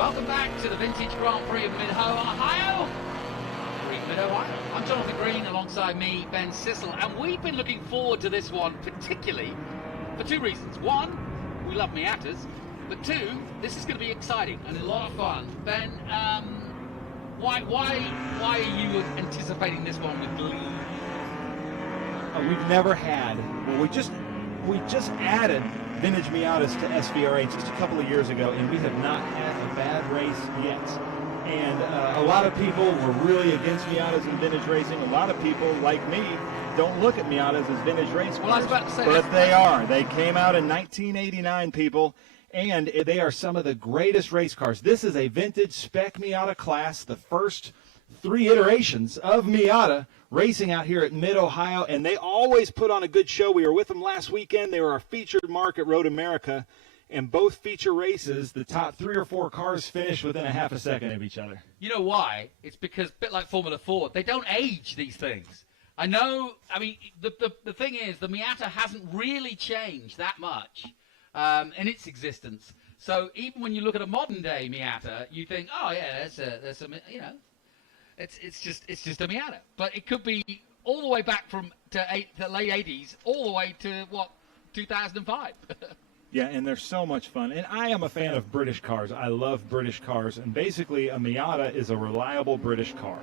welcome back to the Vintage Grand Prix of Mid-Ohio. Mid-Ohio. I'm Jonathan Green, alongside me, Ben Sissel, and we've been looking forward to this one particularly for two reasons. One, we love Miatas, but two, this is going to be exciting and a lot of fun. Ben, why are you anticipating this one with glee? We've never had. Well, we just added vintage Miatas to SVRA just a couple of years ago, and we have not had a bad race yet. And a lot of people were really against Miatas in vintage racing. A lot of people, like me, don't look at Miatas as vintage race cars. Well, I was about to say, but they are. They came out in 1989, people, and they are some of the greatest race cars. This is a vintage spec Miata class, the first three iterations of Miata racing out here at Mid-Ohio, and they always put on a good show. We were with them last weekend. They were our featured mark at Road America. And both feature races, the top 3 or 4 cars finish within a half a second of each other. You know why? It's because, a bit like Formula Ford, they don't age these things. I know, I mean, the thing is, the Miata hasn't really changed that much in its existence. So even when you look at a modern day Miata, you think, oh yeah, there's a you know, it's just a Miata. But it could be all the way back from the late 80s, all the way to, what, 2005. Yeah, and they're so much fun. And I am a fan of British cars. I love British cars. And basically, a Miata is a reliable British car.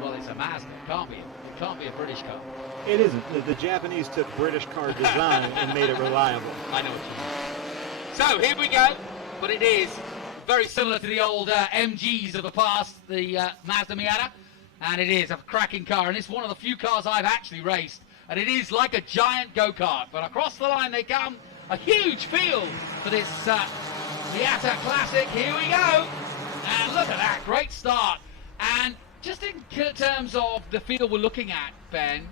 Well, it's a Mazda. It can't be a British car. It isn't. The Japanese took British car design and made it reliable. I know what you mean. So, here we go. But it is very similar to the old MGs of the past, the Mazda Miata. And it is a cracking car. And it's one of the few cars I've actually raced. And it is like a giant go-kart. But across the line they come. A huge field for this Miata Classic. Here we go. And look at that. Great start. And just in terms of the field we're looking at, Ben,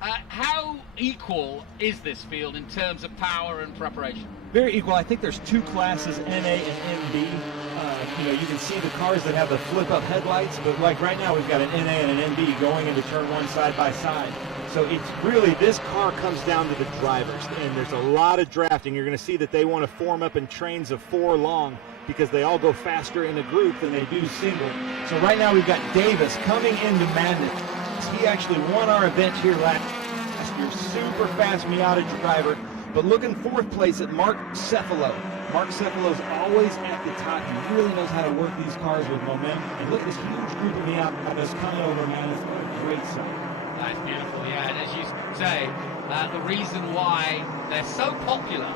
how equal is this field in terms of power and preparation? Very equal. I think there's 2 classes, NA and NB. You can see the cars that have the flip-up headlights, but like right now we've got an NA and an NB going into turn 1 side by side. So it's really, this car comes down to the drivers, and there's a lot of drafting. You're going to see that they want to form up in trains of 4 long because they all go faster in a group than they do single. So right now we've got Davis coming into madness. He actually won our event here last year. Super fast Miata driver, but looking 4th place at Mark Cefalo. Mark Cefalo's always at the top. He really knows how to work these cars with momentum. And look at this huge group of Miatas coming over, man. It's a great sight. That's beautiful, yeah, and as you say, the reason why they're so popular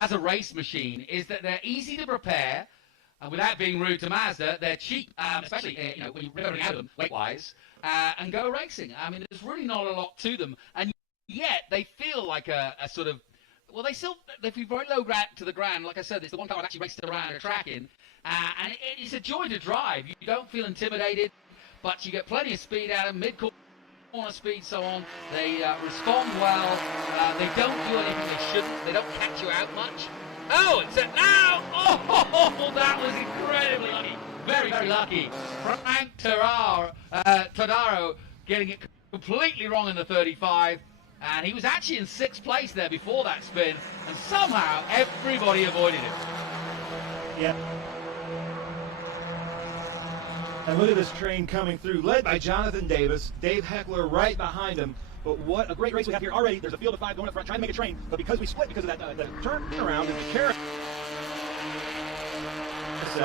as a race machine is that they're easy to prepare, and without being rude to Mazda, they're cheap, especially when you're ripping out of them weight-wise, and go racing. I mean, there's really not a lot to them, and yet they feel like a sort of, well, they feel very low to the ground. Like I said, it's the one car I've actually raced around a track in, and it's a joy to drive. You don't feel intimidated. But you get plenty of speed out of them, mid-corner speed, so on. They respond well. They don't do anything they shouldn't. They don't catch you out much. Oh, it's it now! Oh, that was incredibly lucky. Very, very lucky. Frank Todaro getting it completely wrong in the 35. And he was actually in 6th place there before that spin. And somehow everybody avoided it. Yeah. And look at this train coming through, led by Jonathan Davis, Dave Heckler right behind him. But what a great race we have here already. There's a field of 5 going up front, trying to make a train. But because we split, because of that turnaround and the carousel,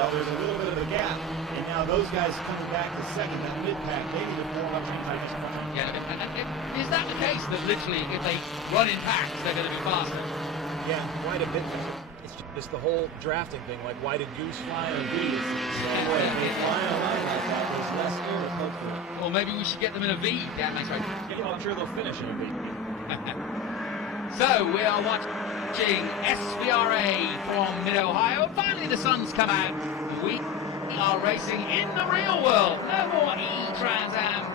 there's a little bit of a gap. And now those guys coming back to second, that mid-pack, maybe the form-up train type is coming. Yeah, and is that the case that literally if they run in packs, they're going to be faster? Yeah, quite a bit faster. It's just the whole drafting thing, like why did Goose fly or V? Or maybe we should get them in a V. Yeah, that's right. Yeah, I'm sure they'll finish in a V. So we are watching SVRA from Mid-Ohio. Finally the sun's come out. We are racing in the real world. No more E-Trans Am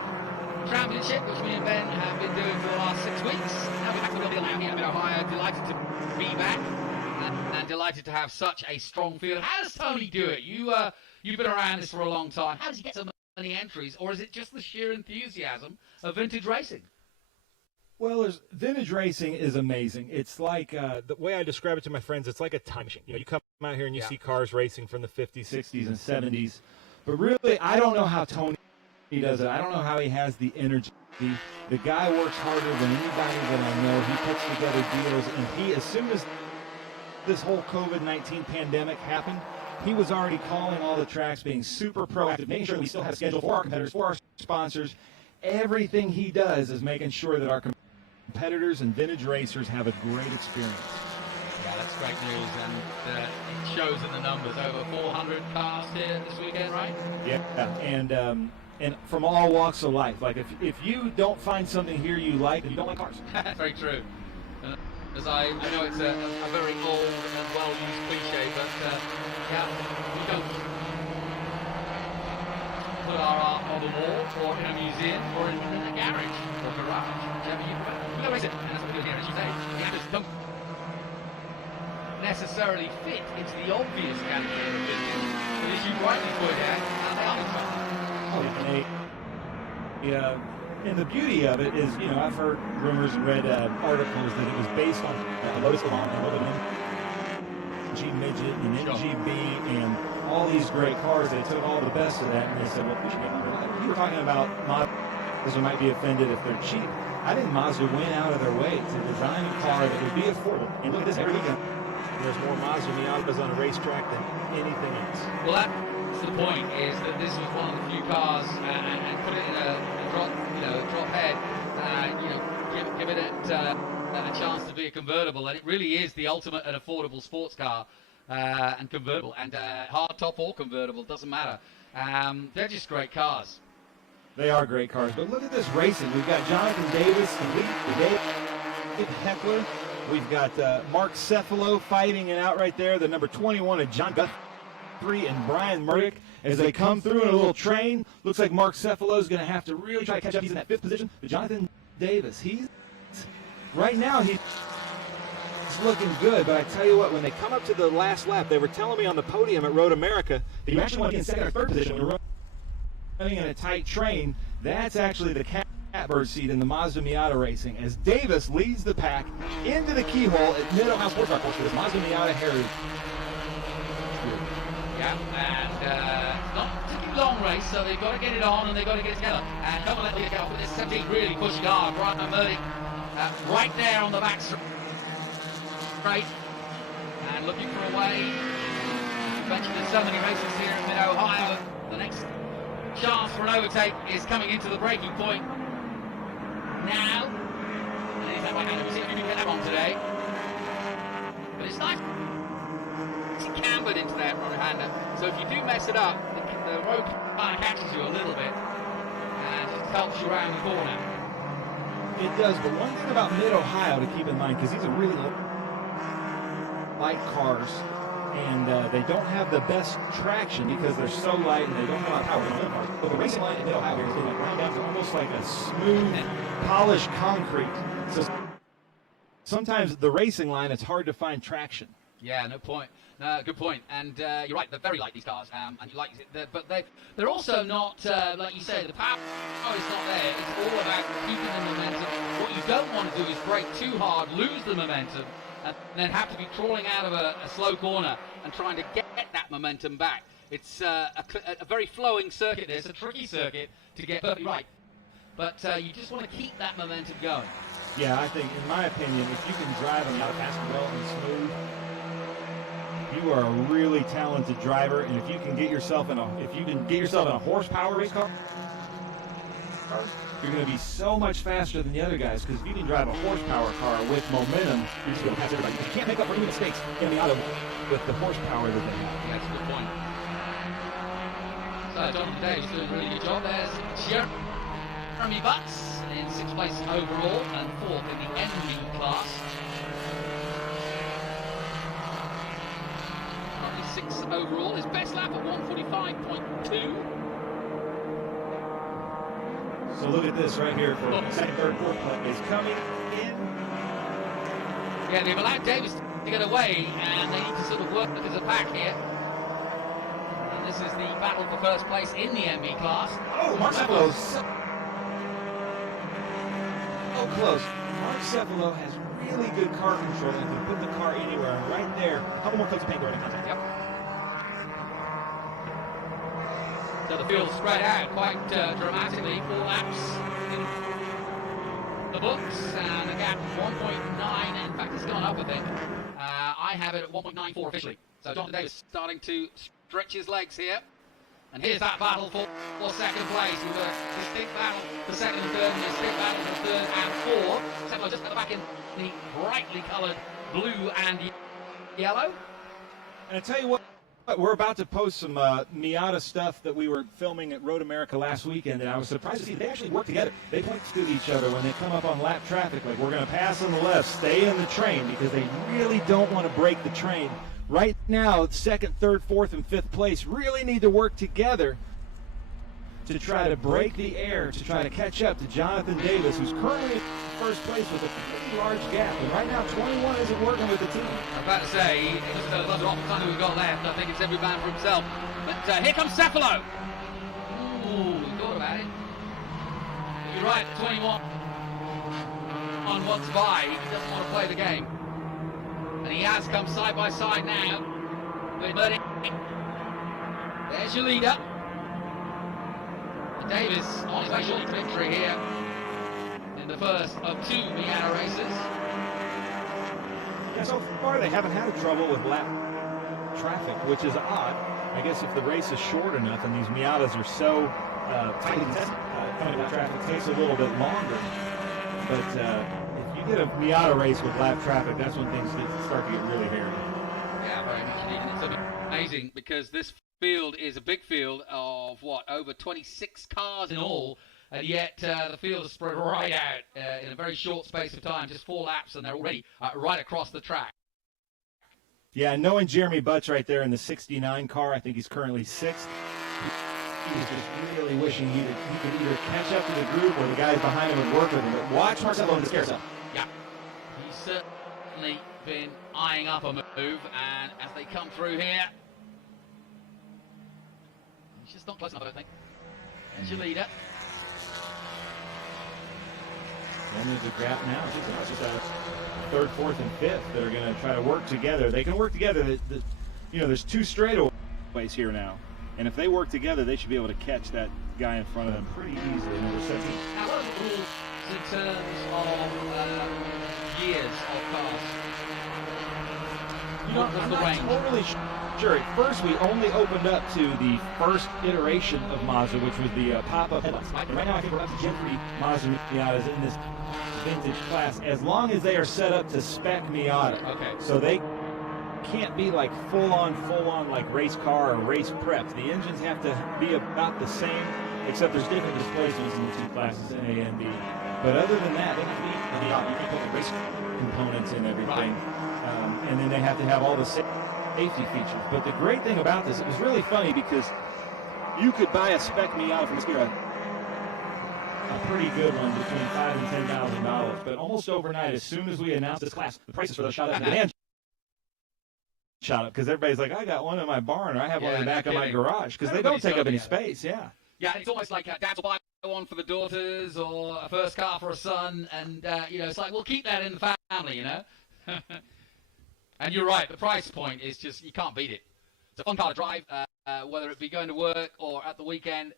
Championship, which me and Ben have been doing for the last 6 weeks. Now we're back to the building here in Mid-Ohio. Delighted to be back. And delighted to have such a strong field. How does Tony do it? You've been around this for a long time. How does he get so many entries? Or is it just the sheer enthusiasm of vintage racing? Well, vintage racing is amazing. It's like The way I describe it to my friends, it's like a time machine. You come out here and you Yeah. see cars racing from the 50s, 60s, and 70s. But really, I don't know how Tony does it. I don't know how he has the energy. The guy works harder than anybody that I know. He puts together deals, and he, as soon as this whole COVID-19 pandemic happened, he was already calling all the tracks, being super proactive, making sure we still have a schedule for our competitors, for our sponsors. Everything he does is making sure that our competitors and vintage racers have a great experience. Yeah, that's great news, and it shows in the numbers. Over 400 cars here this weekend, right? Yeah, and from all walks of life. Like if you don't find something here you like, then you don't like cars. That's very true. As I know it's a very old and well-used cliche, but yeah, we don't put our art on the wall or in a museum or in a garage or garage, whichever you prefer. We go race it, and that's what we do here, as you say. The others don't necessarily fit into the obvious category of business, but as you rightly pointed out, they are exciting. And the beauty of it is, I've heard rumors and read articles that it was based on Lotus Elan and MG Midget and MGB and all these great cars. They took all the best of that and they said, well, we should make them reliable. You were talking about Mazda might be offended if they're cheap. I think Mazda went out of their way to design a car that would be affordable. And look at this every weekend. There's more Mazda Miatas on a racetrack than anything else. Well, that's the point, is that this was one of the few cars, and put it in a drop head, give it a chance to be a convertible, and it really is the ultimate and affordable sports car, and convertible, and hard top or convertible, doesn't matter. They're just great cars. They are great cars, but look at this racing. We've got Jonathan Davis and David Heckler. We've got Mark Cefalo fighting it out right there, the number 21 of John Guthrie and Brian Murdoch as they come through in a little train. Looks like Mark Cefalo is going to have to really try to catch up. He's in that 5th position. But Jonathan Davis, right now he's looking good. But I tell you what, when they come up to the last lap, they were telling me on the podium at Road America that you actually want to be in 2nd or 3rd position when you're running in a tight train. That's actually the catbird seat in the Mazda Miata racing as Davis leads the pack into the keyhole at Mid-Ohio Sports Car Course for this Mazda Miata Heritage. Yeah, and it's not a particularly long race, so they've got to get it on and they've got to get it together. And don't let me get off with this 17 really pushing hard. Brian Murdoch right there on the back straight and looking for a way. You mentioned there's so many races here in Mid-Ohio. The next chance for an overtake is coming into the braking point now. And he's like, we'll see if we can get that on today. But it's nice. It's cambered into that right-hander, so if you do mess it up, the road kind of catches you a little bit and just helps you around the corner. It does, but one thing about Mid-Ohio to keep in mind, because these are really light cars, and they don't have the best traction because they're so light and they don't have a lot of power. But the racing line in Mid-Ohio here is going to grind down to almost like a smooth, polished concrete. So sometimes the racing line, it's hard to find traction. Yeah, no point. Good point. And you're right, they're very light, these cars, and you like it, but they're also not, like you say, the power is not there. It's all about keeping the momentum. What you don't want to do is brake too hard, lose the momentum, and then have to be crawling out of a slow corner and trying to get that momentum back. It's a very flowing circuit. It's a tricky circuit to get perfectly right. But you just want to keep that momentum going. Yeah, I think, in my opinion, if you can drive them out fast and well and smooth, you are a really talented driver, and if you can get yourself in a horsepower race car, you're going to be so much faster than the other guys. Because if you can drive a horsepower car with momentum, you're just going to pass everybody. You can't make up for any mistakes in the auto with the horsepower that they have. Yeah, that's a good point. So Jonathan Davis doing a really good job. There's Jeremy Butts in 6th place overall and 4th in the MB class. 6th overall, his best lap at 1:45.2. So look at this right here for 2nd, 3rd, 4th place coming in. Yeah, they've allowed Davis to get away, and they need to sort of work as a pack here. And this is the battle for 1st place in the MB class. Oh, Mark Cefalo so close. Mark Cefalo has really good car control and can put the car anywhere. And right there, a couple more coats of paint going in contact. Yep. So the field spread out quite dramatically. 4 laps in the books, and the gap 1.9. In fact, it's gone up, I think. I have it at 1.94 officially. So Jonathan Davis starting to stretch his legs here. And here's that battle for second place. We've got a distinct battle for second and third, and a distinct battle for third and fourth. Stefano just at the back in the brightly coloured blue and yellow. And I tell you what, we're about to post some Miata stuff that we were filming at Road America last weekend, and I was surprised to see they actually work together. They point to each other when they come up on lap traffic, like we're going to pass on the left, stay in the train, because they really don't want to break the train. Right now, second, third, fourth, and fifth place really need to work together to try to break the air, to try to catch up to Jonathan Davis, who's currently in first place with a pretty large gap. And right now, 21 isn't working with the team. I'm about to say, just a lot of time we've got left. I think it's every man for himself. But here comes Cefalo. Ooh, he thought about it. You're right, 21 on what's by. He doesn't want to play the game. And he has come side by side now with Murray. There's your leader. And Davis on his way short to victory here in the first of 2 Miata races. Yeah, so far they haven't had trouble with lap traffic, which is odd. I guess if the race is short enough and these Miatas are so tightly contested, coming to traffic takes a little bit longer. But if you get a Miata race with lap traffic, that's when things start to get really hairy. Yeah, very much indeed. It's amazing because this field is a big field of, what, over 26 cars in all, and yet the field is spread right out in a very short space of time, just 4 laps, and they're already right across the track. Yeah, knowing Jeremy Butts right there in the 69 car, I think he's currently 6th. He was just really wishing he could either catch up to the group or the guys behind him would work with him. But watch Marcelo in the carousel. Yeah, he's certainly been eyeing up a move, and as they come through here, he's just not close enough, I don't think. There's your leader. And there's a gap now. It's just third, fourth, and fifth that are going to try to work together. They can work together. There's 2 straightaways here now. And if they work together, they should be able to catch that guy in front of them pretty easily. Number 17. Now, what are the rules in terms of years of cars? I'm not totally sure. At first, we only opened up to the first iteration of Mazda, which was the pop-up headlights. And right now, I think we're up to Gen 3 Mazda Miatas in this vintage class, as long as they are set up to spec Miata. Okay. So they can't be like full-on like race car or race prep. The engines have to be about the same, except there's different displacements in the 2 classes, A and B. But other than that, they have to be Miata. You can put the race components in everything. Right. And then they have to have all the safety features. But the great thing about this, it was really funny because you could buy a spec Miata from Sierra, a pretty good one, between $5,000 and $10,000. But almost overnight, as soon as we announced this class, the prices for those shot up, and the demand shot up, because everybody's like, I got one in my barn, or I have one in the back of my garage, because they don't take up any space. Yeah. Yeah, it's almost like dads will buy one for the daughters or a first car for a son, and it's like, we'll keep that in the family, And you're right, the price point is just, you can't beat it. It's a fun car to drive, whether it be going to work or at the weekend,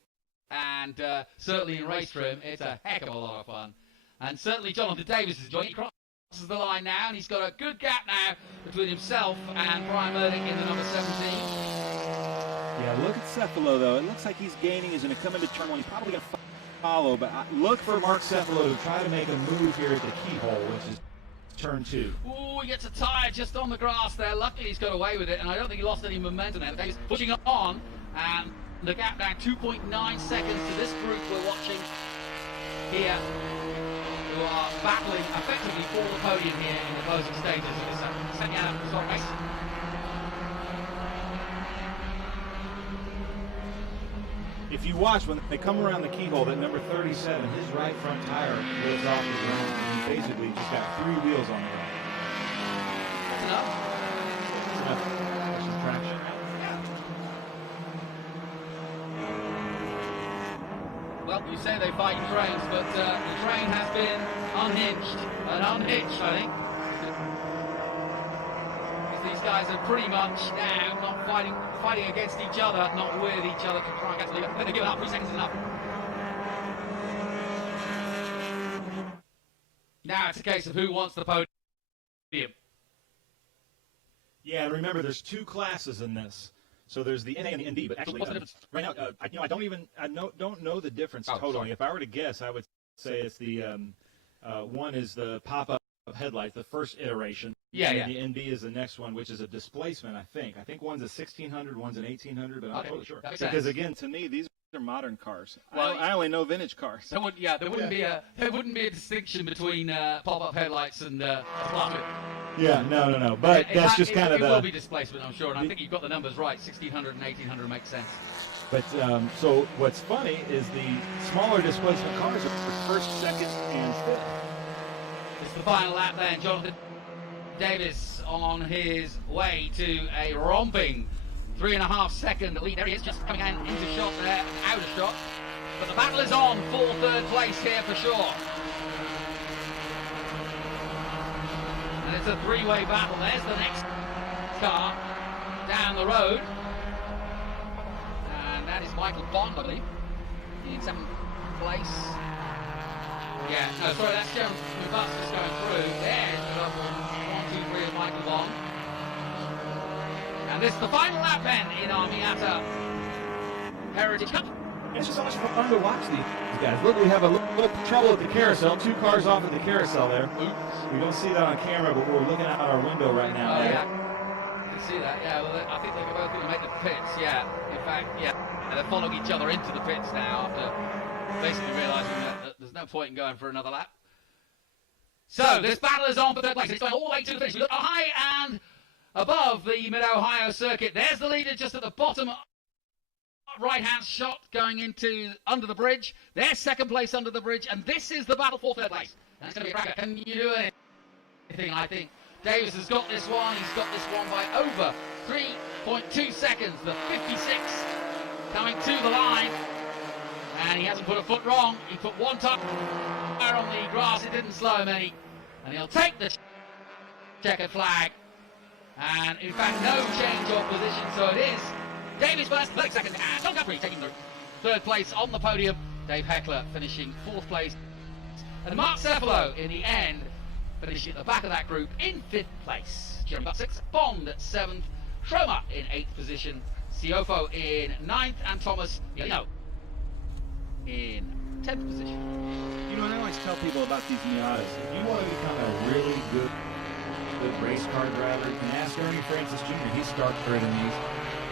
and certainly in race trim, it's a heck of a lot of fun. And certainly Jonathan Davis is enjoying it. He crosses the line now, and he's got a good gap now between himself and Brian Murdoch in the number 17. Yeah, look at Cefalo, though. It looks like he's gaining. He's going to come into turn 1. He's probably going to follow, but look for Mark Cefalo to try to make a move here at the keyhole, which is turn 2. Ooh, he gets a tyre just on the grass there. Luckily, he's got away with it, and I don't think he lost any momentum there. He's pushing on, and the gap now 2.9 seconds to this group we're watching here, who are battling effectively for the podium here in the closing stages of this second race. If you watch, when they come around the keyhole, that number 37, his right front tire lifts off the ground, and he basically just got 3 wheels on the ground. That's enough. That's enough. There's some traction. Well, you say they fight trains, but the train has been unhinged and unhitched, I think. guys are pretty much now not fighting against each other, not with each other to try and get to the lead. Then they've given up. 3 seconds is enough. Now it's a case of who wants the podium. Yeah, and remember, there's 2 classes in this. So there's the NA and the ND, but actually, right now, I don't know the difference totally. Sorry. If I were to guess, I would say it's the one is the pop-up headlight, the first iteration. Yeah, and the NB is the next one, which is a displacement. I think one's a 1600, one's an 1800, but I'm not totally sure. Because again, to me, these are modern cars. Well, I only know vintage cars. There wouldn't be a distinction between pop-up headlights and smart whip. Yeah, no. But that's just kind of it will be displacement, I'm sure, and I think you've got the numbers right. 1600 and 1800 makes sense. But so what's funny is the smaller displacement cars are for first, second, and fifth. It's the final lap then. Jonathan Davis on his way to a romping 3.5 second lead. There he is, just coming into shot there, out of shot. But the battle is on for 3rd place here for sure. And it's a 3-way battle. There's the next car down the road. And that is Michael Bond, I believe, in 7th place. Yeah, no, sorry, that's Jeremy Buster's going through. There's the number 1, 2, 3 of Michael Bond. And this is the final lap then in our Miata Heritage Cup. It's just so much fun to watch these guys. Look, we have a little trouble at the carousel. 2 cars off at the carousel there. Oops. We don't see that on camera, but we're looking out our window right now. Oh, yeah. You can see that, yeah. Well, I think they're both going to make the pits, yeah. In fact, yeah. And they're following each other into the pits now after basically realising that there's no point in going for another lap. So, this battle is on for 3rd place. It's going all the way to the finish. We look high and above the Mid-Ohio circuit. There's the leader just at the bottom right-hand shot going into under the bridge. There's 2nd place under the bridge, and this is the battle for 3rd place. And it's going to be a cracker. Can you do anything? I think Davis has got this one. He's got this one by over 3.2 seconds. The 56 coming to the line, and he hasn't put a foot wrong. He put one tire on the grass. It didn't slow him any, and he'll take the checkered flag. And in fact, no change of position, so it is Davis first, 30 seconds, and John Guthrie taking the 3rd place on the podium. Dave Heckler finishing 4th place. And Mark Cephalo, in the end, finishing at the back of that group in 5th place. Jeremy Butt 6th, Bond at 7th, Schromer in 8th position, Ciofo in 9th, and Thomas in 10th position. You know, and I always tell people about these Miatas. If you want to become a really good race car driver, you can ask Ernie Francis Jr. He started in these.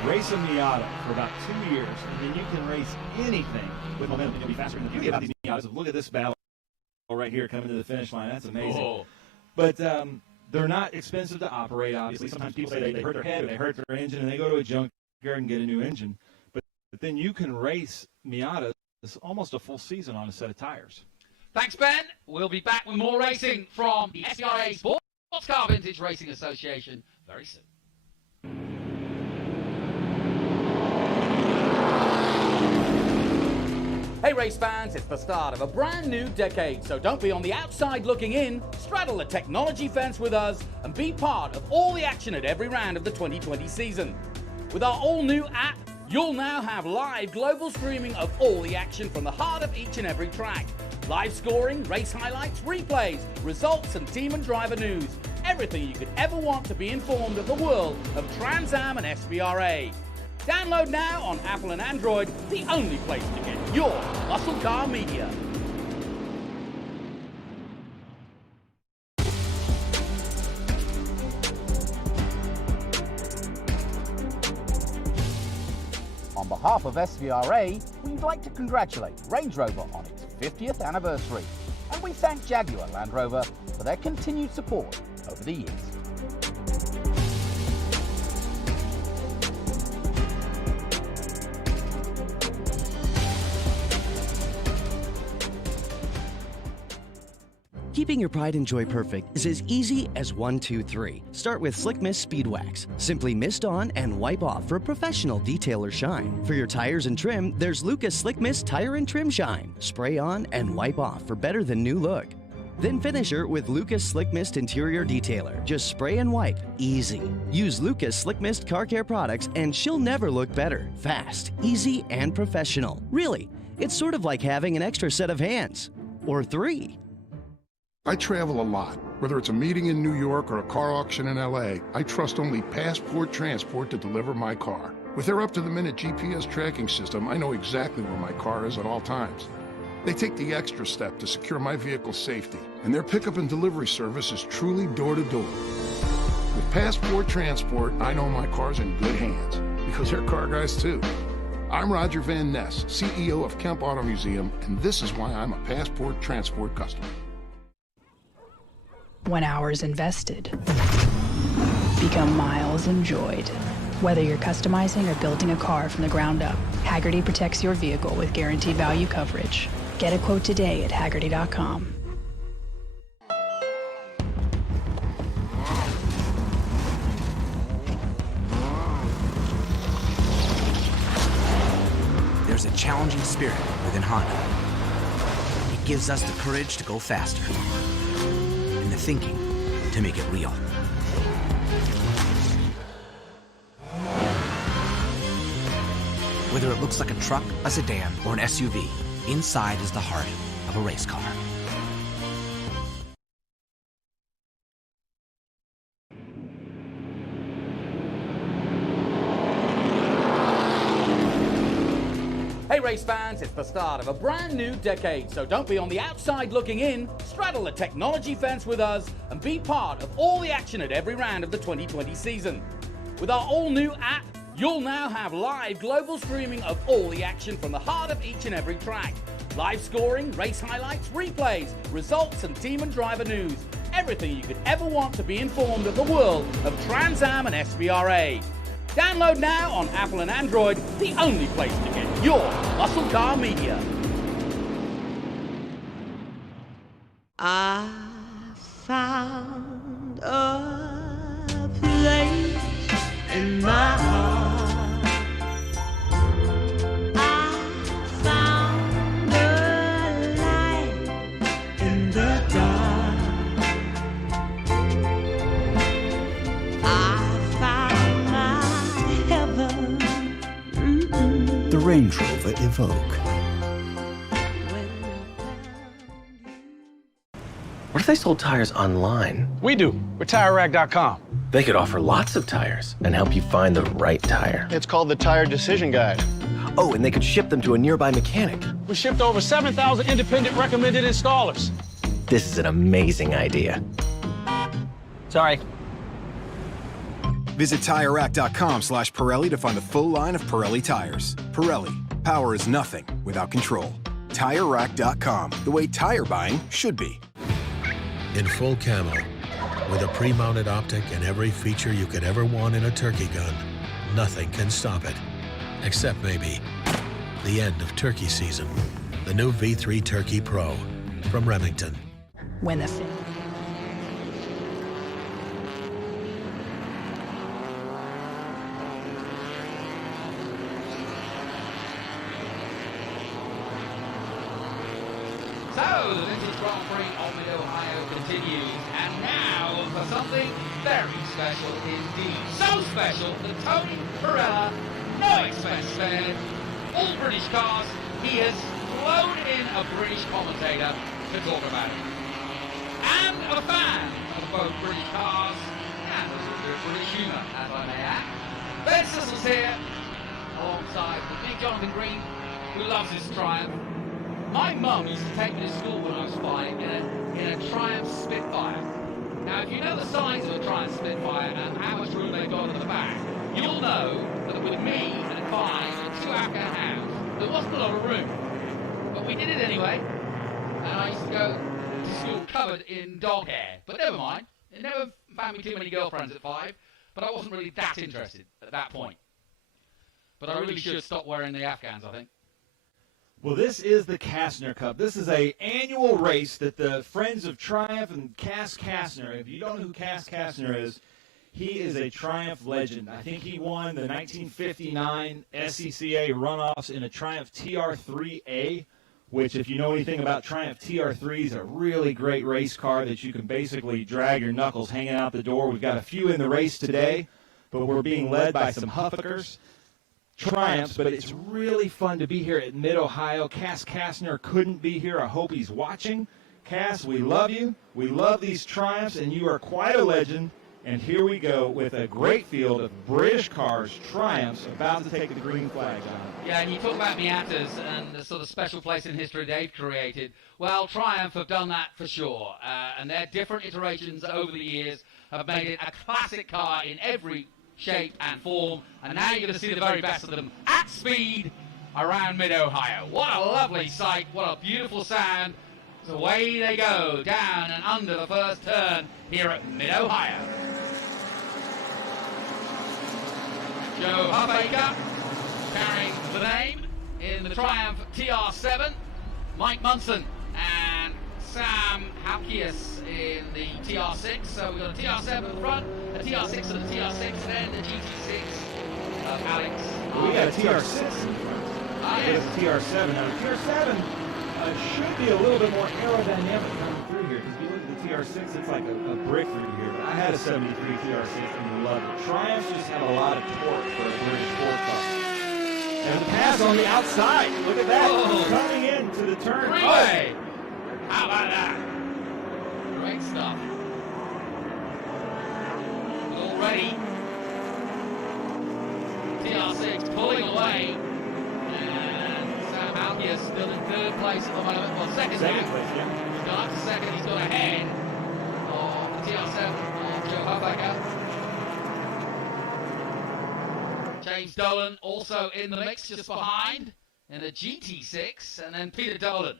Race a Miata for about 2 years, and then you can race anything with momentum. You'll be faster. And the beauty about these Miatas, look at this battle right here coming to the finish line. That's amazing. Oh. But they're not expensive to operate, obviously. Sometimes people say they hurt their head or they hurt their engine, and they go to a junkyard and get a new engine. But then you can race Miatas almost a full season on a set of tires. Thanks, Ben. We'll be back with more racing from the SVRA Sports Car Vintage Racing Association very soon. Hey race fans, it's the start of a brand new decade, so don't be on the outside looking in. Straddle the technology fence with us and be part of all the action at every round of the 2020 season. With our all-new app, you'll now have live global streaming of all the action from the heart of each and every track. Live scoring, race highlights, replays, results and team and driver news. Everything you could ever want to be informed of the world of Trans Am and SVRA. Download now on Apple and Android, the only place to get your muscle car media. On behalf of SVRA, we'd like to congratulate Range Rover on its 50th anniversary, and we thank Jaguar Land Rover for their continued support over the years. Keeping your pride and joy perfect is as easy as 1, 2, 3. Start with Slick Mist Speed Wax. Simply mist on and wipe off for a professional detailer shine. For your tires and trim, there's Lucas Slick Mist Tire and Trim Shine. Spray on and wipe off for better than new look. Then finish her with Lucas Slick Mist Interior Detailer. Just spray and wipe. Easy. Use Lucas Slick Mist Car Care products and she'll never look better. Fast, easy, and professional. Really, it's sort of like having an extra set of hands. Or 3. I travel a lot. Whether it's a meeting in New York or a car auction in LA, I trust only Passport Transport to deliver my car. With their up-to-the-minute GPS tracking system, I know exactly where my car is at all times. They take the extra step to secure my vehicle's safety, and their pickup and delivery service is truly door-to-door. With Passport Transport, I know my car's in good hands, because they're car guys too. I'm Roger Van Ness, CEO of Kemp Auto Museum, and this is why I'm a Passport Transport customer. When hours invested become miles enjoyed. Whether you're customizing or building a car from the ground up, Hagerty protects your vehicle with guaranteed value coverage. Get a quote today at Hagerty.com. There's a challenging spirit within Honda. It gives us the courage to go faster and the thinking to make it real. Whether it looks like a truck, a sedan, or an SUV, inside is the heart of a race car. Hey race fans, it's the start of a brand new decade, so don't be on the outside looking in. Straddle the technology fence with us and be part of all the action at every round of the 2020 season. With our all-new app, you'll now have live global streaming of all the action from the heart of each and every track. Live scoring, race highlights, replays, results, and team and driver news. Everything you could ever want to be informed of the world of Trans Am and SVRA. Download now on Apple and Android, the only place to get your muscle car media. I found a place in my heart. I found a light in the dark. I found my heaven. The Range Rover Evoque. What if they sold tires online? We do. We're TireRack.com. They could offer lots of tires and help you find the right tire. It's called the Tire Decision Guide. Oh, and they could ship them to a nearby mechanic. We shipped over 7,000 independent recommended installers. This is an amazing idea. Sorry. Visit TireRack.com/Pirelli to find the full line of Pirelli tires. Pirelli, power is nothing without control. TireRack.com, the way tire buying should be. In full camo, with a pre-mounted optic and every feature you could ever want in a turkey gun, nothing can stop it. Except maybe the end of turkey season. The new V3 Turkey Pro from Remington. When the So, the Vintage Grand Prix of Mid-Ohio continues, and now for something very special indeed. So special that Tony Perella, no expense spared, all British cars, he has flown in a British commentator to talk about it. And a fan of both British cars and of British humour, as I may add. Ben Sissle's here, alongside with me, Jonathan Green, who loves his Triumph. My mum used to take me to school when I was 5 in a Triumph Spitfire. Now, if you know the size of a Triumph Spitfire and how much room they've got at the back, you'll know that with me at 5 and 2 Afghan hounds, there wasn't a lot of room. But we did it anyway, and I used to go to school covered in dog hair. But never mind, it never found me too many girlfriends at 5, but I wasn't really that interested at that point. But I really should stop wearing the Afghans, I think. Well, this is the Kastner Cup. This is an annual race that the Friends of Triumph and Cass Kastner, if you don't know who Cass Kastner is, he is a Triumph legend. I think he won the 1959 SCCA runoffs in a Triumph TR3A, which if you know anything about Triumph TR3s, a really great race car that you can basically drag your knuckles hanging out the door. We've got a few in the race today, but we're being led by some Huffackers, Triumphs, but it's really fun to be here at Mid-Ohio. Cass Kastner couldn't be here. I hope he's watching. Cass, we love you. We love these Triumphs, and you are quite a legend. And here we go with a great field of British cars, Triumphs, about to take the green flag on. Yeah, and you talk about Miatas and the sort of special place in history they've created. Well, Triumph have done that for sure. And their different iterations over the years have made it a classic car in every shape and form. And now you're going to see the very best of them at speed around Mid-Ohio. What a lovely sight. What a beautiful sound. So away they go, down and under the first turn here at Mid-Ohio. Joe Huffaker carrying the name in the Triumph TR7. Mike Munson and Sam Halkias in the TR6. So we've got a TR7 at the front, a TR6 and a TR6, and a GT6 of Alex. We got a TR6 in the front. Yes. A TR7. Now, the TR7 should be a little bit more aerodynamic coming through here, because if you look at the TR6, it's like a brick through here. But I had a 73 TR6 and loved it. Triumphs just have a lot of torque for a British four car. And the pass on the outside. Look at that. Oh. Coming into the turn. Freeway. How about that? Great stuff. Already, TR6 pulling away. Halkias still in third place at the moment. Well, second place, yeah. He's gone up to second. He's got ahead of the TR7 of Joe Huffaker. James Dolan also in the mix just behind in a GT6, and then Peter Dolan.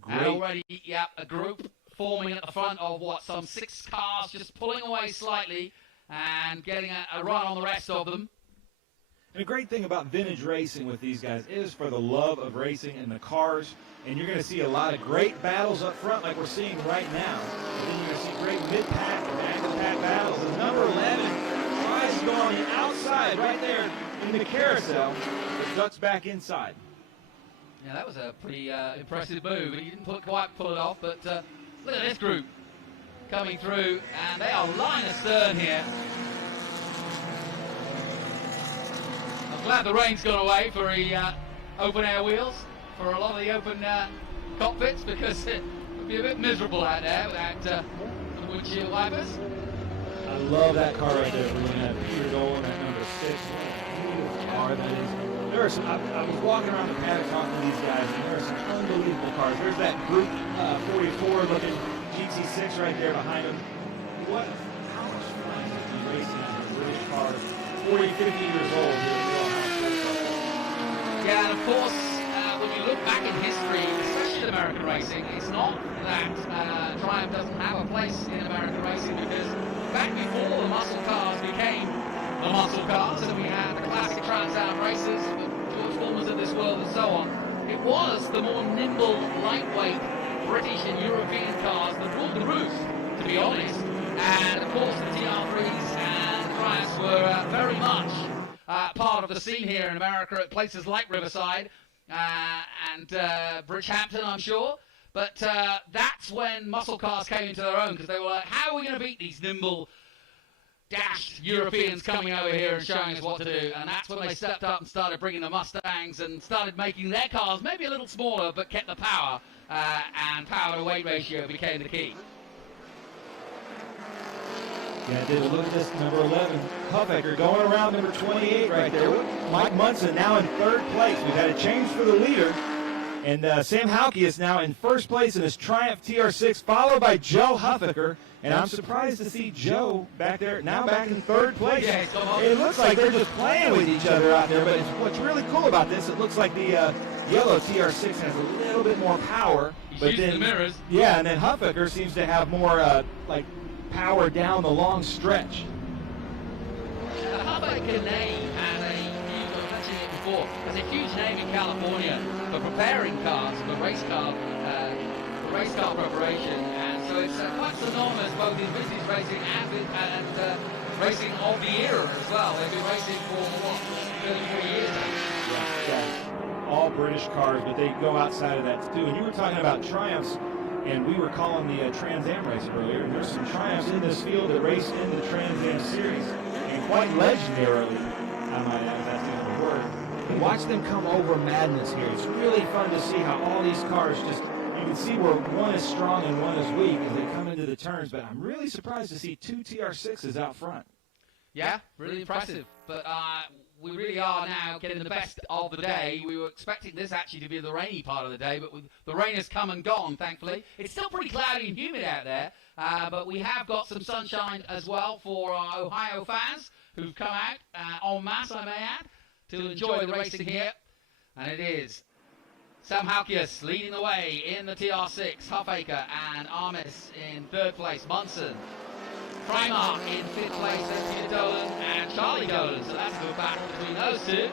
Great. And already, yeah, a group forming at the front of some 6 cars, just pulling away slightly and getting a run on the rest of them. And a great thing about vintage racing with these guys is for the love of racing and the cars. And you're going to see a lot of great battles up front like we're seeing right now. And then you're going to see great mid-pack and back-to-pack battles. And number 11 tries to go on the outside right there in the carousel, but ducks back inside. Yeah, that was a pretty impressive move. He didn't quite pull it off, but look at this group coming through, and they are line astern here. Glad the rain's gone away for the open air wheels, for a lot of the open cockpits, because it would be a bit miserable out there without the windshield wipers. I love that car right there. We're going to have Peter Dolan at number 6. What a beautiful car that is. I was walking around the paddock talking to these guys, and there are some unbelievable cars. There's that Group 44 looking GT6 right there behind them. How much fun is it to be racing in British cars? 40, 50 years old. Yeah, and of course, when you look back in history, especially in American racing, it's not that Triumph doesn't have a place in American racing, because back before the muscle cars became the muscle cars, and we had the classic Trans Am races, the George Foreman's of this world and so on, it was the more nimble, lightweight British and European cars that ruled the roost, to be honest. And of course, the TR3s and the Triumphs were very much part of the scene here in America at places like Riverside and Bridgehampton, I'm sure. But that's when muscle cars came into their own, because they were like, how are we going to beat these nimble, dashed Europeans coming over here and showing us what to do? And that's when they stepped up and started bringing the Mustangs and started making their cars maybe a little smaller, but kept the power, and power to weight ratio became the key. Yeah, David, look at this, number 11, Huffaker going around number 28 right there. Mike Munson now in third place. We've had a change for the leader. And Sam Halke is now in first place in his Triumph TR6, followed by Joe Huffaker. And I'm surprised to see Joe back there, now back in third place. Yeah, it looks like they're just playing with each other out there. But what's really cool about this, it looks like the yellow TR6 has a little bit more power. But then, the mirrors. Yeah, and then Huffaker seems to have more, power down the long stretch. The Huffaker name has a huge, I've mentioned it before, has a huge name in California for preparing cars, for race car preparation, and so it's quite synonymous both in vintage racing and racing of the era as well. They've been racing for, what, 34 years now. Yeah, all British cars, but they go outside of that too. And you were talking about Triumphs, and we were calling the Trans Am race earlier. And there's some Triumphs in this field that race in the Trans Am series, and quite legendarily, I might add, if that's the only word. And watch them come over madness here. It's really fun to see how all these cars just, you can see where one is strong and one is weak as they come into the turns, but I'm really surprised to see 2 TR6s out front. Yeah, really impressive. But we really are now getting the best of the day. We were expecting this actually to be the rainy part of the day, but the rain has come and gone, thankfully. It's still pretty cloudy and humid out there, but we have got some sunshine as well for our Ohio fans who've come out en masse, I may add, to enjoy the racing here. And it is Sam Halkias leading the way in the TR6, Huffaker and Armis in third place, Munson, Primark in fifth place, Peter Dolan and Charlie Dolan. So that's a good battle between those two.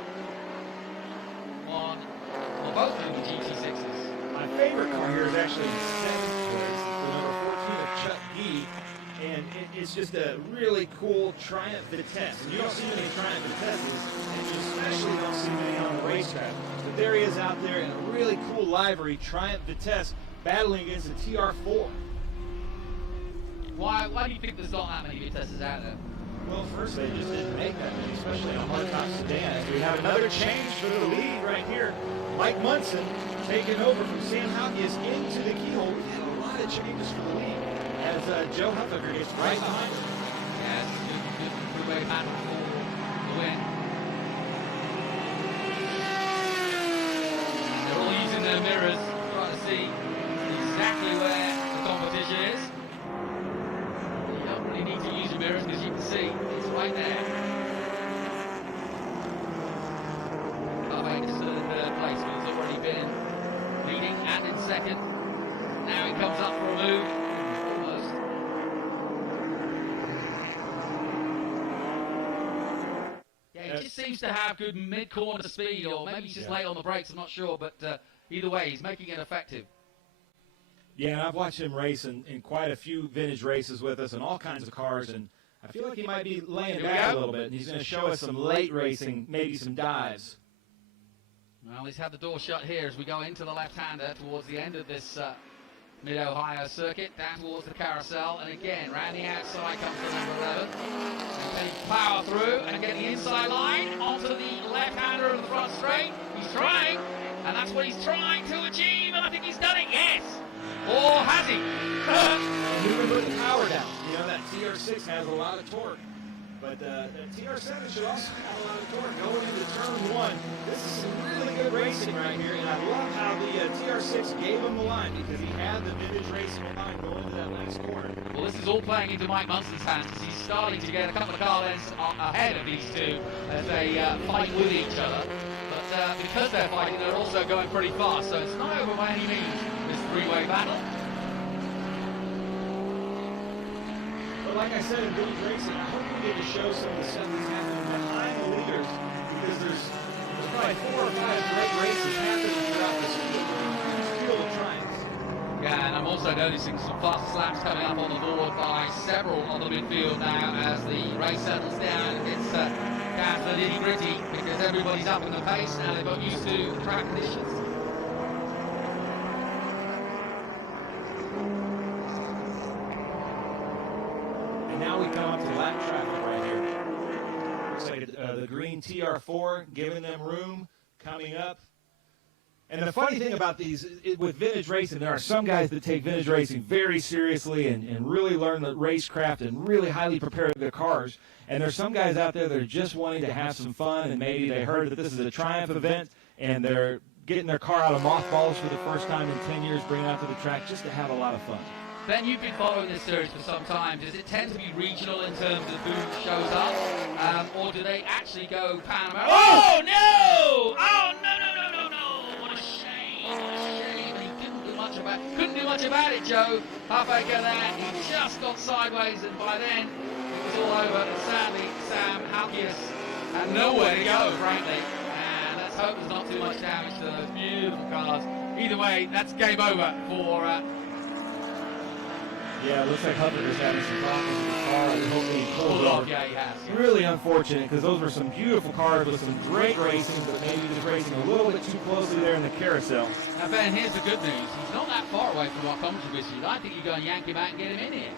Both of them GT6s. My favorite car here is actually in seventh place, the number 14 of Chuck Gee. And it's just a really cool Triumph Vitesse. And you don't see many Triumph Vitesses, and you especially don't see many on the racetrack. But there he is out there in a really cool livery, Triumph Vitesse, battling against a TR4. Why do you think there's not that many Vitesses out there? Well, first they just didn't make that many, especially on hardtop sedans. We have another change for the lead right here. Mike Munson taking over from Sam Halkias into the keyhole. We've had a lot of changes for the lead as Joe Huffaker gets right behind him. Yeah, it's a good three-way battle for the win. They're all using their mirrors, trying to see exactly where the competition is. You don't really need to use your mirrors because you can see it's right there. Huffaker's in third place, but he's already been leading and in second. Now he comes up for a move. He just seems to have good mid-corner speed, or maybe he's just late on the brakes, I'm not sure, but either way, he's making it effective. Yeah, and I've watched him race in quite a few vintage races with us and all kinds of cars, and I feel like he might be laying it back a little bit, and he's going to show us some late racing, maybe some dives. Well, he's had the door shut here as we go into the left-hander towards the end of this Mid-Ohio circuit, down towards the carousel, and again, round the outside comes the number 11. And can he power through and get the inside line onto the left-hander of the front straight? He's trying, and that's what he's trying to achieve, and I think he's done it, yes! Or has he? He can put the power down. You know, that TR6 has a lot of torque, but the TR7 should also have a lot of torque going into turn one. This is some really good racing right here, and I love how the TR6 gave him the line because he had the vintage racing line going into that last corner. Well, this is all playing into Mike Munson's hands as he's starting to get a couple of car lengths ahead of these two as they fight with each other. But because they're fighting, they're also going pretty fast, so it's not over by any means, this three-way battle. But like I said in vintage racing, I hope we get to show some of the stuff that's happening behind the leaders because there's probably 4 or 5 great races happening throughout this field of triumphs. Yeah, and I'm also noticing some fast slaps coming up on the board by several on the midfield now as the race settles down. It's down to the nitty-gritty because everybody's up in the pace now. They've got used to the track conditions. And now we come up to lap traffic right here. Looks like the green TR4 giving them room coming up. And the funny thing about these, with vintage racing, there are some guys that take vintage racing very seriously and really learn the racecraft and really highly prepare their cars. And there's some guys out there that are just wanting to have some fun, and maybe they heard that this is a Triumph event, and they're getting their car out of mothballs for the first time in 10 years, bringing it out to the track just to have a lot of fun. Ben, you've been following this series for some time. Does it tend to be regional in terms of who shows up, or do they actually go Pan-American? Oh, no! Oh, no! What a shame. He couldn't do much about it, Joe. Huffaker there, he just got sideways, and by then it was all over. And sadly, Sam Halkias had nowhere to go, frankly. And let's hope there's not too much damage to those beautiful cars. Either way, that's game over for Yeah, it looks like Huffer's having some problems with the car. I hope he pulls off. Yeah, he has. Yeah. Really unfortunate, because those were some beautiful cars with some great racing, but maybe just racing a little bit too closely there in the carousel. Now, Ben, here's the good news. He's not that far away from our commentary with you. I think you go and yank him out and get him in here.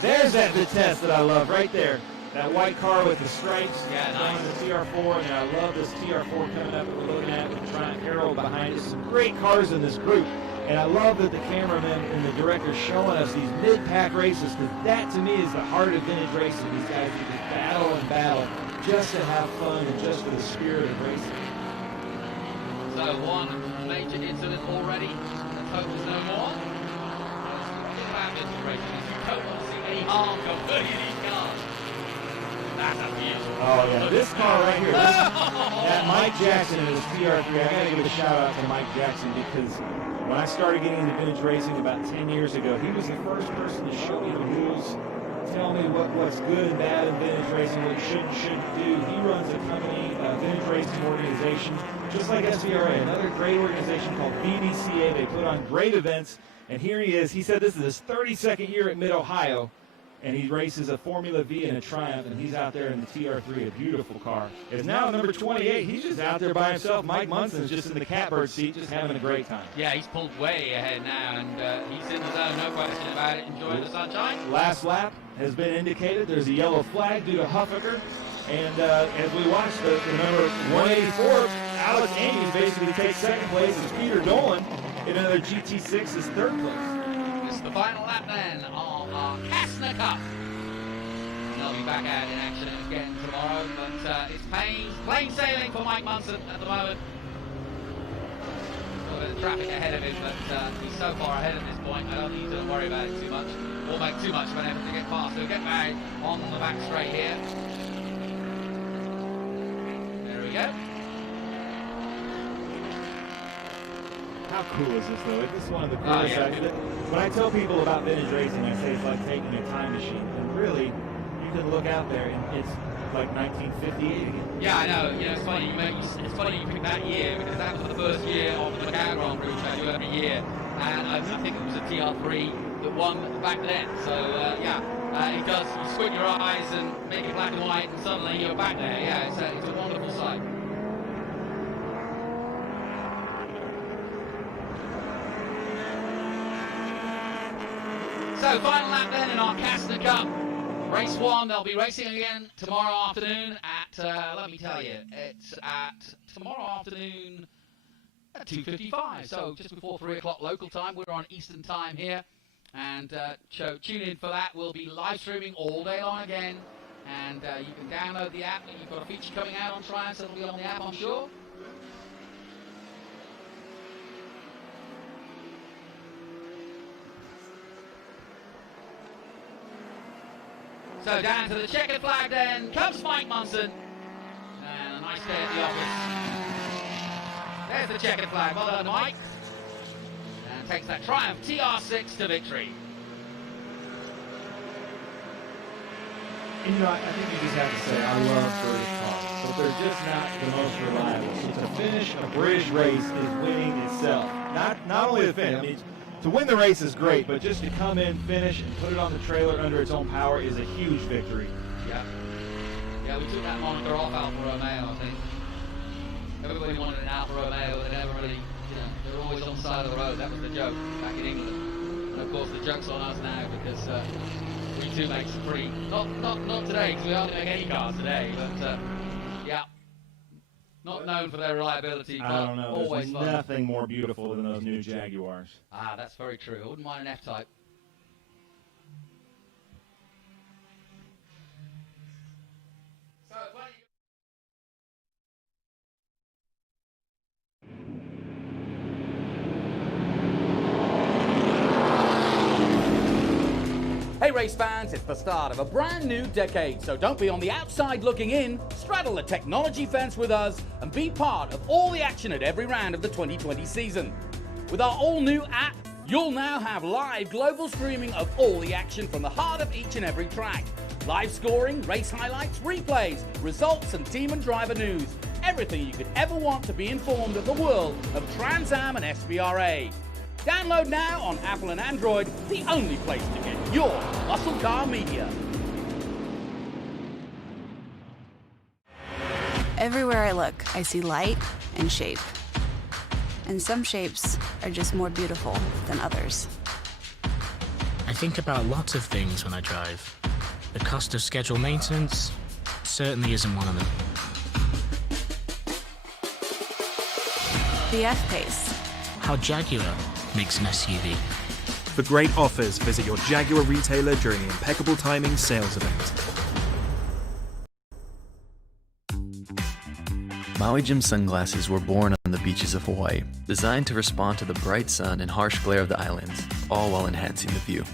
There's that Vitesse that I love right there. That white car with the stripes. Yeah, nice. The TR4, and I love this TR4 coming up that we're looking at with the Triumph Arrow behind it. Some great cars in this group. And I love that the cameraman and the director showing us these mid-pack races, because that to me is the heart of vintage racing. These guys who just battle and battle just to have fun and just for the spirit of racing. So one major incident already. Let's hope there's no more. Think about vintage racing. You don't want to see any harm come to any of these cars. That's a beautiful. Oh yeah, this car right here, that Mike Jackson and his TR3. I gotta give a shout out to Mike Jackson, because when I started getting into vintage racing about 10 years ago, he was the first person to show me the rules, tell me what's good and bad in vintage racing, what you should and shouldn't do. He runs a company, a vintage racing organization, just like SVRA, another great organization called VDCA. They put on great events, and here he is. He said this is his 32nd year at Mid-Ohio, and he races a Formula V and a Triumph, and he's out there in the TR3, a beautiful car. Is now number 28. He's just out there by himself. Mike Munson's just in the catbird seat, just having a great time. Yeah, he's pulled way ahead now, and he's in the zone, no question about it, enjoying the sunshine. Last lap has been indicated. There's a yellow flag due to Huffaker. And as we watch the number 184, Alex Ames basically takes second place as Peter Dolan in another GT6 is third place. This is the final lap then of our Kastner Cup. They'll be back out in action again tomorrow, but it's plain sailing for Mike Munson at the moment. A bit of traffic ahead of him, but he's so far ahead at this point, I don't need to worry about it too much, or make too much of an effort to get past. He'll get back on the back straight here. There we go. How cool is this, though? This is one of the coolest. When I tell people about vintage racing, I say it's like taking a time machine. And really, you can look out there, and it's like 1958 again. Yeah, I know. You know, it's funny. It's funny you pick that year, because that was the first year of the Macau Grand Prix, which I do every year. And I think it was a TR3 that won back then. So, it does. You squint your eyes and make it black and white, and suddenly you're back there. Yeah, it's a wonderful sight. So, final lap then in our Kastner Cup. Race 1, they'll be racing again tomorrow afternoon at, let me tell you, it's at tomorrow afternoon at 2:55. So, just before 3 o'clock local time. We're on Eastern time here. And tune in for that. We'll be live streaming all day long again. And you can download the app. You've got a feature coming out on Triumph, so it'll be on the app, I'm sure. So down to the checkered flag then comes Mike Munson. And a nice day at the office. There's the checkered flag. Well done, Mike. And takes that Triumph TR6 to victory. And, I think you just have to say, I love British cars, but they're just not the most reliable. So to finish a British race is winning itself. Not only the finish. I mean, to win the race is great, but just to come in, finish, and put it on the trailer under its own power is a huge victory. Yeah. Yeah, we took that moniker off Alfa Romeo, I think. Everybody wanted an Alfa Romeo, they never really, they were always on the side of the road. That was the joke back in England. And of course the joke's on us now, because we too make some pretty, not today, because we hardly make any cars today, but yeah. Not known for their reliability, but I don't know. Always There's fun. nothing more beautiful than those new Jaguars. Ah, that's very true. I wouldn't mind an F-Type. So, hey race fans, it's the start of a brand new decade, so don't be on the outside looking in. Straddle the technology fence with us and be part of all the action at every round of the 2020 season. With our all-new app, you'll now have live global streaming of all the action from the heart of each and every track. Live scoring, race highlights, replays, results and team and driver news. Everything you could ever want to be informed of the world of Trans Am and SVRA. Download now on Apple and Android, the only place to get your muscle car media. Everywhere I look, I see light and shape. And some shapes are just more beautiful than others. I think about lots of things when I drive. The cost of scheduled maintenance certainly isn't one of them. The F-Pace. How Jaguar makes an SUV. For great offers, visit your Jaguar retailer during the Impeccable Timing sales event. Maui Jim sunglasses were born on the beaches of Hawaii, designed to respond to the bright sun and harsh glare of the islands, all while enhancing the view.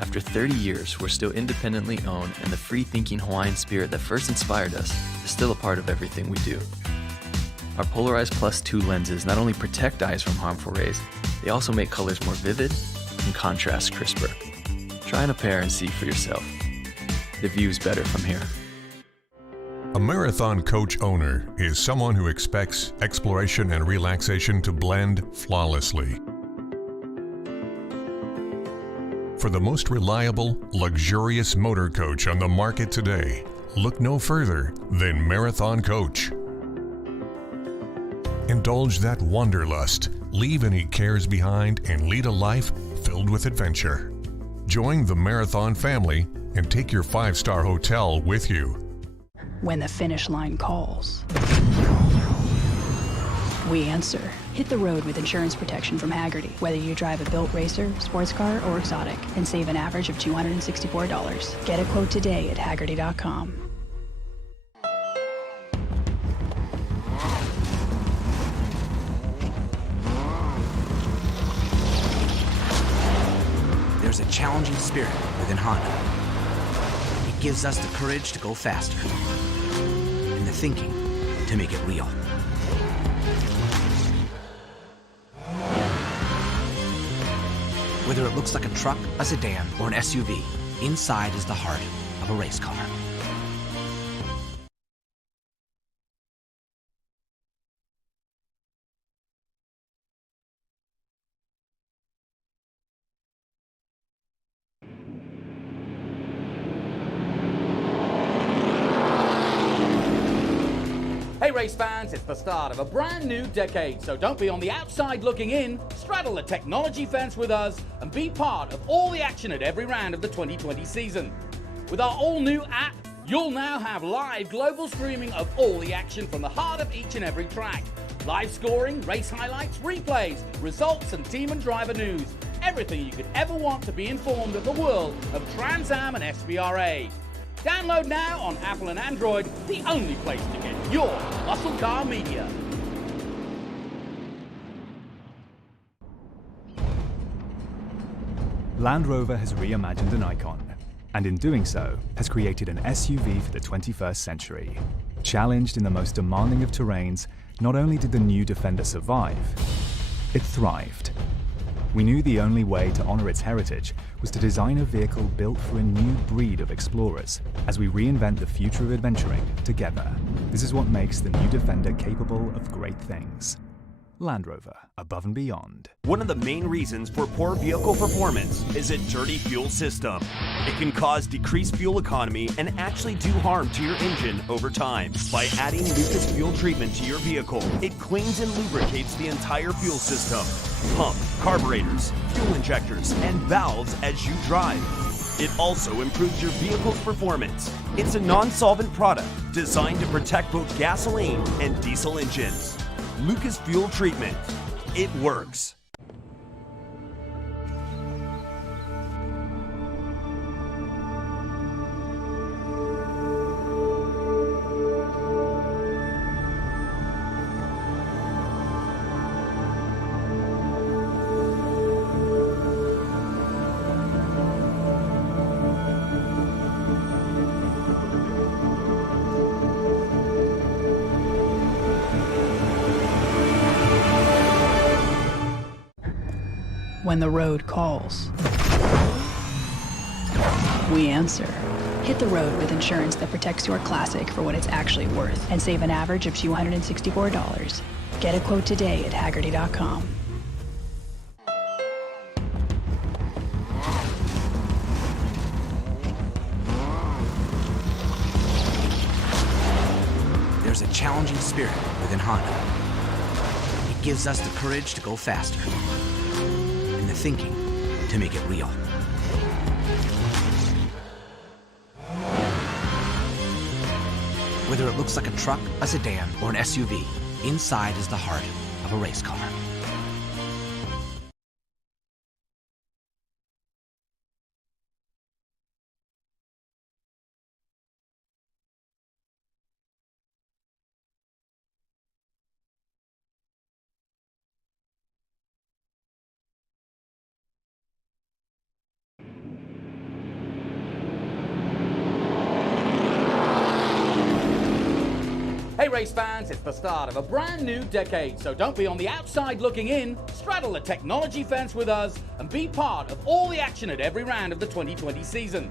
After 30 years, we're still independently owned, and the free-thinking Hawaiian spirit that first inspired us is still a part of everything we do. Our Polarized Plus 2 lenses not only protect eyes from harmful rays, they also make colors more vivid and contrast crisper. Try on a pair and see for yourself. The view's better from here. A marathon coach owner is someone who expects exploration and relaxation to blend flawlessly. For the most reliable, luxurious motor coach on the market today, look no further than Marathon Coach. Indulge that wanderlust, leave any cares behind, and lead a life filled with adventure. Join the Marathon family and take your 5-star hotel with you. When the finish line calls, we answer. Hit the road with insurance protection from Hagerty. Whether you drive a built racer, sports car, or exotic, and save an average of $264. Get a quote today at Hagerty.com. There's a challenging spirit within Honda. It gives us the courage to go faster, and the thinking to make it real. Whether it looks like a truck, a sedan, or an SUV, inside is the heart of a race car. Hey race fans, it's the start of a brand new decade, so don't be on the outside looking in. Straddle the technology fence with us and be part of all the action at every round of the 2020 season. With our all-new app, you'll now have live global streaming of all the action from the heart of each and every track. Live scoring, race highlights, replays, results, and team and driver news. Everything you could ever want to be informed of the world of Trans Am and SVRA. Download now on Apple and Android, the only place to get your muscle car media. Land Rover has reimagined an icon, and in doing so, has created an SUV for the 21st century. Challenged in the most demanding of terrains, not only did the new Defender survive, it thrived. We knew the only way to honor its heritage was to design a vehicle built for a new breed of explorers as we reinvent the future of adventuring together. This is what makes the new Defender capable of great things. Land Rover, above and beyond. One of the main reasons for poor vehicle performance is a dirty fuel system. It can cause decreased fuel economy and actually do harm to your engine over time. By adding Lucas Fuel Treatment to your vehicle, it cleans and lubricates the entire fuel system, pump, carburetors, fuel injectors, and valves as you drive. It also improves your vehicle's performance. It's a non-solvent product designed to protect both gasoline and diesel engines. Lucas Fuel Treatment. It works. When the road calls, we answer. Hit the road with insurance that protects your classic for what it's actually worth and save an average of $264. Get a quote today at Hagerty.com. There's a challenging spirit within Honda. It gives us the courage to go faster and the thinking to make it real. Whether it looks like a truck, a sedan, or an SUV, inside is the heart of a race car. Hey race fans, it's the start of a brand new decade, so don't be on the outside looking in. Straddle the technology fence with us and be part of all the action at every round of the 2020 season.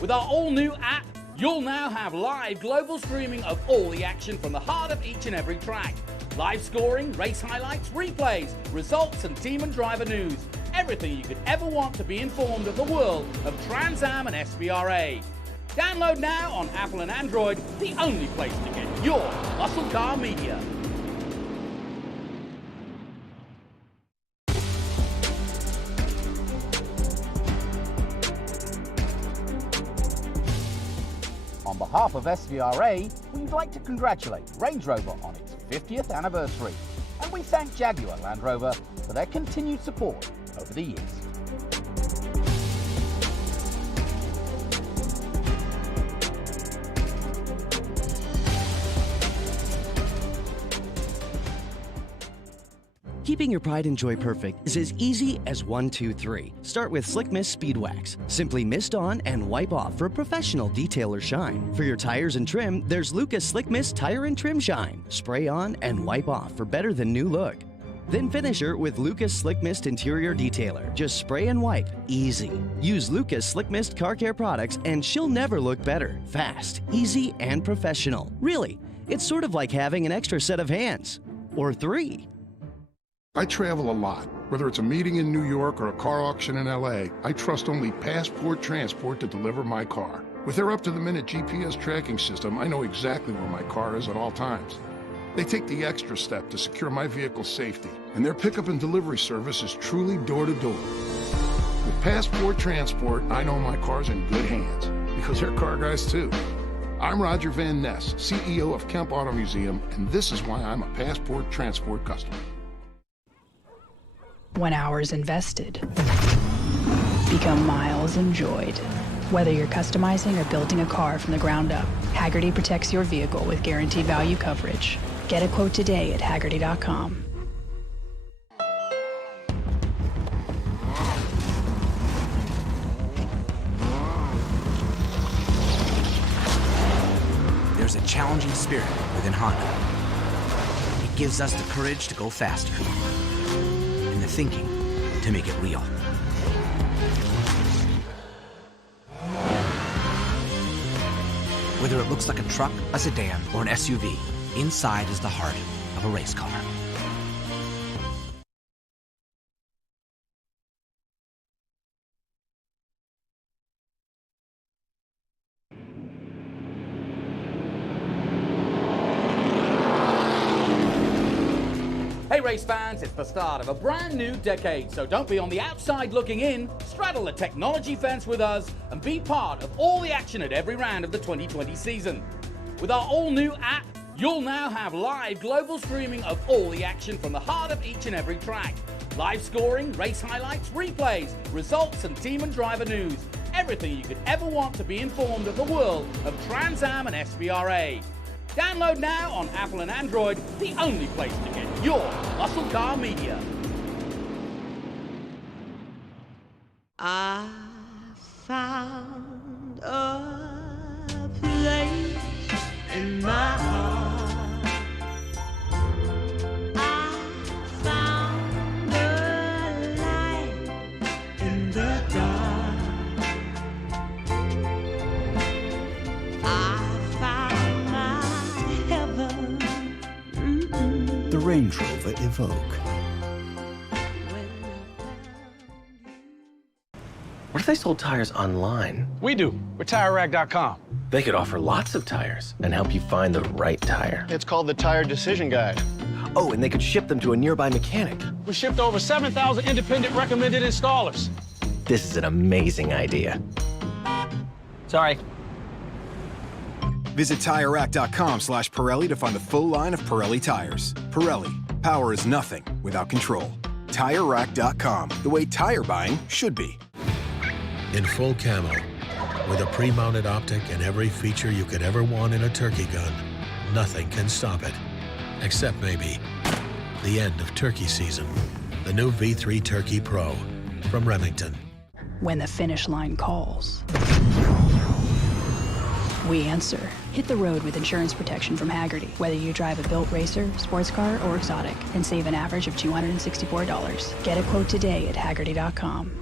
With our all-new app, you'll now have live global streaming of all the action from the heart of each and every track. Live scoring, race highlights, replays, results and team and driver news. Everything you could ever want to be informed of the world of Trans Am and SVRA. Download now on Apple and Android, the only place to get your muscle car media. On behalf of SVRA, we'd like to congratulate Range Rover on its 50th anniversary, and we thank Jaguar Land Rover for their continued support over the years. Keeping your pride and joy perfect is as easy as 1, 2, 3. Start with Slick Mist Speed Wax. Simply mist on and wipe off for a professional detail or shine. For your tires and trim, there's Lucas Slick Mist Tire and Trim Shine. Spray on and wipe off for better than new look. Then finish her with Lucas Slick Mist Interior Detailer. Just spray and wipe. Easy. Use Lucas Slick Mist Car Care products and she'll never look better. Fast, easy, and professional. Really, it's sort of like having an extra set of hands. Or 3. I travel a lot. Whether it's a meeting in New York or a car auction in LA, I trust only Passport Transport to deliver my car. With their up-to-the-minute GPS tracking system, I know exactly where my car is at all times. They take the extra step to secure my vehicle's safety, and their pickup and delivery service is truly door-to-door. With Passport Transport, I know my car's in good hands, because they're car guys too. I'm Roger Van Ness, CEO of Kemp Auto Museum, and this is why I'm a Passport Transport customer. When hours invested become miles enjoyed. Whether you're customizing or building a car from the ground up, Hagerty protects your vehicle with guaranteed value coverage. Get a quote today at Hagerty.com. There's a challenging spirit within Honda. It gives us the courage to go faster and the thinking to make it real. Whether it looks like a truck, a sedan, or an SUV, inside is the heart of a race car. Hey race fans, it's the start of a brand new decade, so don't be on the outside looking in. Straddle the technology fence with us and be part of all the action at every round of the 2020 season. With our all-new app, you'll now have live global streaming of all the action from the heart of each and every track. Live scoring, race highlights, replays, results and team and driver news. Everything you could ever want to be informed of the world of Trans Am and SVRA. Download now on Apple and Android, the only place to get your muscle car media. I found a place in my heart. I found a light in the dark. I found my heaven. The Range Rover Evoque. What if they sold tires online? We do. We're TireRack.com. They could offer lots of tires and help you find the right tire. It's called the Tire Decision Guide. Oh, and they could ship them to a nearby mechanic. We shipped over 7,000 independent recommended installers. This is an amazing idea. Sorry. Visit TireRack.com/Pirelli to find the full line of Pirelli tires. Pirelli, power is nothing without control. TireRack.com, the way tire buying should be. In full camo, with a pre-mounted optic and every feature you could ever want in a turkey gun, nothing can stop it. Except maybe the end of turkey season. The new V3 Turkey Pro from Remington. When the finish line calls, we answer. Hit the road with insurance protection from Hagerty. Whether you drive a built racer, sports car, or exotic, and save an average of $264. Get a quote today at Hagerty.com.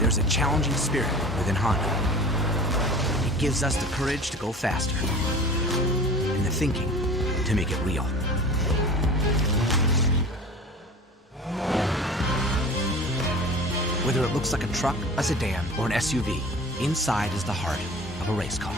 There's a challenging spirit within Honda. It gives us the courage to go faster and the thinking to make it real. Whether it looks like a truck, a sedan, or an SUV, inside is the heart of a race car.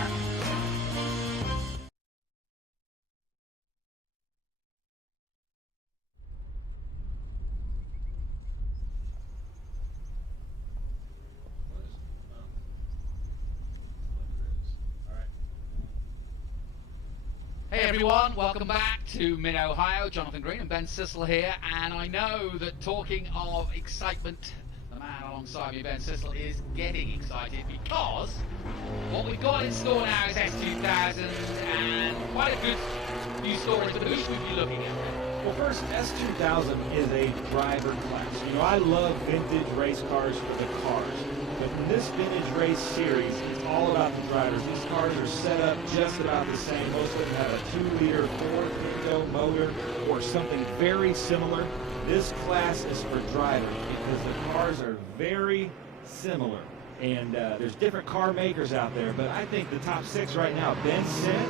Hey everyone, welcome back to Mid-Ohio. Jonathan Green and Ben Sissel here, and I know that talking of excitement, the man alongside me, Ben Sissel, is getting excited because what we've got in store now is S2000 and quite a good new story for the booth we'll be looking at. Well, first, S2000 is a driver class. You know, I love vintage race cars for the cars. But in this vintage race series, it's all about the drivers. These cars are set up just about the same. Most of them have a 2-liter Ford Pinto motor or something very similar. This class is for drivers because the cars are very similar. And there's different car makers out there, but I think the top 6 right now, Ben Sinnott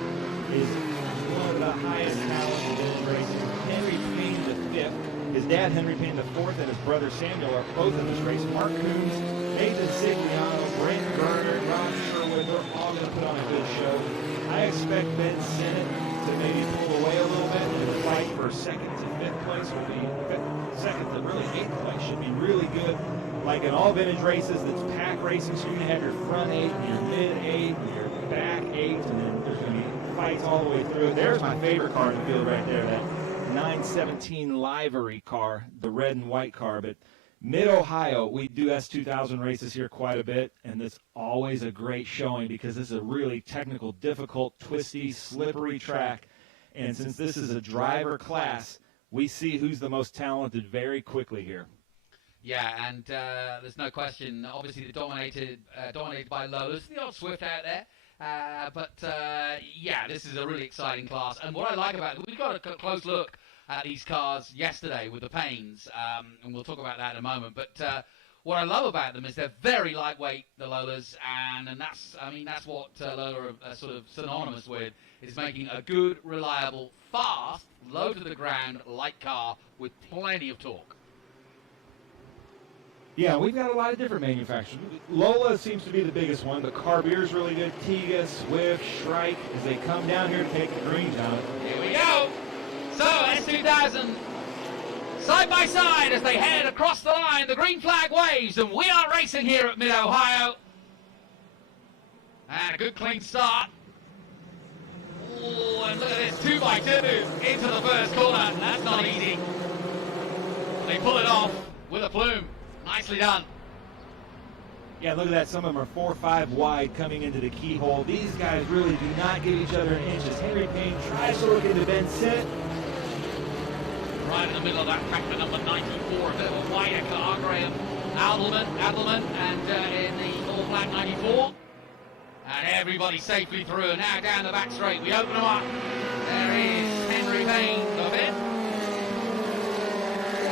is one of the highest talent in vintage racing. Henry Payne V, his dad Henry Payne IV, and his brother Samuel are both in this race. Mark Coombs, Nathan Sigliano, Brent Garner, Ron Sherwood, they're all going to put on a good show. I expect Ben Sinnott to maybe pull away a little bit, and the fight for 2nd to 5th place will be, 2nd to really 8th place should be really good. Like in all vintage races, that's pack racing, so you're going to have your front 8, your mid 8, your back 8, and then there's going to be fights all the way through. There's my favorite car in the field right there, that 917 livery car, the red and white car. But Mid-Ohio, we do S2000 races here quite a bit, and it's always a great showing because this is a really technical, difficult, twisty, slippery track. And since this is a driver class, we see who's the most talented very quickly here. Yeah, and there's no question, obviously they're dominated by Lolas, the odd Swift out there. Yeah, this is a really exciting class. And what I like about it, we got a close look at these cars yesterday with the Paynes, and we'll talk about that in a moment. But what I love about them is they're very lightweight, the Lolas, and that's what Lola are sort of synonymous with, is making a good, reliable, fast, low to the ground, light car with plenty of torque. Yeah, we've got a lot of different manufacturers. Lola seems to be the biggest one, but Carbeer's really good. Tiga, Swift, Shrike, as they come down here to take the green down. Here we go. So, S2000, side by side as they head across the line, the green flag waves, and we are racing here at Mid-Ohio. And a good clean start. Oh, and look at this, 2x2 into the first corner. That's not easy. They pull it off with a plume. Nicely done. Yeah, look at that. Some of them are 4 or 5 wide coming into the keyhole. These guys really do not give each other an inch. As Henry Payne tries to look into Ben Sinnott. Right in the middle of that track, the number 94, a bit of a wider car, Graham Adelman, and in the all black 94. And everybody safely through, and now down the back straight. We open them up. There is Henry Payne V.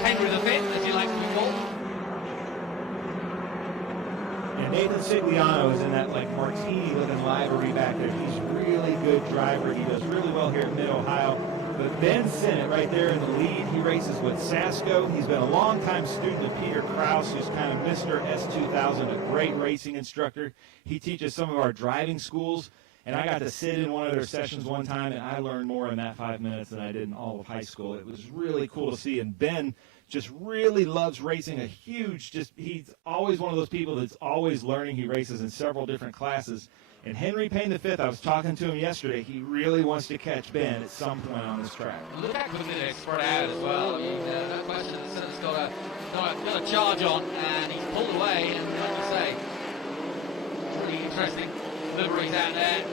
Henry V, as you like to be called. And Nathan Sigliano is in that like martini-looking livery back there. He's a really good driver. He does really well here at Mid-Ohio. But Ben Sinnott right there in the lead. He races with Sasco. He's been a longtime student of Peter Krause, who's kind of Mr. S2000, a great racing instructor. He teaches some of our driving schools, and I got to sit in one of their sessions one time, and I learned more in that 5 minutes than I did in all of high school. It was really cool to see, and Ben just really loves racing. He's always one of those people that's always learning. He races in several different classes. And Henry Payne V, I was talking to him yesterday, he really wants to catch Ben at some point on this track. Look how quickly they spread out as well. I mean, no question that Sinnott's got a charge on, and he's pulled away, and like you say, really interesting liveries out there.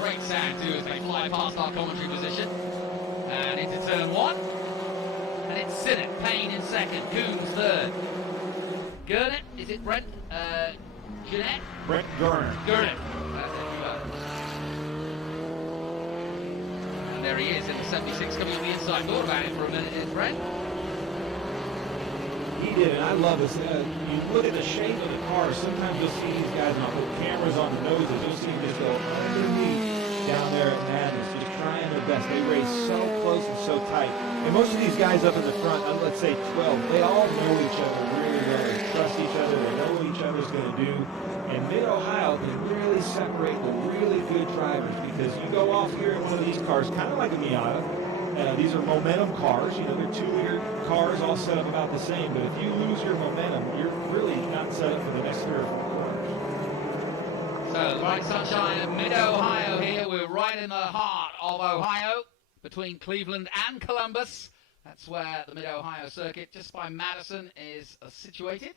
Great sound too as they fly past our commentary position and into turn 1, and it's Sinnott, Payne in second, Coombs third. Gurnett, is it Brent? Gurnett? Brent Gurnett. Gurnett. That's it. And there he is in the 76 coming on the inside. Thought about it for a minute, did Brent? He did, and I love this. You look at the shape of the car. Sometimes you'll see these guys not put cameras on the noses. You'll see them just go underneath down there at Madness, just trying their best. They race so close and so tight. And most of these guys up in the front, let's say 12, they all know each other really well. They trust each other. They know what each other's going to do. And Mid-Ohio can really separate the really good drivers, because you go off here in one of these cars, kind of like a Miata. These are momentum cars. You know, they're 2-liter cars all set up about the same. But if you lose your momentum, you're really not set up for the next 3 or 4 cars. So the bright sunshine of Mid-Ohio here. We're right in the heart of Ohio, between Cleveland and Columbus. That's where the Mid-Ohio circuit, just by Madison, is situated.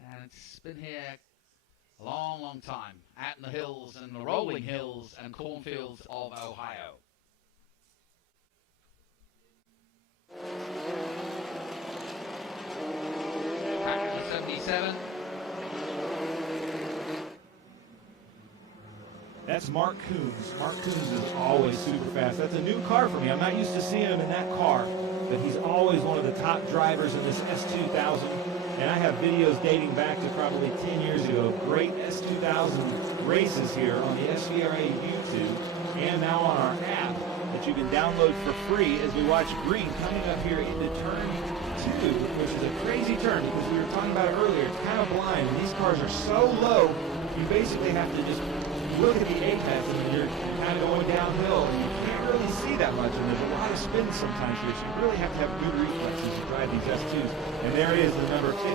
And it's been here a long, long time, out in the hills and the rolling hills and cornfields of Ohio. Back to the 77. That's Mark Coombs. Mark Coombs is always super fast. That's a new car for me. I'm not used to seeing him in that car, but he's always one of the top drivers in this S2000. And I have videos dating back to probably 10 years ago. Great S2000 races here on the SVRA YouTube and now on our app that you can download for free as we watch Green coming up here into turn 2, which is a crazy turn because we were talking about it earlier. It's kind of blind, and these cars are so low, you basically have to just look at the apex and you're kind of going downhill and you can't really see that much, and there's a lot of spin sometimes here, so you really have to have good reflexes to drive these S2s. And there he is, the number 15,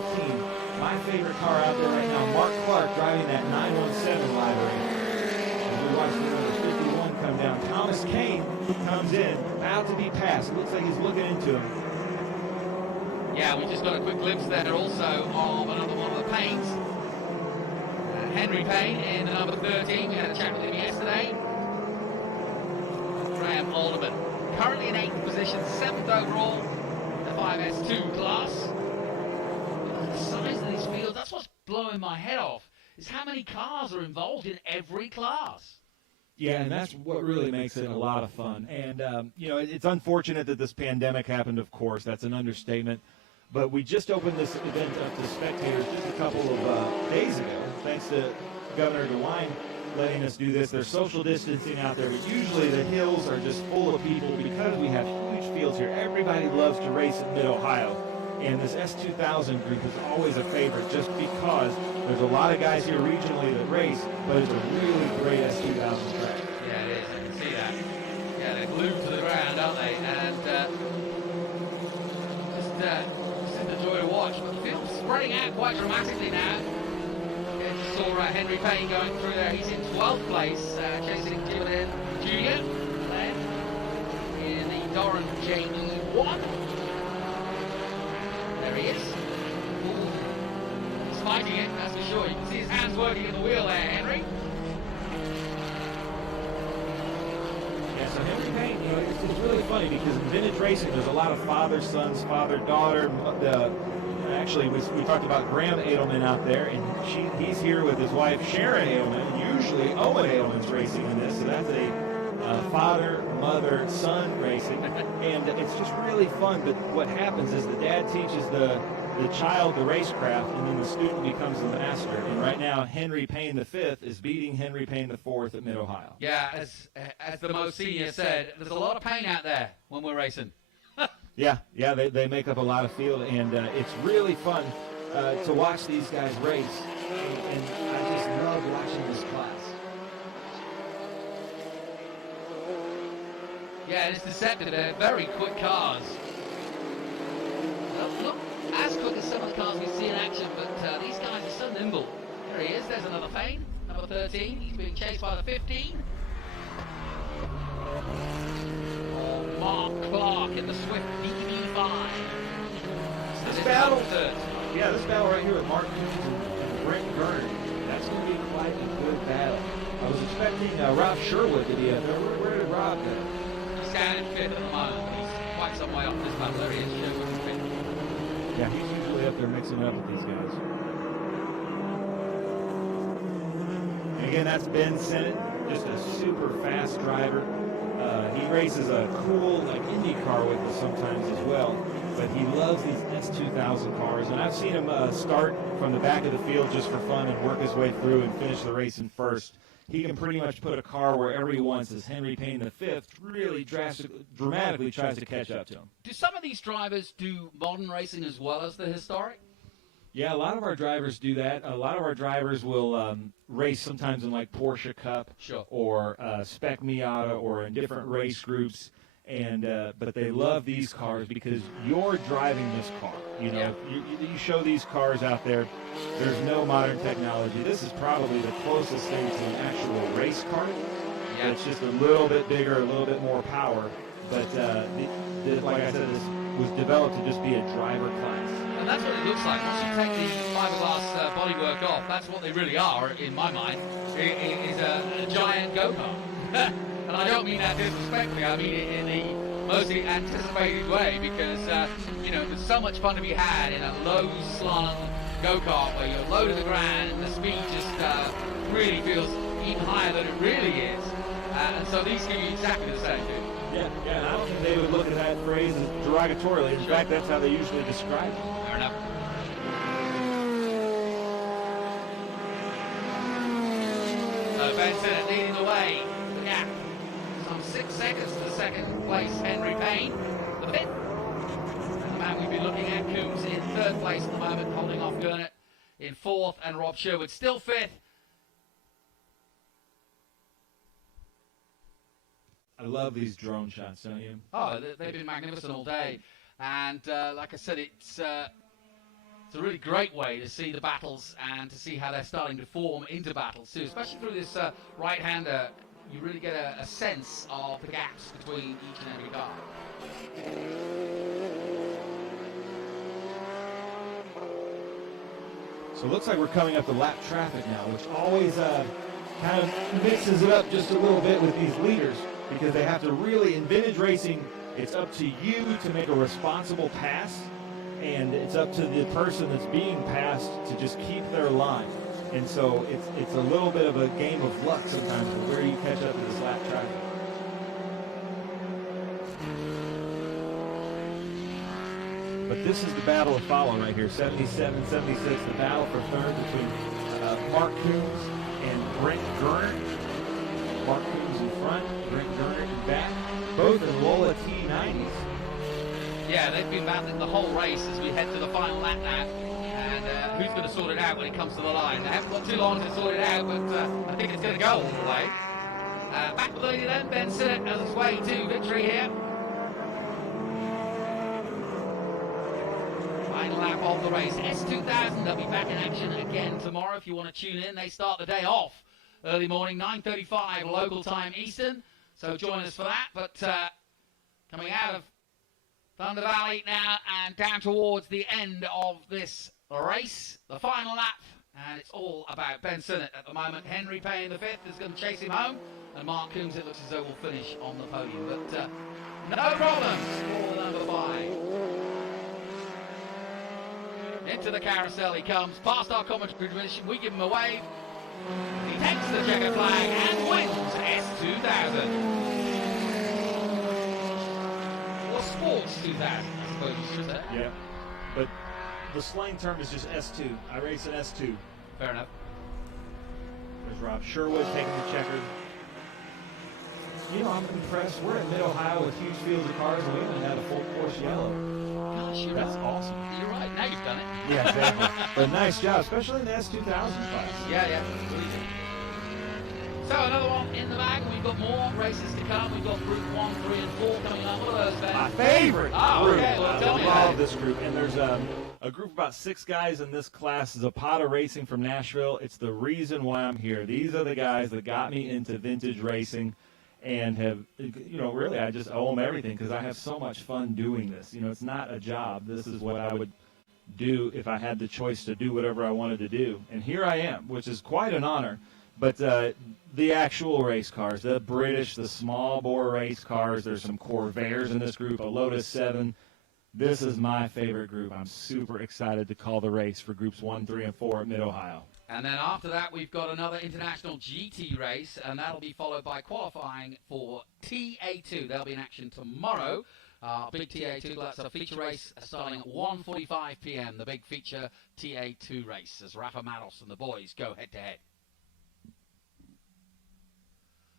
my favorite car out there right now, Mark Clark, driving that 917 livery. As we watch the number 51 come down, Thomas Kane comes in, about to be passed. It looks like he's looking into him. Yeah, we just got a quick glimpse there also of another one of the Paynes. Henry Payne in the number 13. We had a chat with him yesterday. Graham Alderman, currently in 8th position, 7th overall, the 5S2 class. Look at the size of these fields. That's what's blowing my head off, is how many cars are involved in every class. Yeah, and that's what really makes it a lot of fun. And, you know, it's unfortunate that this pandemic happened, of course. That's an understatement. But we just opened this event up to spectators just a couple of days ago, thanks to Governor DeWine letting us do this. There's social distancing out there, but usually the hills are just full of people because we have huge fields here. Everybody loves to race in Mid-Ohio. And this S2000 group is always a favorite just because there's a lot of guys here regionally that race, but it's a really great S2000 track. Yeah, it is. I can see that. Yeah, they're glued to the ground, aren't they? And just a joy to watch. But the field's spreading out quite dramatically now. You saw Henry Payne going through there. He's in 12th place, chasing Gibbon Jr. there in the Doran JE1. There he is. Ooh. He's fighting it, that's for sure. You can see his hands working in the wheel there, Henry. Yeah, so Henry Payne, you know, it's really funny because in vintage racing, there's a lot of father, sons, father, daughter. Actually, we talked about Graham Edelman out there, and he's here with his wife, Sharon Edelman. Usually, Owen Edelman's racing in this, so that's a father, mother, son racing. And it's just really fun, but what happens is the dad teaches the the child, the racecraft, and then the student becomes the master. And right now, Henry Payne V is beating Henry Payne IV at Mid-Ohio. Yeah, as the most senior said, there's a lot of pain out there when we're racing. Yeah, they make up a lot of field, and it's really fun to watch these guys race. And I just love watching this class. Yeah, it's deceptive. They're very quick cars. Not as quick as some of the cars we see in action, but these guys are so nimble. There he is. There's another Payne, number 13. He's being chased by the 15. Mark Clark in the Swift DB5. This battle right here with Mark Coons and Brent Gurney, that's going to be quite a good battle. I was expecting Rob Sherwood to be up there. Where did Rob go? He's down in fifth at the moment. He's quite some way off this battle. There he is, Sherwood in fifth. Yeah, he's usually up there mixing up with these guys. And again, that's Ben Sennett, just a super fast driver. He races a cool, Indy car with us sometimes as well. But he loves these S2000 cars, and I've seen him start from the back of the field just for fun and work his way through and finish the race in first. He can pretty much put a car wherever he wants as Henry Payne V really dramatically tries to catch up to him. Do some of these drivers do modern racing as well as the historic? Yeah, a lot of our drivers do that. A lot of our drivers will race sometimes in Porsche Cup or Spec Miata or in different race groups. And but they love these cars because you're driving this car. You know, you show these cars out there. There's no modern technology. This is probably the closest thing to an actual race car. Yeah. It's just a little bit bigger, a little bit more power. But like I said, this was developed to just be a driver class. And that's what it looks like. Once you take the fiberglass bodywork off, that's what they really are, in my mind. It is a giant go-kart. And I don't mean that disrespectfully, I mean it in the most anticipated way, because, there's so much fun to be had in a low-slung go-kart where you're low to the ground and the speed just really feels even higher than it really is. And so these give you exactly the same, dude. Yeah, and I don't think they would look at that phrase as derogatorily. In fact, that's how they usually describe it. Fair enough. So Ben Sennett leading the way. Yeah. Some 6 seconds to second place Henry Payne, the fifth. The man we've been looking at, Coombs, in third place at the moment, holding off Gurnett in fourth, and Rob Sherwood still fifth. I love these drone shots, don't you? Oh, they've been magnificent all day. And like I said, it's a really great way to see the battles and to see how they're starting to form into battles too, especially through this right-hander. You really get a sense of the gaps between each and every car. So it looks like we're coming up to lap traffic now, which always kind of mixes it up just a little bit with these leaders, because they have to really, in vintage racing, it's up to you to make a responsible pass, and it's up to the person that's being passed to just keep their line. And so it's a little bit of a game of luck sometimes with where you catch up to this lap traffic. But this is the battle to follow right here, 77, 76, the battle for third between Mark Coons and Brent Gurnett. Mark Coons in front, Brent Gurnett in back, both in Lola T90s. Yeah, they've been battling the whole race as we head to the final lap now. And who's going to sort it out when it comes to the line? They haven't got too long to sort it out, but I think it's going to go all the way. Back with the lead then, Ben Sennett on his way to victory here. Final lap of the race. S2000, they'll be back in action again tomorrow if you want to tune in. They start the day off early morning, 9:35 local time Eastern. So join us for that. But coming out of Thunder Valley now and down towards the end of this race, the final lap, and it's all about Ben Sennett at the moment. Henry Payne V is going to chase him home, and Mark Combs, it looks as though, will finish on the podium. But no problems for number 5. Into the carousel he comes, past our commentary position, we give him a wave. He takes the checker flag and wins S2000. Or Sports 2000, I suppose you should say. Yeah, but the slang term is just S2. I race an S2. Fair enough. There's Rob Sherwood taking the checkered. You know, I'm impressed. We're in Mid-Ohio with huge fields of cars, and we haven't had a full course yellow. Gosh, that's awesome. You're right. Now you've done it. Yeah, exactly. But nice job, especially in the S2000 class. Yeah. Really good. So another one in the bag. We've got more races to come. We've got Group 1, 3, and 4 coming up. What are those, Ben? My favorite group. Okay. Well, tell me I about love this group. And there's a group of about 6 guys in this class. Zapata Racing from Nashville. It's the reason why I'm here. These are the guys that got me into vintage racing and have, you know, really I just owe them everything because I have so much fun doing this. You know, it's not a job. This is what I would do if I had the choice to do whatever I wanted to do. And here I am, which is quite an honor. But the actual race cars, the British, the small bore race cars, there's some Corvairs in this group, a Lotus 7. This is my favorite group. I'm super excited to call the race for groups 1, 3, and 4 at Mid-Ohio. And then after that, we've got another international GT race, and that'll be followed by qualifying for TA2. They'll be in action tomorrow. Big TA2, that's a feature race starting at 1:45 p.m., the big feature TA2 race, as Rafa Matos and the boys go head-to-head.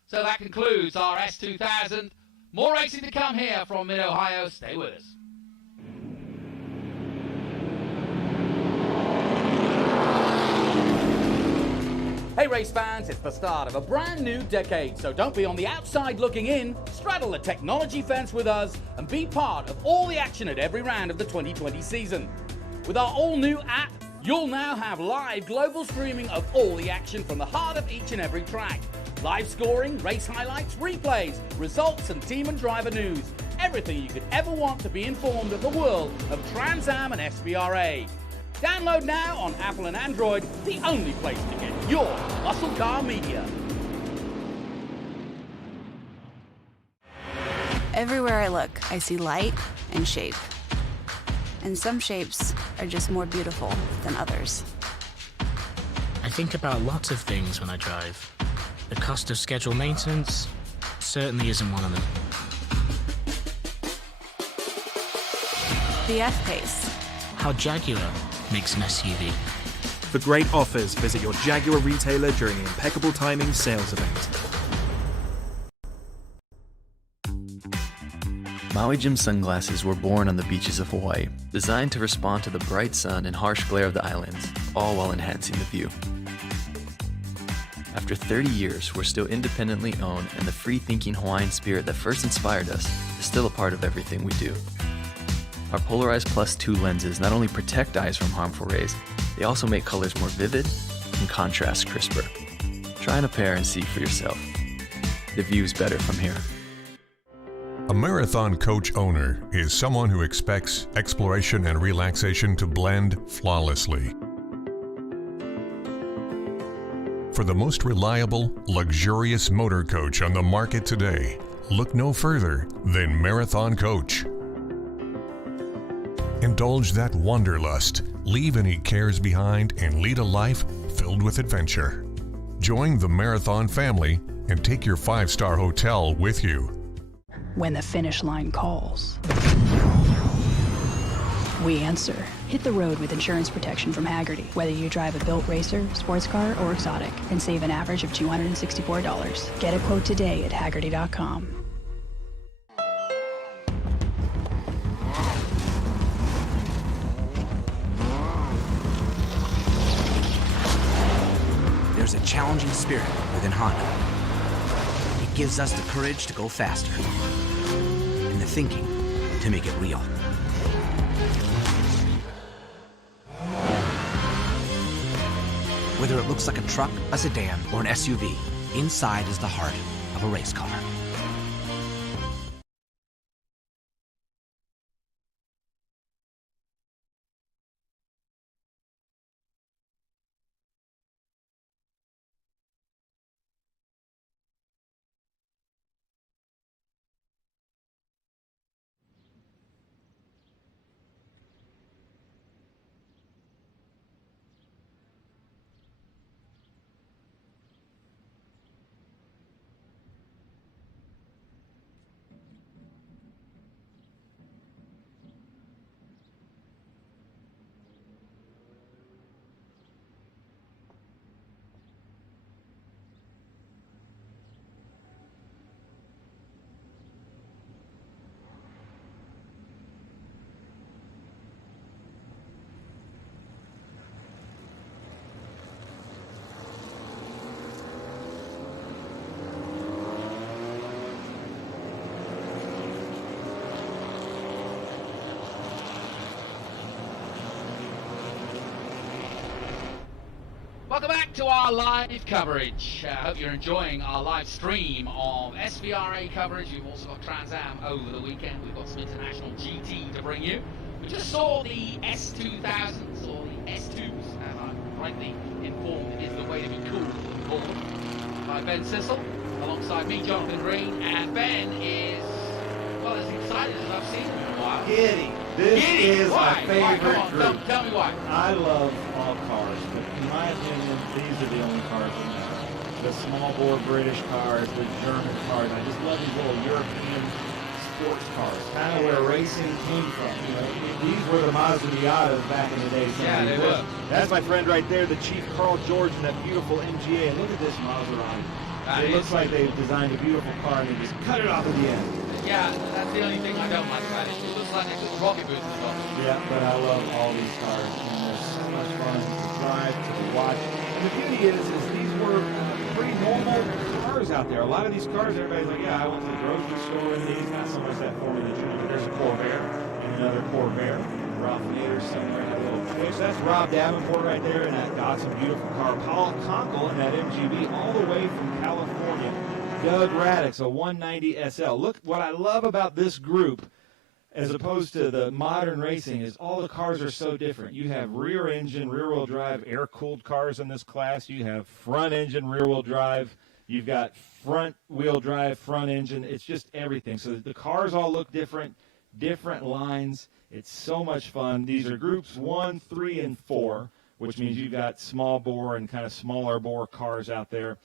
So that concludes our S2000. More racing to come here from Mid-Ohio. Stay with us. Hey race fans, it's the start of a brand new decade, so don't be on the outside looking in. Straddle the technology fence with us and be part of all the action at every round of the 2020 season. With our all-new app, you'll now have live global streaming of all the action from the heart of each and every track. Live scoring, race highlights, replays, results and team and driver news. Everything you could ever want to be informed of the world of Trans Am and SVRA. Download now on Apple and Android, the only place to get your muscle car media. Everywhere I look, I see light and shape. And some shapes are just more beautiful than others. I think about lots of things when I drive. The cost of scheduled maintenance certainly isn't one of them. The F-Pace. How Jaguar makes an SUV. For great offers, visit your Jaguar retailer during the Impeccable Timing sales event. Maui Jim sunglasses were born on the beaches of Hawaii, designed to respond to the bright sun and harsh glare of the islands, all while enhancing the view. After 30 years, we're still independently owned, and the free-thinking Hawaiian spirit that first inspired us is still a part of everything we do. Our Polarized Plus 2 lenses not only protect eyes from harmful rays, they also make colors more vivid and contrast crisper. Try on a pair and see for yourself. The view's better from here. A marathon coach owner is someone who expects exploration and relaxation to blend flawlessly. For the most reliable, luxurious motor coach on the market today, look no further than Marathon Coach. Indulge that wanderlust, leave any cares behind, and lead a life filled with adventure. Join the Marathon family and take your 5-star hotel with you. When the finish line calls, we answer. Hit the road with insurance protection from Hagerty. Whether you drive a built racer, sports car, or exotic, and save an average of $264. Get a quote today at Hagerty.com. There's a challenging spirit within Honda. It gives us the courage to go faster, and the thinking to make it real. Whether it looks like a truck, a sedan, or an SUV, inside is the heart of a race car. to our live coverage. I hope you're enjoying our live stream of SVRA coverage. We've also got Trans Am over the weekend. We've got some international GT to bring you. We just saw the S2000s, or the S2s, as I'm rightly informed is the way to be called, by Ben Sissel, alongside me, Jonathan Green, and Ben is, well, as excited as I've seen him in a while. Giddy. This is Why? my favorite Come on, group. tell me why. I love all cars, but in my opinion, these are the only cars we have. The small bore British cars, the German cars. I just love these little European sports cars, kind of where racing came from. You know, these were the Mazda Miatas back in the day. Yeah, they were. That's my friend right there, the Chief Carl George, and that beautiful MGA. And look at this Maserati. It looks like they've designed a beautiful car and they just cut it off at the end. Yeah, that's the only thing I don't like about it. It looks like they put rocket boots on top. Yeah, but I love all these cars, and they're so much fun to drive, to watch. And the beauty is these were pretty normal cars out there. A lot of these cars, everybody's like, yeah, I went to the grocery store in these, not so much that Formula Junior, but there's a Corvair and another Corvair. Ralph Nader somewhere in that little place. So that's Rob Davenport right there, and that Datsun beautiful car. Paul Conkle in that MGB all the way from California. Doug Radix, a 190 SL. Look, what I love about this group, as opposed to the modern racing, is all the cars are so different. You have rear engine, rear wheel drive, air cooled cars in this class. You have front engine, rear wheel drive. You've got front wheel drive, front engine. It's just everything. So the cars all look different, different lines. It's so much fun. These are groups 1, 3, and 4, which means you've got small bore and kind of smaller bore cars out there.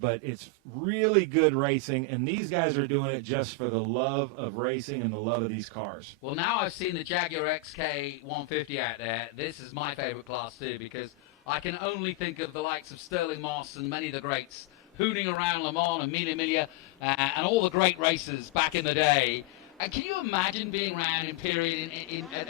But it's really good racing, and these guys are doing it just for the love of racing and the love of these cars. Well, now I've seen the Jaguar XK 150 out there. This is my favorite class too, because I can only think of the likes of Sterling Moss and many of the greats hooning around Le Mans and Mille Miglia and all the great racers back in the day. And can you imagine being around in period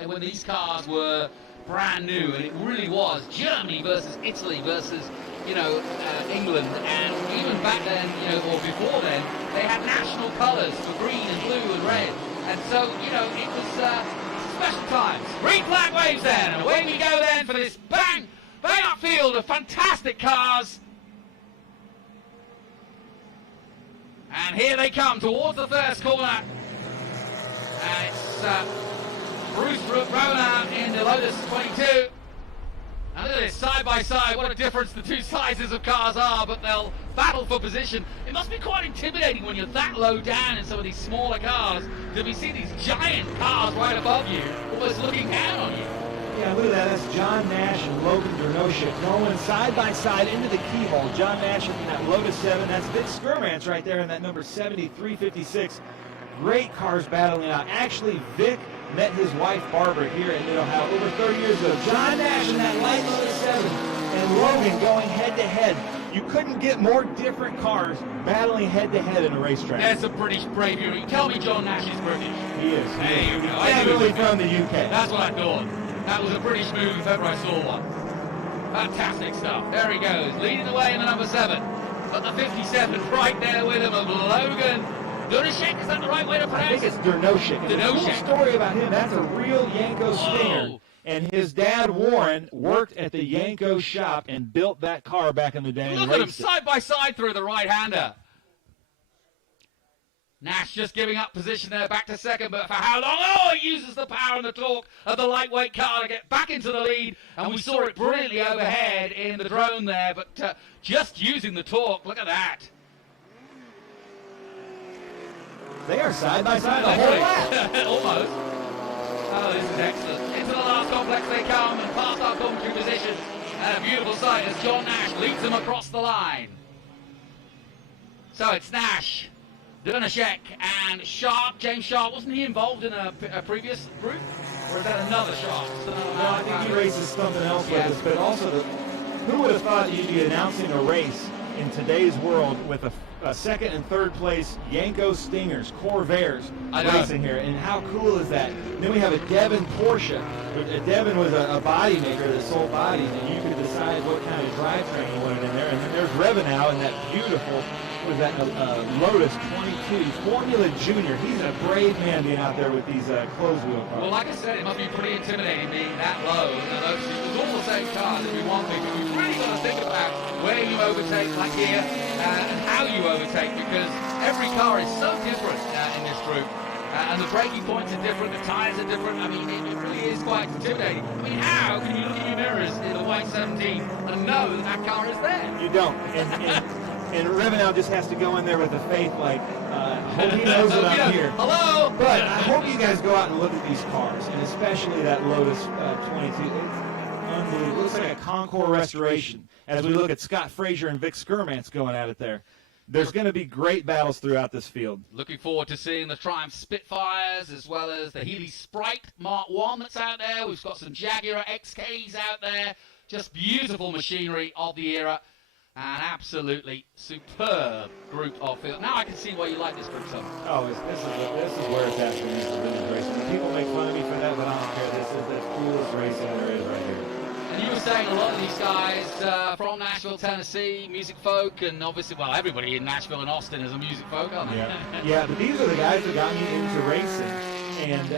when these cars were brand new, and it really was Germany versus Italy versus, you know, England, and even back then, you know, or before then, they had national colours for green and blue and red, and so, you know, it was special times. Green flag waves then, and away we go then for this bang up field of fantastic cars. And here they come towards the first corner. And it's Bruce Rona in the Lotus 22. And look at this, side by side, what a difference the two sizes of cars are, but they'll battle for position. It must be quite intimidating when you're that low down in some of these smaller cars to be seeing these giant cars right above you, almost looking down on you. Yeah, look at that. That's John Nash and Logan Dernoshik going side by side into the keyhole. John Nash in that Lotus 7. That's Vic Skurmans right there in that number 7356. Great cars battling out. Actually, Vic met his wife Barbara here in Mid-Ohio over 30 years ago. John Nash in that light Lotus 7 and Logan going head-to-head. You couldn't get more different cars battling head-to-head in a racetrack. That's a British bravery. Tell me John Nash is British. He is. There you go. Definitely from the UK. That's what I thought. That was a British move if ever I saw one. Fantastic stuff. There he goes, leading the way in the number 7. Got the 57 right there with him of Logan Dernoshik. Is that the right way to pronounce it? I think it's Dernoshik. There's a cool story about him. That's a real Yanko Stinger. And his dad, Warren, worked at the Yanko shop and built that car back in the day. Look at him side by side through the right-hander. Nash just giving up position there, back to second, but for how long? Oh, it uses the power and the torque of the lightweight car to get back into the lead, and we saw it brilliantly overhead in the drone there, but just using the torque, look at that. They are side by side the whole lap. Almost. Oh, this is excellent. Into the last complex they come, and past our commentary position, and a beautiful sight as John Nash leads them across the line. So it's Nash, Dernoshik, and Sharp. James Sharp, wasn't he involved in a previous group? Or is that another Sharp? No, I think he races something else with us, but also, who would have thought you'd be announcing a race in today's world with a second and third place Yanko Stingers, Corvairs racing here, and how cool is that? And then we have a Devon Porsche. Devon was a body maker that sold bodies, and you could decide what kind of drivetrain you wanted in there. And then there's Revenow in that beautiful, was that Lotus 22 Formula Junior. He's a brave man being out there with these closed wheel cars. Well, like I said, it must be pretty intimidating being that low. It was all the same cars. It'd be one thing to be really got to think about where you overtake, like here, and how you overtake, because every car is so different in this group. And the braking points are different, the tyres are different. I mean, it really is quite intimidating. I mean, how can you look at your mirrors in the white 17 and know that that car is there? You don't. And Revenal just has to go in there with the faith, like, hope he knows that I'm here. Hello! But I hope you guys go out and look at these cars, and especially that Lotus 22. It's unbelievable. It looks like a Concours restoration as we look at Scott Frazier and Vic Skirmantz going at it there. There's going to be great battles throughout this field. Looking forward to seeing the Triumph Spitfires as well as the Healey Sprite Mark 1 that's out there. We've got some Jaguar XKs out there. Just beautiful machinery of the era. An absolutely superb group of field. Now I can see why you like this group so much. Oh, this is where it's at for me for vintage racing. People make fun of me for that, but I don't care. This is the coolest racing there is right here. And you were saying a lot of these guys from Nashville, Tennessee, music folk, and obviously, well, everybody in Nashville and Austin is a music folk, aren't they? Yeah, but these are the guys that got me into racing. And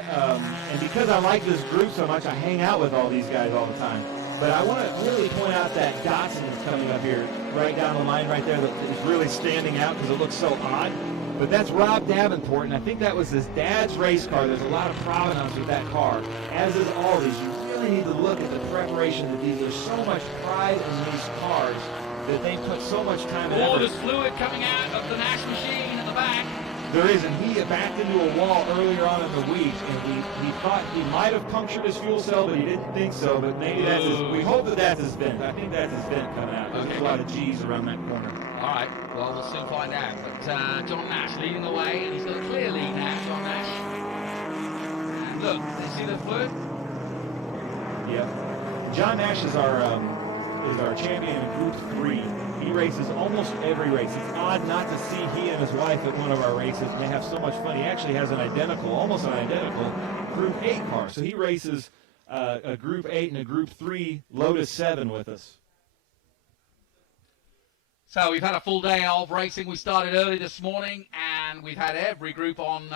because I like this group so much, I hang out with all these guys all the time. But I want to really point out that Datsun that's coming up here, right down the line right there, that is really standing out because it looks so odd. But that's Rob Davenport, and I think that was his dad's race car. There's a lot of provenance with that car, as is all these. You really need to look at the preparation that these. There's so much pride in these cars that they put so much time and effort. Oh, there's fluid coming out of the Nash machine in the back. There is, and he backed into a wall earlier on in the week, and he thought he might have punctured his fuel cell, but he didn't think so. But maybe that's his. We hope that that's his vent. I think that's his vent coming out. There's a lot of G's around that corner. All right, well, we'll soon find out. But John Nash leading the way, and he's got a clear lead now, John Nash. And look, you see the fluid? Yeah. John Nash is our champion in Group 3. He races almost every race. It's odd not to see he and his wife at one of our races. They have so much fun. He actually has almost an identical Group 8 car. So he races a Group 8 and a Group 3 Lotus 7 with us. So we've had a full day of racing. We started early this morning, and we've had every group on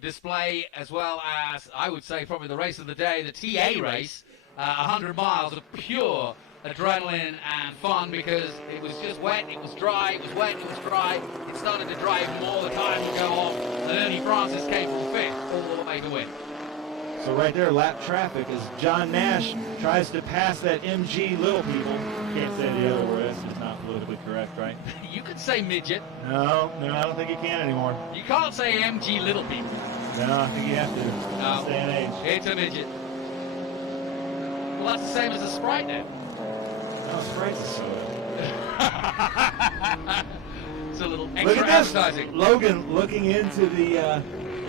display, as well as, I would say, probably the race of the day, the TA race, 100 miles of pure adrenaline and fun, because it was just wet, it was dry, it was wet, it was dry. It started to dry even more, the time would go off, and Ernie Francis came from 5th all the way to win. So right there, lap traffic, as John Nash tries to pass that MG Little People. Can't say the other word, it's not politically correct, right? You could say midget. No, I don't think you can anymore. You can't say MG Little People. No, I think you have to. No, day and age. It's a midget. Well, that's the same as a Sprite then. No, Sprite's a soda. It's a little extra Look at this. advertising. Logan looking into the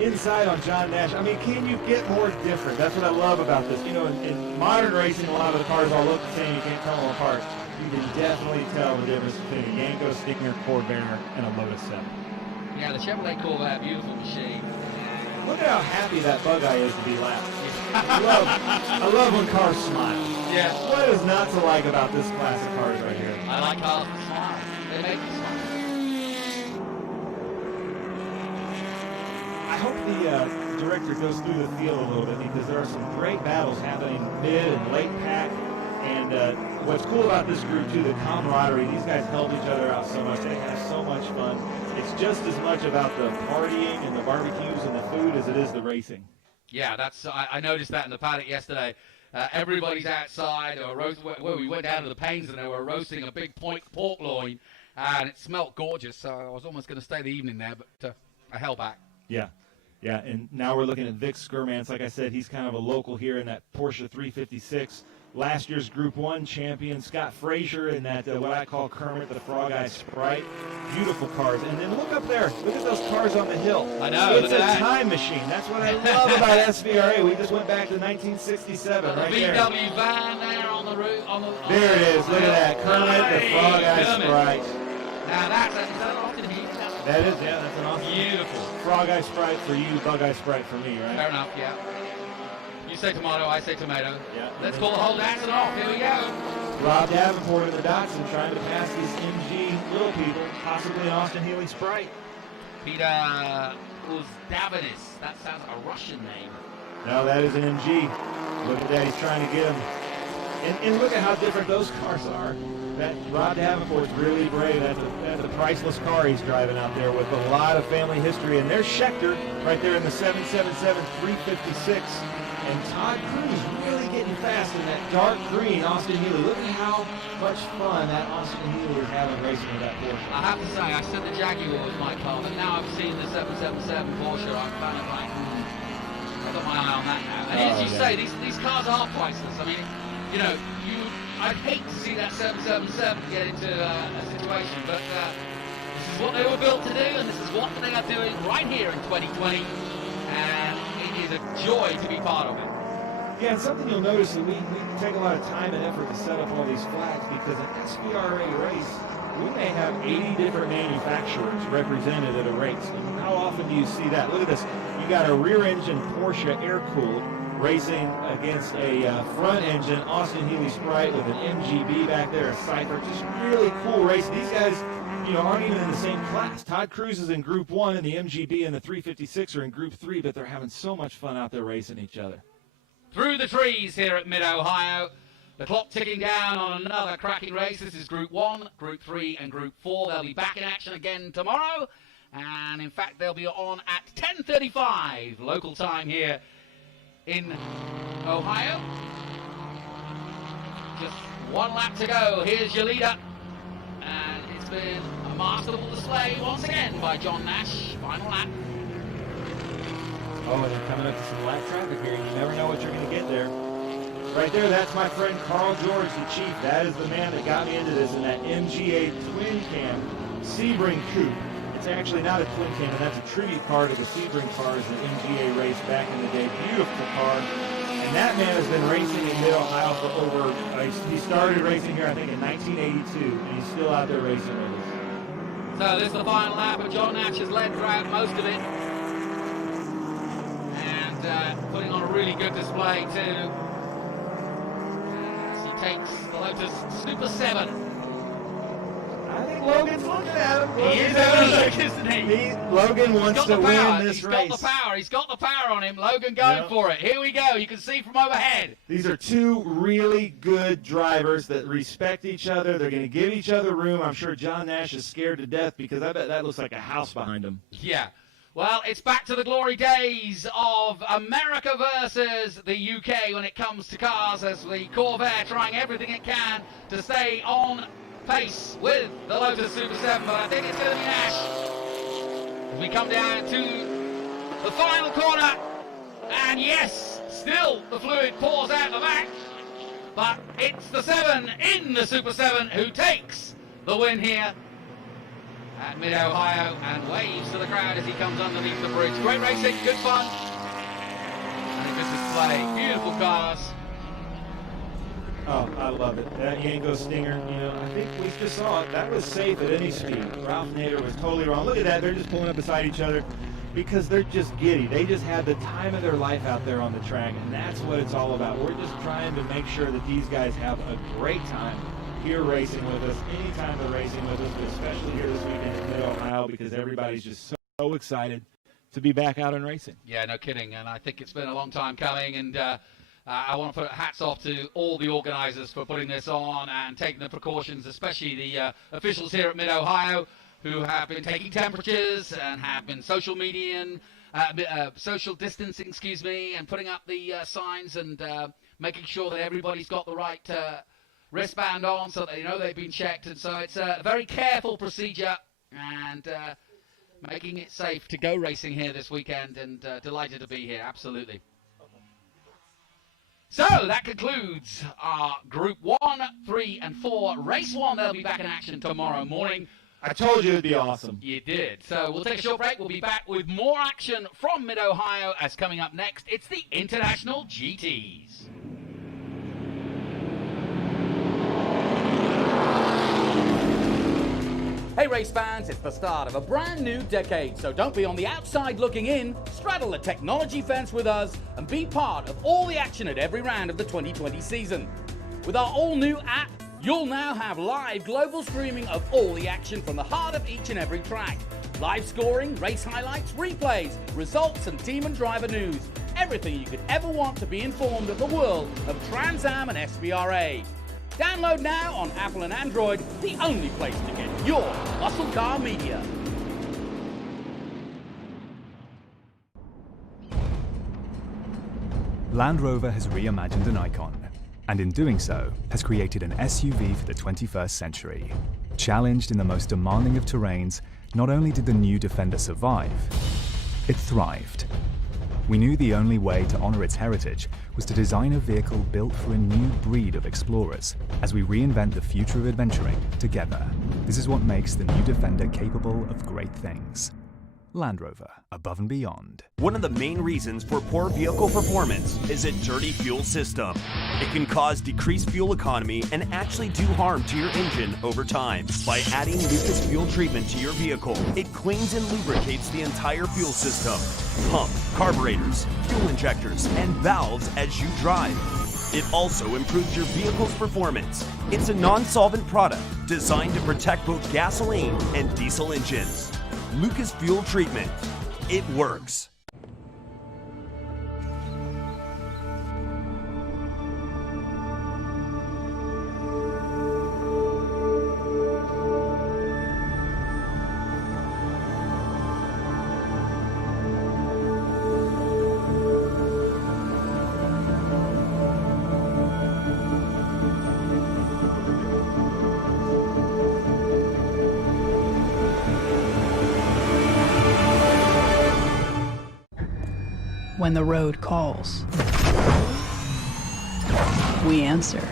inside on John Nash. I mean, can you get more different? That's what I love about this. You know, in modern racing, a lot of the cars all look the same. You can't tell them apart. You can definitely tell the difference between a Yanko Stinger Corvair and a Lotus 7. Yeah, the Chevrolet Corvette, beautiful machine. Look at how happy that bug eye is to be lapped. I love when cars smile. Yeah. What is not to like about this class of cars right here? I like cars that smile. They make me smile. I hope the director goes through the field a little bit, because there are some great battles happening mid and late pack. And what's cool about this group, too, the camaraderie. These guys help each other out so much. They have so much fun. It's just as much about the partying and the barbecues and the food as it is the racing. Yeah, that's. I noticed that in the paddock yesterday. Everybody's outside. We went down to the Pains and they were roasting a big pork loin, and it smelled gorgeous. So I was almost going to stay the evening there, but I held back. Yeah, and now we're looking at Vic Skirmantz. Like I said, he's kind of a local here in that Porsche 356. Last year's Group 1 champion, Scott Frazier, in that what I call Kermit the Frog Eye Sprite. Beautiful cars. And then look up there. Look at those cars on the hill. I know. It's a time machine. That's what I love about SVRA. We just went back to 1967 right there. The VW van there on the roof. There it is. Look at that. Kermit the Frog Eye Sprite. Now that's an Austin Heat. That is, yeah, that's an Austin. Beautiful. Frog Eye Sprite for you, Bug Eye Sprite for me, right? Fair enough, yeah. You say tomato, I say tomato. Yeah. Let's call the whole Datsun off. Here we go. Rob Davenport in the Datsun trying to pass these MG Little People, possibly an Austin Healey Sprite. Peter Uzdavinis. That sounds like a Russian name. No, that is an MG. Look at that. He's trying to get him. And look at how different those cars are. That Rod Davenport's really brave. That's a priceless car he's driving out there with a lot of family history. And there's Schechter right there in the 777 356. And Todd Cruz really getting fast in that dark green Austin Healey. Look at how much fun that Austin Healey is having racing with that Porsche. I have to say, I said the Jaguar was my car, but now I've seen the 777 Porsche, I'm kind of like, I've got my eye on that now. And as you say, these cars are priceless. I mean, you know, I'd hate to see that 777 get into a situation, but this is what they were built to do, and this is what they are doing right here in 2020, and it is a joy to be part of it. Yeah, and something you'll notice that we take a lot of time and effort to set up all these flags because an SVRA race, we may have 80 different manufacturers represented at a race. And how often do you see that? Look at this. You got a rear-engine Porsche air-cooled racing against a front-engine Austin Healey Sprite with an MGB back there, a Cypher. Just really cool race. These guys, you know, aren't even in the same class. Todd Cruz is in Group 1, and the MGB and the 356 are in Group 3, but they're having so much fun out there racing each other. Through the trees here at Mid-Ohio. The clock ticking down on another cracking race. This is Group 1, Group 3, and Group 4. They'll be back in action again tomorrow. And, in fact, they'll be on at 10:35 local time here in Ohio. Just one lap to go. Here's your leader. And it's been a masterful display once again by John Nash. Final lap. Oh, and they're coming up to some light traffic here. You never know what you're going to get there. Right there, that's my friend Carl George, the Chief. That is the man that got me into this in that MGA twin cam Sebring coupe. It's actually not a twin cam, and that's a tribute car to the Sebring cars that MGA raced back in the day. Beautiful car. And that man has been racing in Mid-Ohio for over, he started racing here, I think, in 1982, and he's still out there racing with us. So this is the final lap, and John Nash has led throughout most of it. And putting on a really good display, too. As he takes the Lotus Super 7. I think Logan's looking at him. He is having a look, isn't he? Logan wants to win this race. He's got the power. He's got the power on him. Logan going for it. Here we go. You can see from overhead. These are two really good drivers that respect each other. They're going to give each other room. I'm sure John Nash is scared to death because I bet that looks like a house behind him. Yeah. Well, it's back to the glory days of America versus the UK when it comes to cars, as the Corvair trying everything it can to stay on pace with the Lotus Super 7, but I think it's going to be Nash as we come down to the final corner. And yes, still the fluid pours out the back, but it's the 7 in the Super 7 who takes the win here at Mid-Ohio and waves to the crowd as he comes underneath the bridge. Great racing, good fun, and a good display. Beautiful cars. Oh, I love it. That Yanko Stinger, you know, I think we just saw it. That was safe at any speed. Ralph Nader was totally wrong. Look at that. They're just pulling up beside each other because they're just giddy. They just had the time of their life out there on the track, and that's what it's all about. We're just trying to make sure that these guys have a great time here racing with us, anytime they're racing with us, but especially here this weekend in Mid-Ohio because everybody's just so excited to be back out and racing. Yeah, no kidding, and I think it's been a long time coming, and I want to put hats off to all the organisers for putting this on and taking the precautions, especially the officials here at Mid-Ohio who have been taking temperatures and have been social distancing, and putting up the signs and making sure that everybody's got the right wristband on so they know they've been checked. And so it's a very careful procedure and making it safe to go racing here this weekend, and delighted to be here, absolutely. So that concludes our Group 1, 3, and 4. Race 1, they'll be back in action tomorrow morning. I told you it'd be awesome. You did. So we'll take a short break. We'll be back with more action from Mid-Ohio as coming up next. It's the International GTs. Hey race fans, it's the start of a brand new decade, so don't be on the outside looking in. Straddle the technology fence with us and be part of all the action at every round of the 2020 season. With our all-new app, you'll now have live global streaming of all the action from the heart of each and every track. Live scoring, race highlights, replays, results, and team and driver news. everything you could ever want to be informed of the world of Trans Am and SVRA. Download now on Apple and Android, the only place to get your muscle car media. Land Rover has reimagined an icon, and in doing so, has created an SUV for the 21st century. Challenged in the most demanding of terrains, not only did the new Defender survive, it thrived. We knew the only way to honor its heritage was to design a vehicle built for a new breed of explorers, as we reinvent the future of adventuring together. This is what makes the new Defender capable of great things. Land Rover, above and beyond. One of the main reasons for poor vehicle performance is a dirty fuel system. It can cause decreased fuel economy and actually do harm to your engine over time. By adding Lucas fuel treatment to your vehicle, it cleans and lubricates the entire fuel system. Pump, carburetors, fuel injectors, and valves as you drive. It also improves your vehicle's performance. It's a non-solvent product designed to protect both gasoline and diesel engines. Lucas Fuel Treatment. It works. When the road calls, we answer.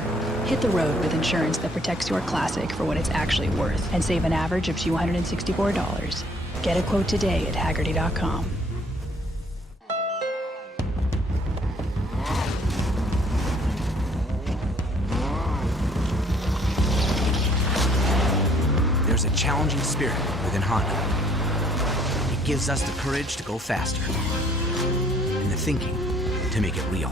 Hit the road with insurance that protects your classic for what it's actually worth and save an average of $264. Get a quote today at Haggerty.com. There's a challenging spirit within Honda. It gives us the courage to go faster. The thinking to make it real.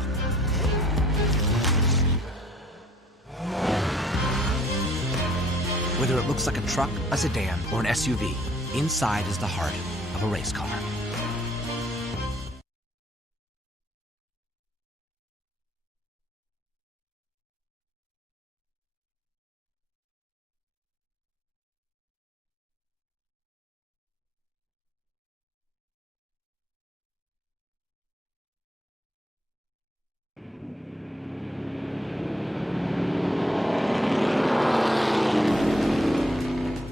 Whether it looks like a truck, a sedan, or an SUV, inside is the heart of a race car.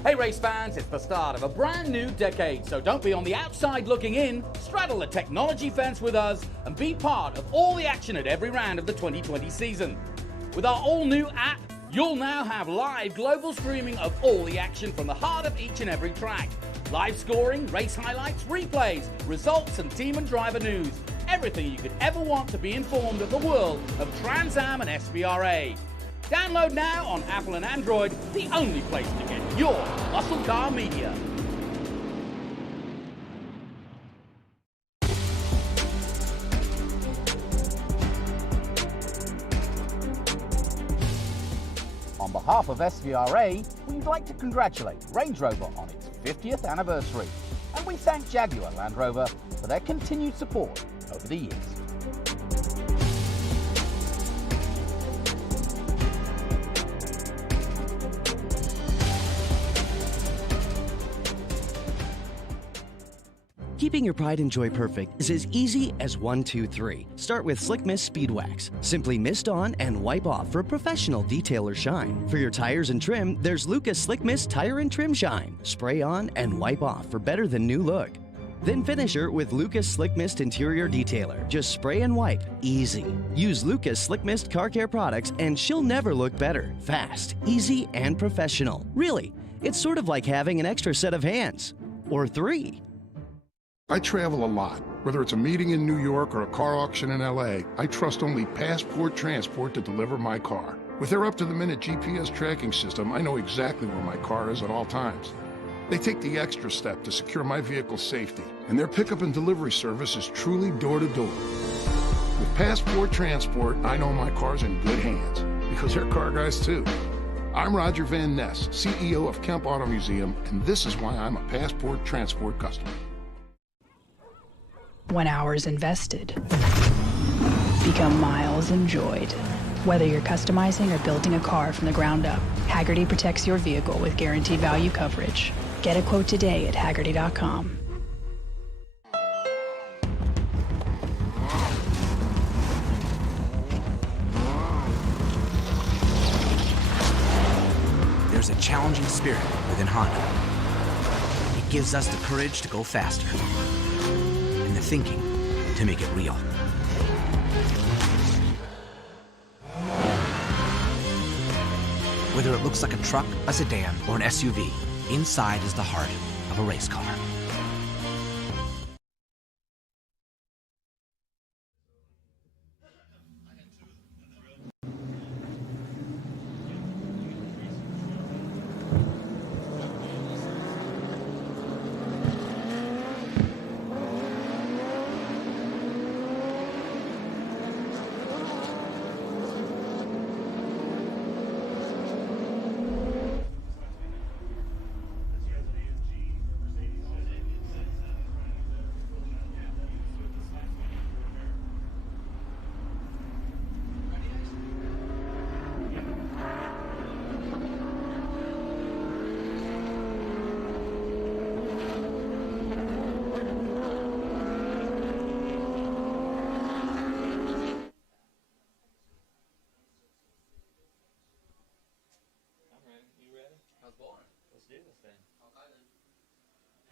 Hey race fans, it's the start of a brand new decade, so don't be on the outside looking in. Straddle the technology fence with us and be part of all the action at every round of the 2020 season. With our all-new app, you'll now have live global streaming of all the action from the heart of each and every track. Live scoring, race highlights, replays, results and team and driver news. Everything you could ever want to be informed of the world of Trans Am and SVRA. Download now on Apple and Android, the only place to get your muscle car media. On behalf of SVRA, we'd like to congratulate Range Rover on its 50th anniversary, and we thank Jaguar Land Rover for their continued support over the years. Keeping your pride and joy perfect is as easy as 1, 2, 3. Start with Slick Mist Speed Wax. Simply mist on and wipe off for professional detailer shine. For your tires and trim, there's Lucas Slick Mist Tire and Trim Shine. Spray on and wipe off for better than new look. Then finish her with Lucas Slick Mist Interior Detailer. Just spray and wipe. Easy. Use Lucas Slick Mist Car Care products and she'll never look better. Fast, easy, and professional. Really, it's sort of like having an extra set of hands. Or 3. I travel a lot. Whether it's a meeting in New York or a car auction in LA, I trust only Passport Transport to deliver my car. With their up-to-the-minute GPS tracking system, I know exactly where my car is at all times. They take the extra step to secure my vehicle's safety, and their pickup and delivery service is truly door-to-door. With Passport Transport, I know my car's in good hands, because they're car guys too. I'm Roger Van Ness, CEO of Kemp Auto Museum, and this is why I'm a Passport Transport customer. When hours invested, become miles enjoyed. Whether you're customizing or building a car from the ground up, Hagerty protects your vehicle with guaranteed value coverage. Get a quote today at Hagerty.com. There's a challenging spirit within Honda. It gives us the courage to go faster and the thinking to make it real. Whether it looks like a truck, a sedan, or an SUV, inside is the heart of a race car.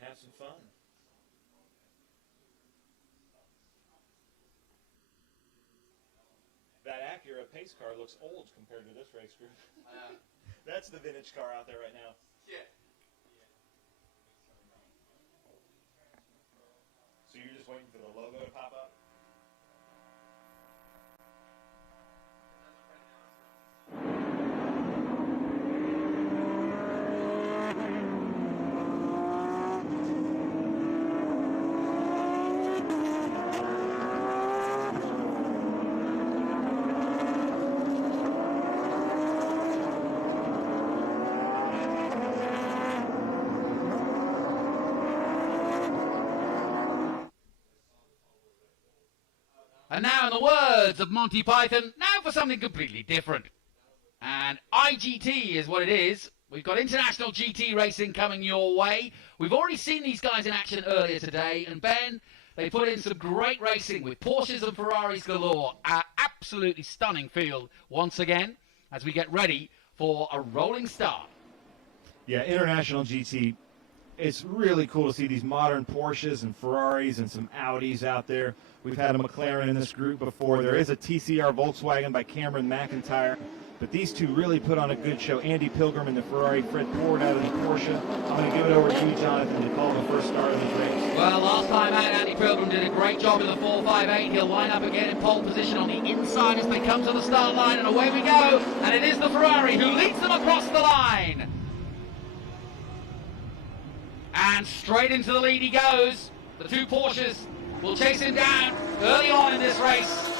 Have some fun. That Acura pace car looks old compared to this race group. That's the vintage car out there right now. Yeah. So you're just waiting for the logo to pop up? And now, in the words of Monty Python, now for something completely different. And IGT is what it is. We've got international GT racing coming your way. We've already seen these guys in action earlier today. And Ben, they put in some great racing with Porsches and Ferraris galore. An absolutely stunning field once again as we get ready for a rolling start. Yeah, international GT. It's really cool to see these modern Porsches and Ferraris and some Audis out there. We've had a McLaren in this group before. There is a TCR Volkswagen by Cameron McIntyre. But these two really put on a good show. Andy Pilgrim in the Ferrari, Fred Ford out of the Porsche. I'm going to give it over to you, Jonathan, to call the first start of this race. Well, last time out, Andy Pilgrim did a great job in the 458. He'll line up again in pole position on the inside as they come to the start line, and away we go. And it is the Ferrari who leads them across the line. And straight into the lead he goes. The two Porsches will chase him down early on in this race.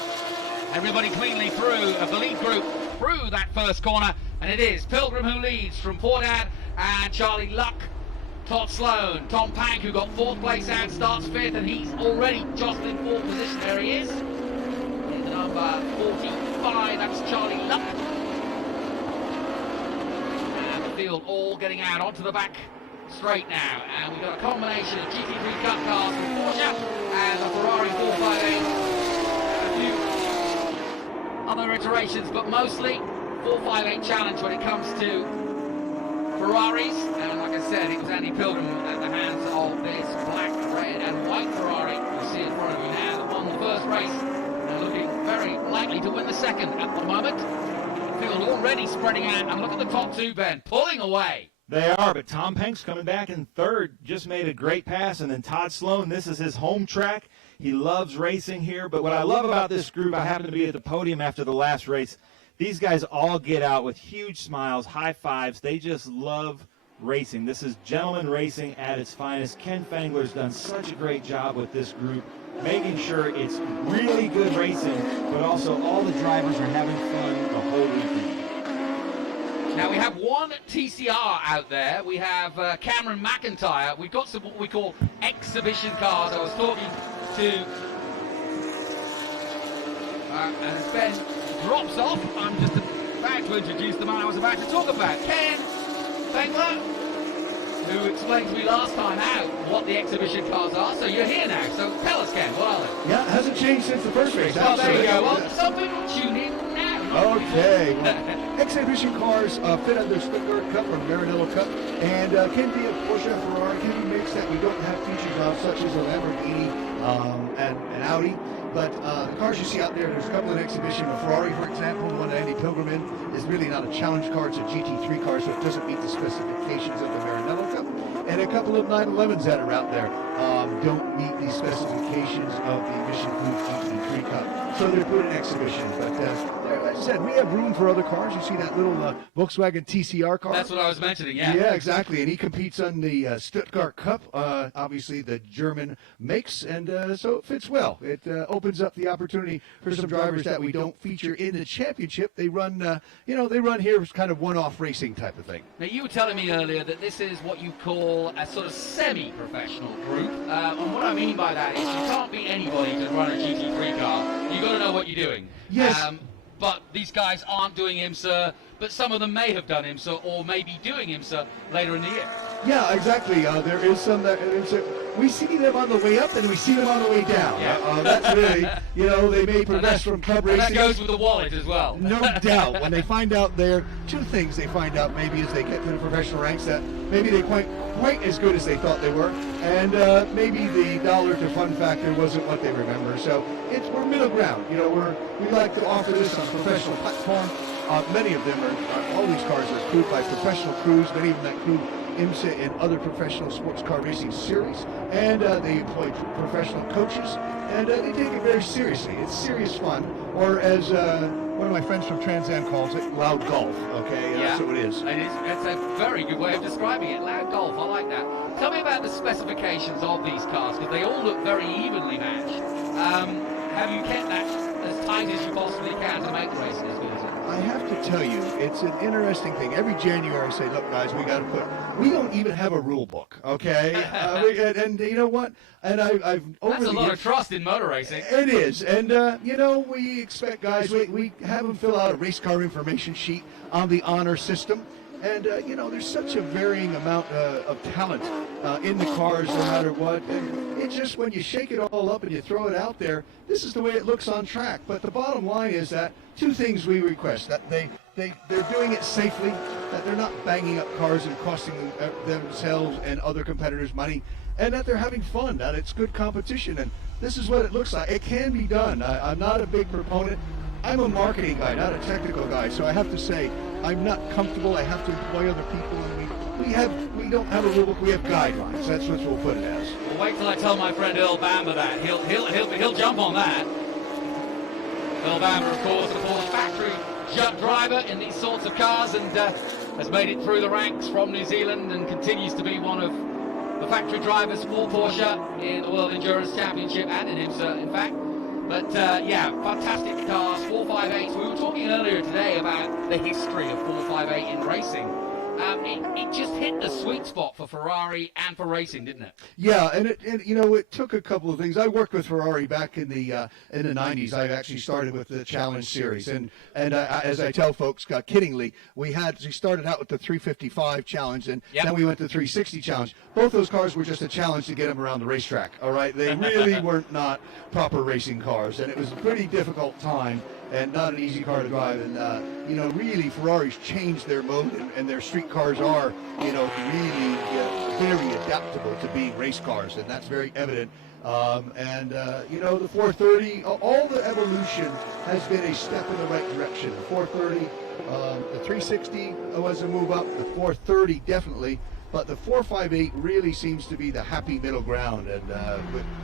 Everybody cleanly through of the lead group through that first corner, and it is Pilgrim who leads from Portad and Charlie Luck, Todd Sloan, Tom Pank, who got fourth place out, starts fifth, and he's already just in fourth position. There he is. In the number 45, that's Charlie Luck. And the field all getting out onto the back straight now, and we've got a combination of GT3 Cup cars from Porsche and the Ferrari 458. Other iterations, but mostly 458 challenge when it comes to Ferraris. And like I said, it was Andy Pilgrim at the hands of this black, red and white Ferrari. You see in front of you now that won the first race and looking very likely to win the second at the moment. The field already spreading out, and look at the top two, Ben, pulling away. They are, but Tom Pank's coming back in third, just made a great pass, and then Todd Sloan, this is his home track. He loves racing here, but what I love about this group, I happened to be at the podium after the last race, these guys all get out with huge smiles, high fives. They just love racing. This is gentleman racing at its finest. Ken Fangler's done such a great job with this group, making sure it's really good racing, but also all the drivers are having fun the whole weekend. Now, we have one TCR out there. We have Cameron McIntyre. We've got some what we call exhibition cars. I was talking to And as Ben drops off, I'm just about to introduce the man I was about to talk about, Ken Bengler, who explained to me last time out what the exhibition cars are. So you're here now, so tell us, Ken, what are they? Yeah, it hasn't changed since the first race. Well, there you go. Well, some people tune in now. Okay. Well, exhibition cars fit under Stuttgart Cup or Maranello Cup, and can be a Porsche, Ferrari, can be mixed that we don't have features of, such as a Lamborghini and Audi. But the cars you see out there, there's a couple in exhibition. A Ferrari, for example, the one that Andy Pilgrim in, is really not a challenge car. It's a GT3 car, so it doesn't meet the specifications of the Maranello Cup. And a couple of 911s that are out there don't meet the specifications of the Mission Blue GT3 Cup. So they're put in exhibition. But as I said, we have room for other cars. You see that little Volkswagen TCR car? That's what I was mentioning, yeah. Yeah, exactly. And he competes on the Stuttgart Cup, obviously the German makes, and so it fits well. It opens up the opportunity for some drivers that we don't feature in the championship. They run, they run here as kind of one-off racing type of thing. Now, you were telling me earlier that this is what you call a sort of semi-professional group. And what I mean by that is you can't be anybody to run a GT3 car. You've got to know what you're doing. Yes. But these guys aren't doing IMSA, but some of them may have done IMSA or may be doing IMSA later in the year. Yeah, exactly. There is some that we see them on the way up and we see them on the way down. Yeah. That's really, they may progress from club racing. And that goes with the wallet as well. No doubt. When they find out two things they find out maybe as they get to the professional ranks that maybe they quite as good as they thought they were, and maybe the dollar to fun factor wasn't what they remember. So we're middle ground. We like to offer this on a professional platform. Many of them all these cars are crewed by professional crews, many of them that crew IMSA and other professional sports car racing series, and they employ professional coaches, and they take it very seriously. It's serious fun, or as one of my friends from Trans Am calls it, loud golf. Okay, that's what it is. It's a very good way of describing it, loud golf. I like that. Tell me about the specifications of these cars, because they all look very evenly matched. Have you kept that as tight as you possibly can to make racing as good as it? I have to tell you, it's an interesting thing. Every January I say, look guys, we don't even have a rule book, okay? And you know what? And I've over That's a lot of trust in motor racing. It is. And, we expect guys, we have them fill out a race car information sheet on the honor system. And, there's such a varying amount of talent in the cars no matter what. And it's just when you shake it all up and you throw it out there, this is the way it looks on track. But the bottom line is that two things we request, that they're doing it safely, that they're not banging up cars and costing themselves and other competitors money, and that they're having fun, that it's good competition. And this is what it looks like. It can be done. I'm not a big proponent. I'm a marketing guy, not a technical guy, so I have to say I'm not comfortable. I have to employ other people, and we don't have a rule book. We have guidelines. That's what we'll put it as. Well, wait till I tell my friend Earl Bamber that. He'll jump on that. Earl Bamber, of course, a factory driver in these sorts of cars, and has made it through the ranks from New Zealand and continues to be one of the factory drivers for Porsche in the World Endurance Championship and in IMSA, in fact. But, fantastic cars, 458s. We were talking earlier today about the history of 458 in racing. It just hit the sweet spot for Ferrari and for racing, didn't it? Yeah, and it took a couple of things. I worked with Ferrari back in the 90s. I actually started with the Challenge Series, and as I tell folks, kiddingly, we started out with the 355 Challenge, and then we went to the 360 Challenge. Both those cars were just a challenge to get them around the racetrack. All right, they really weren't not proper racing cars, and it was a pretty difficult time. And not an easy car to drive, and really Ferraris changed their mode, and their street cars are, really very adaptable to being race cars, and that's very evident. The 430, all the evolution has been a step in the right direction. The 430, the 360 was a move up, the 430 definitely. But the 458 really seems to be the happy middle ground, and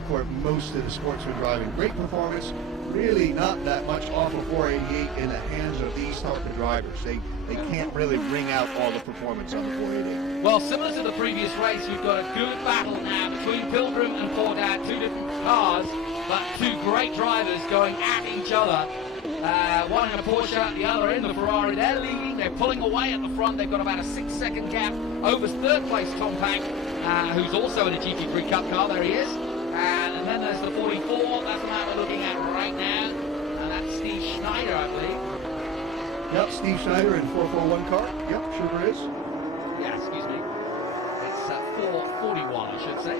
for most of the sportsmen driving, great performance. Really not that much off of 488 in the hands of these type of drivers. They can't really bring out all the performance on the 488. Well, similar to the previous race, we've got a good battle now between Pilgrim and Fordad, two different cars, but two great drivers going at each other. One in a Porsche, the other in the Ferrari. They're leading, they're pulling away at the front. They've got about a 6-second gap over third place Tom Pank, who's also in a GT3 Cup car. There he is. And then there's the 44. That's the man we're looking at right now. And that's Steve Schneider, I believe. Yep, Steve Schneider in 441 car. Yep, sure is. Yeah, excuse me. It's 441, I should say.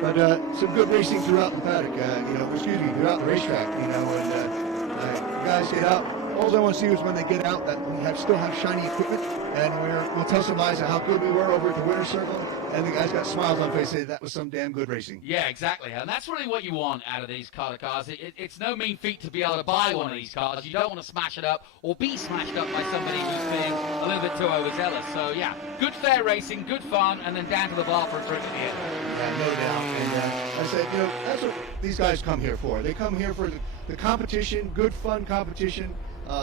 But some good racing throughout the paddock, throughout the racetrack, and guys get out. All I want to see is when they get out that we still have shiny equipment, and we'll tell some guys how good we were over at the winner's circle, and the guys got smiles on face, say that was some damn good racing. Yeah, exactly, and that's really what you want out of these cars. It's no mean feat to be able to buy one of these cars. You don't want to smash it up or be smashed up by somebody who's being a little bit too overzealous. So yeah, good fair racing, good fun, and then down to the bar for a drink at the end. Yeah, no doubt. And I said, that's what these guys come here for. They come here for the competition, good fun competition,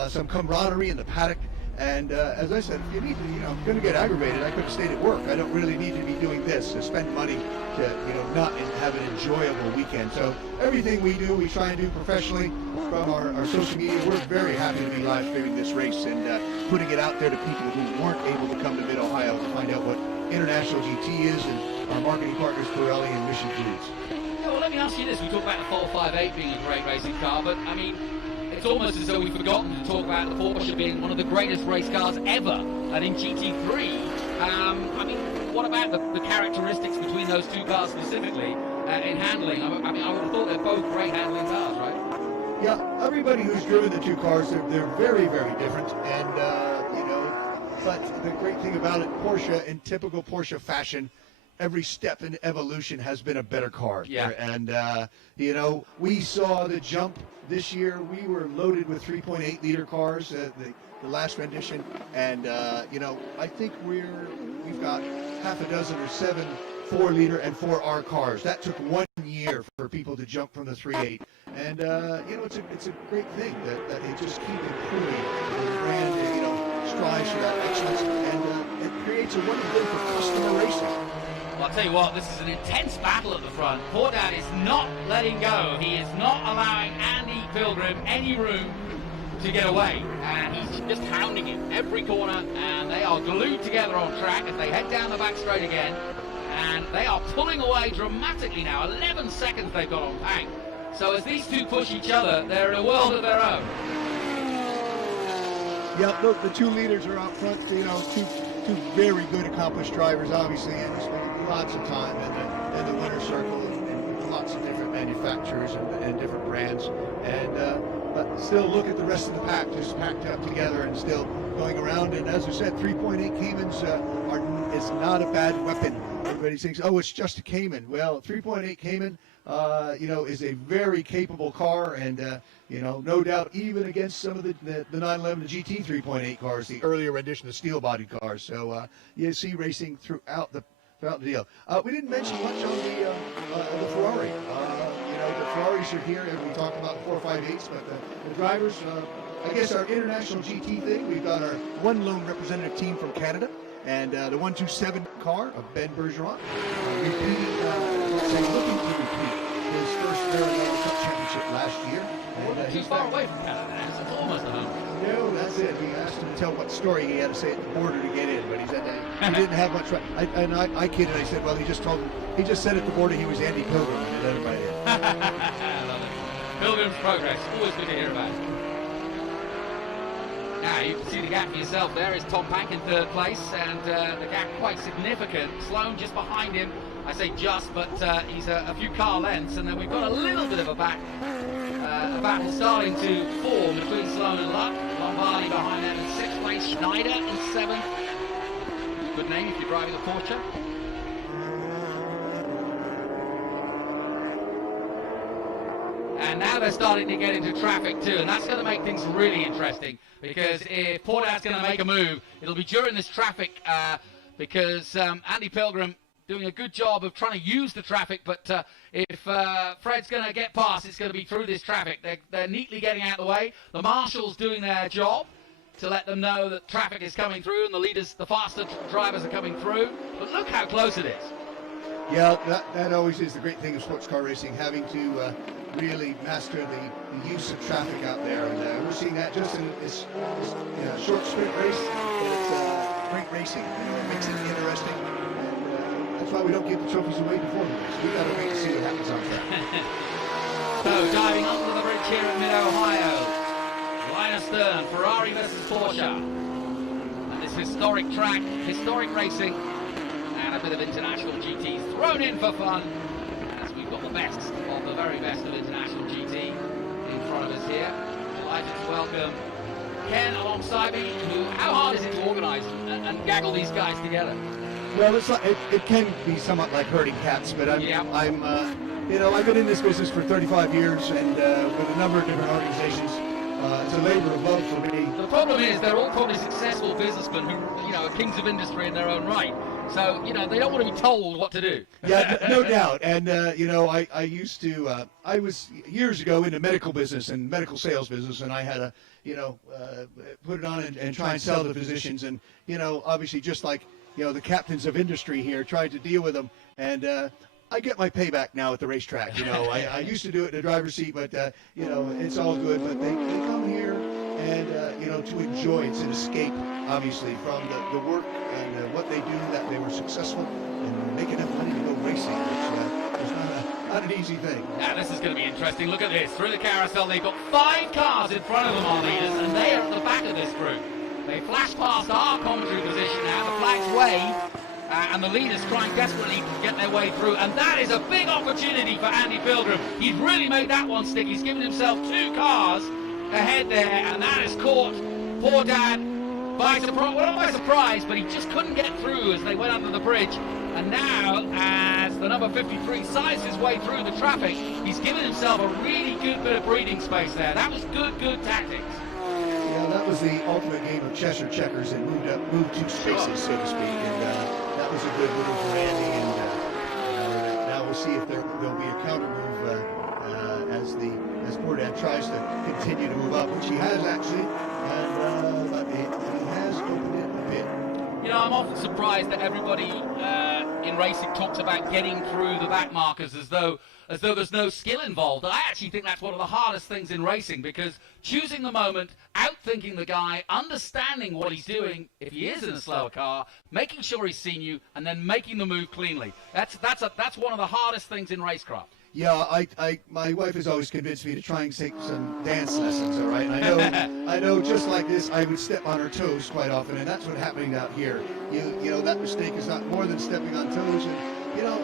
some camaraderie in the paddock. And as I said, if you need to, I'm going to get aggravated. I could have stayed at work. I don't really need to be doing this, to spend money to, not have an enjoyable weekend. So everything we do, we try and do professionally from our social media. We're very happy to be live streaming this race and putting it out there to people who weren't able to come to Mid-Ohio to find out what International GT is, and our marketing partners, Pirelli and Mission Foods. Yeah, well, let me ask you this. We talk about the 458 being a great racing car, but, I mean, it's almost as though we've forgotten to talk about the Porsche being one of the greatest race cars ever. And in GT3, I mean, what about the characteristics between those two cars specifically in handling? I mean, I would have thought they're both great handling cars, right? Yeah, everybody who's driven the two cars, they're very, very different. And, but the great thing about it, Porsche, in typical Porsche fashion, every step in evolution has been a better car. Yeah. And, we saw the jump this year. We were loaded with 3.8 liter cars, the last rendition. And, I think we've got half a dozen or 7 4-liter and 4R cars. That took 1 year for people to jump from the 3.8. And, it's a great thing that they just keep improving. The brand, strives for that excellence. And it creates a wonderful for customer racing. Well, I'll tell you what, this is an intense battle at the front. Poor Dad is not letting go. He is not allowing Andy Pilgrim any room to get away. And he's just hounding him every corner. And they are glued together on track as they head down the back straight again. And they are pulling away dramatically now. 11 seconds they've got on tank. So as these two push each other, they're in a world of their own. Yeah, look, the 2 leaders are out front. Two very good, accomplished drivers, obviously, and spent lots of time in the winner's circle and lots of different manufacturers and different brands. And but still, look at the rest of the pack, just packed up together and still going around. And as I said, 3.8 Caymans is not a bad weapon. Everybody thinks, oh, it's just a Cayman. Well, 3.8 Cayman, is a very capable car, and no doubt even against some of the 911 GT 3.8 cars, the earlier rendition of steel-bodied cars. So you see racing throughout the deal. We didn't mention much on the Ferrari. The Ferraris are here, and we talked about 458s, but the drivers, I guess our international GT thing, we've got our one lone representative team from Canada, and the 127 car of Ben Bergeron, looking to repeat his first Maranello Cup championship last year. And, he's far away from Canada. It's almost a home. No, that's it. We asked him to tell what story he had to say at the border to get in, but he said he didn't have much. I kidded. I said, well, he just said at the border he was Andy Pilgrim, and let everybody in. I love it. Pilgrim's Progress. Always good to hear about. Now, you can see the gap for yourself there. Is Tom Pank in 3rd place, and the gap quite significant. Sloan just behind him. I say just, but he's a few car lengths, and then we've got a little bit of a battle starting to form between Sloan and Luck. Lombardi behind them in 6th place, Schneider in 7th. Good name if you're driving a Porsche. And now they're starting to get into traffic too, and that's going to make things really interesting, because if Portad's going to make a move, it'll be during this traffic, because Andy Pilgrim doing a good job of trying to use the traffic, but if Fred's going to get past, it's going to be through this traffic. They're neatly getting out of the way. The marshals doing their job to let them know that traffic is coming through, and the leaders, the faster drivers are coming through. But look how close it is. Yeah, that always is the great thing of sports car racing, having to really master the use of traffic out there. And we're seeing that just in this short sprint race. It's great racing. It makes it interesting. And that's why we don't give the trophies away before the race. We got to wait to see what happens on track. So, diving onto the bridge here at Mid-Ohio. Linus Stern, Ferrari versus Porsche. And this historic track, historic racing, and a bit of international GTs thrown in for fun, as we've got the best of the very best of international GT in front of us here. Delighted to welcome Ken alongside me. How hard is it to organise and gaggle these guys together? Well, it can be somewhat like herding cats, but I've been in this business for 35 years and with a number of different organizations. It's a labor of love for me. The problem is they're all probably successful businessmen who, are kings of industry in their own right. So, they don't want to be told what to do. Yeah, no doubt. And, I used to, I was years ago in the medical business and medical sales business, and I had to, put it on and try and sell to physicians. And, obviously just like, the captains of industry here, tried to deal with them. And I get my payback now at the racetrack. I used to do it in the driver's seat, but, it's all good. But they come here and, to enjoy. It's an escape, obviously, from the work and what they do, that they were successful in making enough money to go racing, which is not an easy thing. Now, this is going to be interesting. Look at this. Through the carousel, they've got 5 cars in front of them, our leaders, and they are at the back of this group. They flash past our commentary position now. The flags wave, and the leaders trying desperately to get their way through. And that is a big opportunity for Andy Pilgrim. He's really made that one stick. He's given himself 2 cars ahead there, and that has caught poor Dad by surprise. Well, not by surprise, but he just couldn't get through as they went under the bridge. And now, as the number 53 sighs his way through the traffic, he's given himself a really good bit of breathing space there. That was good tactics. Yeah, that was the ultimate game of Cheshire checkers and moved 2 spaces, so to speak. And that was a good move for Andy. And now we'll see if there'll be a counter move as poor Dad tries to continue to move up, which he has actually. And but he has opened it a bit. I'm often surprised that everybody in racing talks about getting through the back markers as though there's no skill involved. I actually think that's one of the hardest things in racing, because choosing the moment, outthinking the guy, understanding what he's doing if he is in a slower car, making sure he's seen you, and then making the move cleanly. That's one of the hardest things in racecraft. Yeah, my wife has always convinced me to try and take some dance lessons, all right? And I know just like this, I would step on her toes quite often, and that's what's happening out here. That mistake is not more than stepping on toes, and,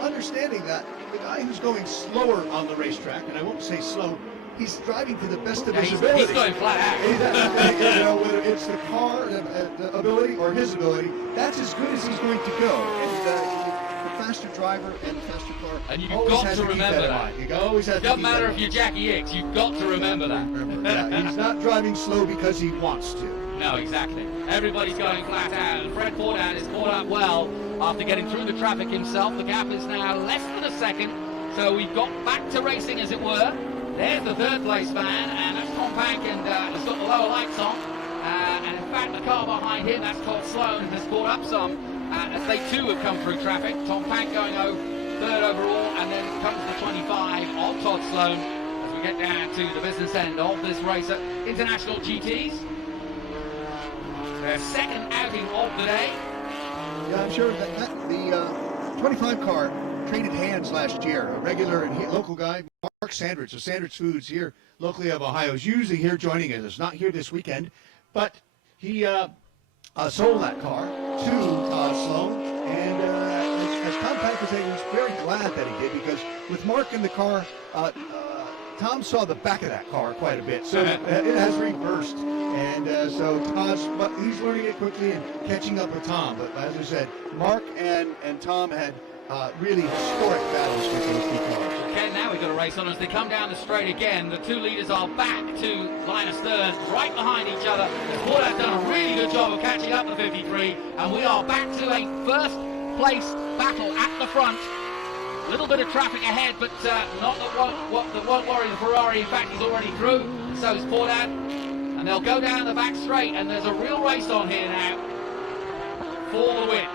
understanding that the guy who's going slower on the racetrack, and I won't say slow, he's driving to the best of his ability. He's going flat out. Whether it's the car, the ability, or his ability, that's as good as he's going to go. And, the faster driver and the faster car. And you've got to remember that. You always have it doesn't matter if you're Jackie Hicks, you've got to remember that. Yeah, he's not driving slow because he wants to. No, exactly. Everybody's going flat out, and Fred Fordan is caught up well after getting through the traffic himself. The gap is now less than a second, so we've got back to racing, as it were. There's the 3rd place man, and that's Tom Pank, and he's got the lower lights on. And in fact, the car behind him, that's Todd Sloan, has caught up some. As they too have come through traffic. Tom Pank going 3rd overall, and then comes the 25 of Todd Sloan as we get down to the business end of this race at International GTs. Their 2nd outing of the day. Yeah, I'm sure that the 25 car traded hands last year. A regular and local guy, Mark Sandridge of Sandridge Foods here locally of Ohio, is usually here joining us. It's not here this weekend, but he sold that car to Todd Sloan, and as Tom Pank was saying, he was very glad that he did, because with Mark in the car, Tom saw the back of that car quite a bit, so it has reversed, and so he's learning it quickly and catching up with Tom. But as I said, Mark and Tom had really historic battles with those 2 cars. Okay, now we've got a race on as they come down the straight again. The 2 leaders are back to Linus Stern, right behind each other. Ford has done a really good job of catching up the 53, and we are back to a 1st place battle at the front. A little bit of traffic ahead, but not that won't worry the Ferrari. In fact, he's already through, so is Fordad. And they'll go down the back straight, and there's a real race on here now for the win.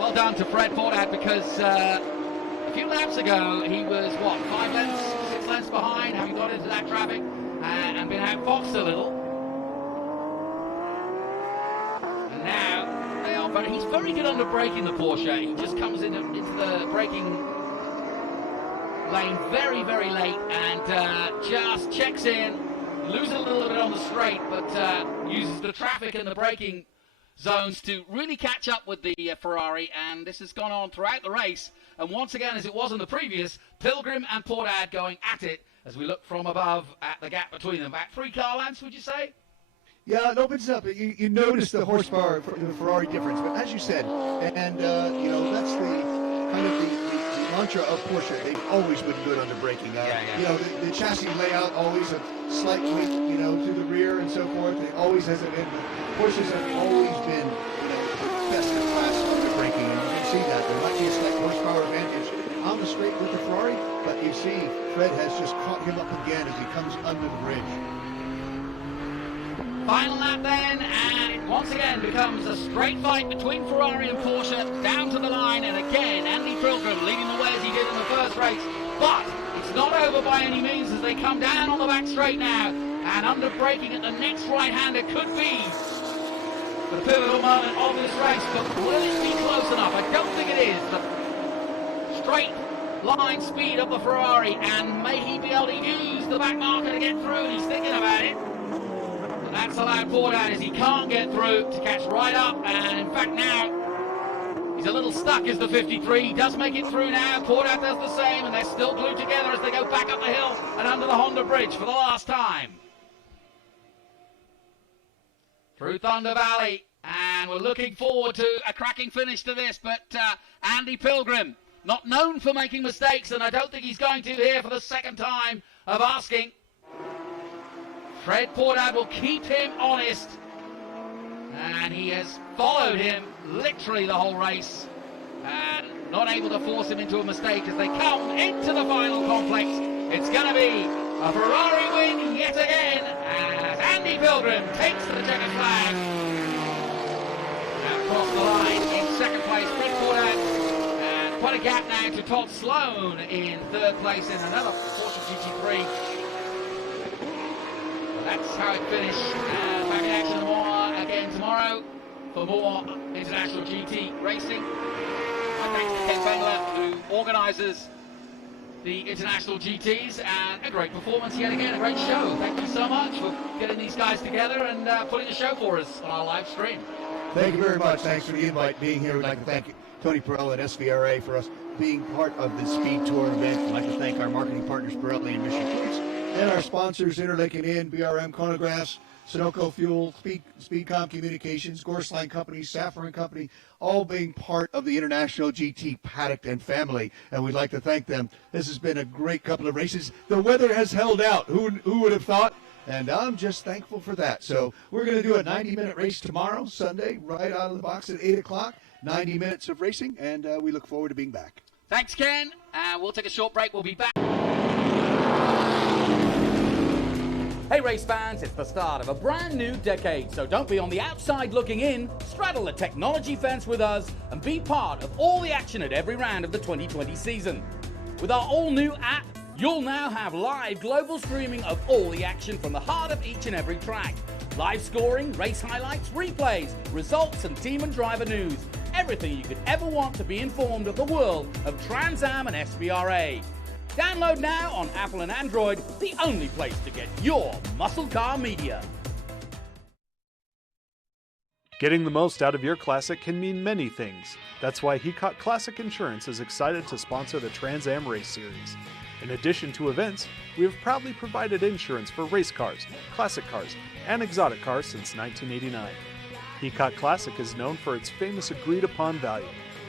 Well done to Fred Fordad, because a few laps ago he was, 5 lengths, 6 lengths behind, having got into that traffic and been outfoxed a little. And now he's very good under braking, the Porsche. He just comes into the braking lane very, very late and just checks in, loses a little bit on the straight, but uses the traffic and the braking zones to really catch up with the Ferrari, and this has gone on throughout the race. And once again, as it was in the previous, Pilgrim and Portad going at it as we look from above at the gap between them. About 3 car lengths, would you say? Yeah, it opens up. You notice the horsepower, the Ferrari difference, but as you said, and you know, that's the kind of the mantra of Porsche. They've always been good under braking. You know, the chassis layout always a slight tweak, you know, to the rear and so forth. It always has been. Porsches have always been, you know, the best in class under braking, and you can see that. There might be a slight horsepower advantage on the straight with the Ferrari, but you see Fred has just caught him up again as he comes under the bridge. Final lap then, and it once again becomes a straight fight between Ferrari and Porsche, down to the line, and again Andy Pilgrim leading the way as he did in the first race. But it's not over by any means as they come down on the back straight now, and under braking at the next right-hander could be the pivotal moment of this race, but will it be close enough? I don't think it is. The straight line speed of the Ferrari, and may he be able to use the back marker to get through, and he's thinking about it. That's allowed Portad as he can't get through to catch right up, and in fact now he's a little stuck as the 53. He does make it through now. Portad does the same, and they're still glued together as they go back up the hill and under the Honda bridge for the last time. Through Thunder Valley, and we're looking forward to a cracking finish to this, but Andy Pilgrim, not known for making mistakes, and I don't think he's going to here for the second time of asking. Fred Portad will keep him honest, and he has followed him literally the whole race, and not able to force him into a mistake as they come into the final complex. It's going to be a Ferrari win yet again, as Andy Pilgrim takes to the checkered flag. And across the line in second place, Fred Portad, and quite a gap now to Todd Sloan in third place in another Porsche GT3. That's how it finished. Back in action again tomorrow for more international GT racing. And thanks to Ken Bengler, who organises the international GTs, and a great performance yet again, a great show. Thank you so much for getting these guys together and putting a show for us on our live stream. Thank you very much. Thanks for the invite, being here. We'd like to thank Tony Pirelli and SVRA for us being part of the Speed Tour event. We'd like to thank our marketing partners, Pirelli and Mission Foods, and our sponsors, Interlaken Inn, BRM Chronographs, Sunoco Fuel, Speedcom Communications, Gorseline Company, Safran Company, all being part of the International GT paddock and family, and we'd like to thank them. This has been a great couple of races. The weather has held out. Who would have thought? And I'm just thankful for that. So we're going to do a 90-minute race tomorrow, Sunday, right out of the box at 8 o'clock. 90 minutes of racing, and we look forward to being back. Thanks, Ken. We'll take a short break. We'll be back. Hey race fans, it's the start of a brand new decade, so don't be on the outside looking in. Straddle the technology fence with us and be part of all the action at every round of the 2020 season. With our all-new app, you'll now have live global streaming of all the action from the heart of each and every track. Live scoring, race highlights, replays, results and team and driver news. Everything you could ever want to be informed of the world of Trans Am and SVRA. Download now on Apple and Android, the only place to get your muscle car media. Getting the most out of your Classic can mean many things. That's why Heacock Classic Insurance is excited to sponsor the Trans Am Race Series. In addition to events, we have proudly provided insurance for race cars, classic cars, and exotic cars since 1989. Heacock Classic is known for its famous agreed-upon value,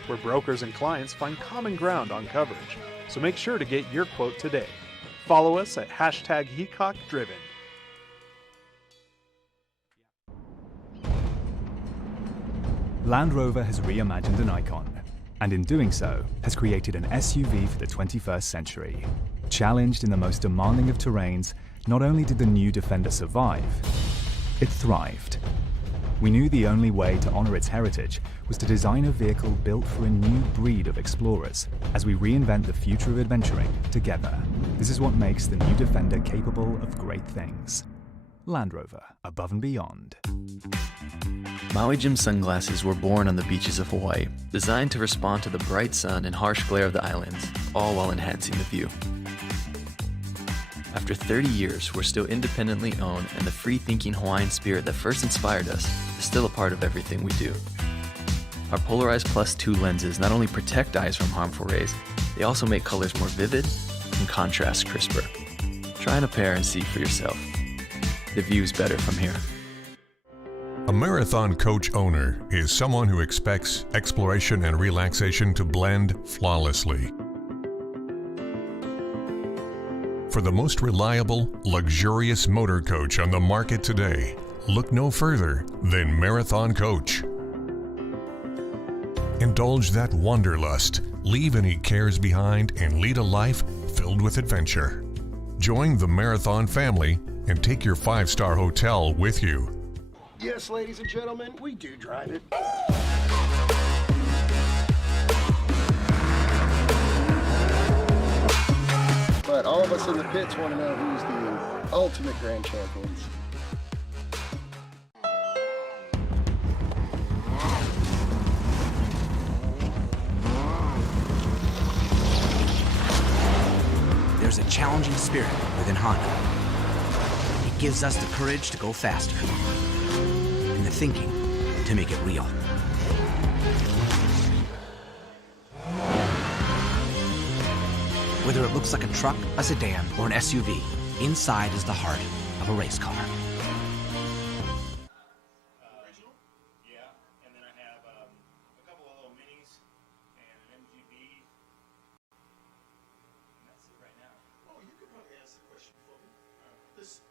where brokers and clients find common ground on coverage. So make sure to get your quote today. Follow us at #HeacockDriven. Land Rover has reimagined an icon, and in doing so, has created an SUV for the 21st century. Challenged in the most demanding of terrains, not only did the new Defender survive, it thrived. We knew the only way to honor its heritage was to design a vehicle built for a new breed of explorers, as we reinvent the future of adventuring together. This is what makes the new Defender capable of great things. Land Rover, above and beyond. Maui Jim sunglasses were born on the beaches of Hawaii, designed to respond to the bright sun and harsh glare of the islands. all while enhancing the view. After 30 years, we're still independently owned, and the free-thinking Hawaiian spirit that first inspired us is still a part of everything we do. Our Polarized Plus 2 lenses not only protect eyes from harmful rays, they also make colors more vivid and contrast crisper. Try on a pair and see for yourself. The view's better from here. A marathon coach owner is someone who expects exploration and relaxation to blend flawlessly. For the most reliable, luxurious motor coach on the market today, look no further than Marathon Coach. Indulge that wanderlust, leave any cares behind, and lead a life filled with adventure. Join the Marathon family and take your 5-star hotel with you. Yes, ladies and gentlemen, we do drive it. But all of us in the pits want to know who's the ultimate grand champions. There's a challenging spirit within Honda. It gives us the courage to go faster and the thinking to make it real. Whether it looks like a truck, a sedan, or an SUV, inside is the heart of a race car.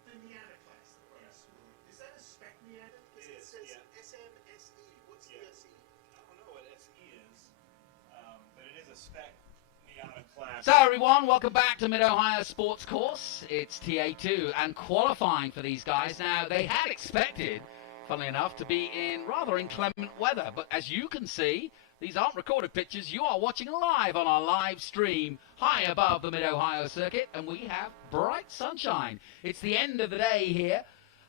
The Miata class. Is that a spec Miata? Because it says SMSE. What's the SE? I don't know what SE is, but it is a spec Miata class. So everyone, welcome back to Mid-Ohio Sports Course. It's TA2 and qualifying for these guys. Now, they had expected, funnily enough, to be in rather inclement weather, but as you can see, these aren't recorded pictures. You are watching live on our live stream high above the Mid-Ohio circuit, and we have bright sunshine. It's the end of the day here,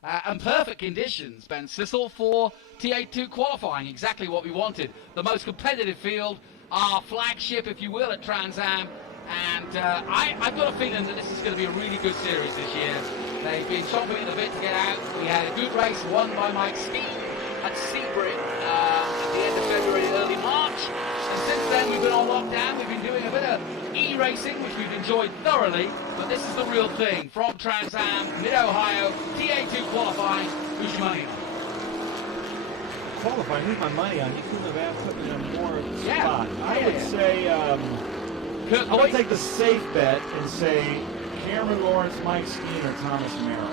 and perfect conditions, Ben Sissel, for TA2 qualifying. Exactly what we wanted. The most competitive field, our flagship, if you will, at Trans Am. And I've got a feeling that this is going to be a really good series this year. They've been chomping at the bit to get out. We had a good race won by Mike Speed at Sebring at the end of February, early March. And since then, we've been on lockdown. We've been doing a bit of e-racing, which we've enjoyed thoroughly. But this is the real thing. From Trans Am, Mid-Ohio, TA2 qualifying. Who's your money on? Qualifying, who's my money on? You couldn't have put me on more spot. I would say, I would take the safe bet and say Cameron Lawrence, Mike Skeen, or Thomas Merrill.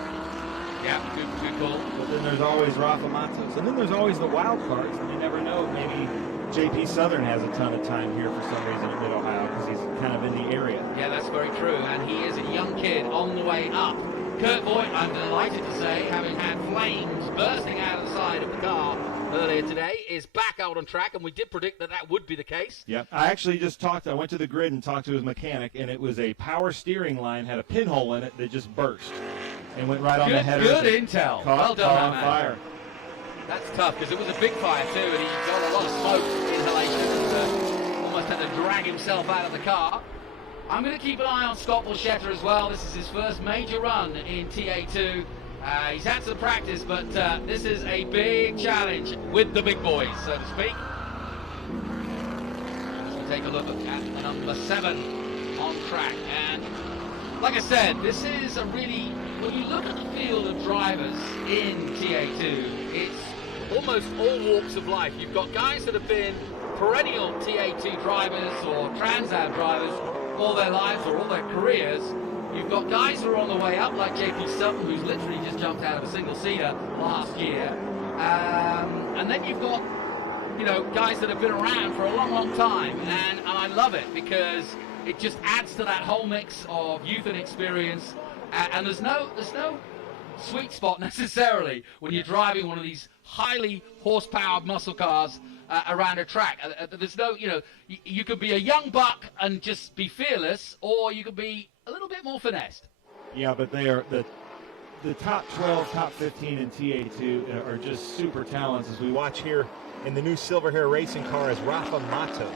Yeah, good call. But then there's always Rafa Matos. And then there's always the wild cards. And you never know, maybe JP Southern has a ton of time here for some reason at Mid-Ohio because he's kind of in the area. Yeah, that's very true. And he is a young kid on the way up. Kurt Voigt, I'm delighted to say, having had flames bursting out of the side of the car earlier today, is back out on track, and we did predict that that would be the case. Yep. I actually just I went to the grid and talked to his mechanic, and it was a power steering line, had a pinhole in it that just burst and went right on the header. Good intel. Well done, on man. Fire. That's tough, because it was a big fire, too, and he got a lot of smoke inhalation and almost had to drag himself out of the car. I'm going to keep an eye on Scott Borchetta as well. This is his first major run in TA2. He's had some practice, but this is a big challenge with the big boys, so to speak. We'll take a look at the number 7 on track. And like I said, this is a really, when you look at the field of drivers in TA2, it's almost all walks of life. You've got guys that have been perennial TA2 drivers or Trans Am drivers all their lives or all their careers. You've got guys who are on the way up, like JP Sutton, who's literally just jumped out of a single-seater last year. And then you've got, you know, guys that have been around for a long, long time. And I love it because it just adds to that whole mix of youth and experience. And there's no sweet spot necessarily when you're driving one of these highly horsepowered muscle cars around a track. There's no, you know, you could be a young buck and just be fearless, or you could be a little bit more finessed. Yeah, but they are the top 12, top 15 in TA2 are just super talents. As we watch here in the new silver hair racing car is Rafa Matos.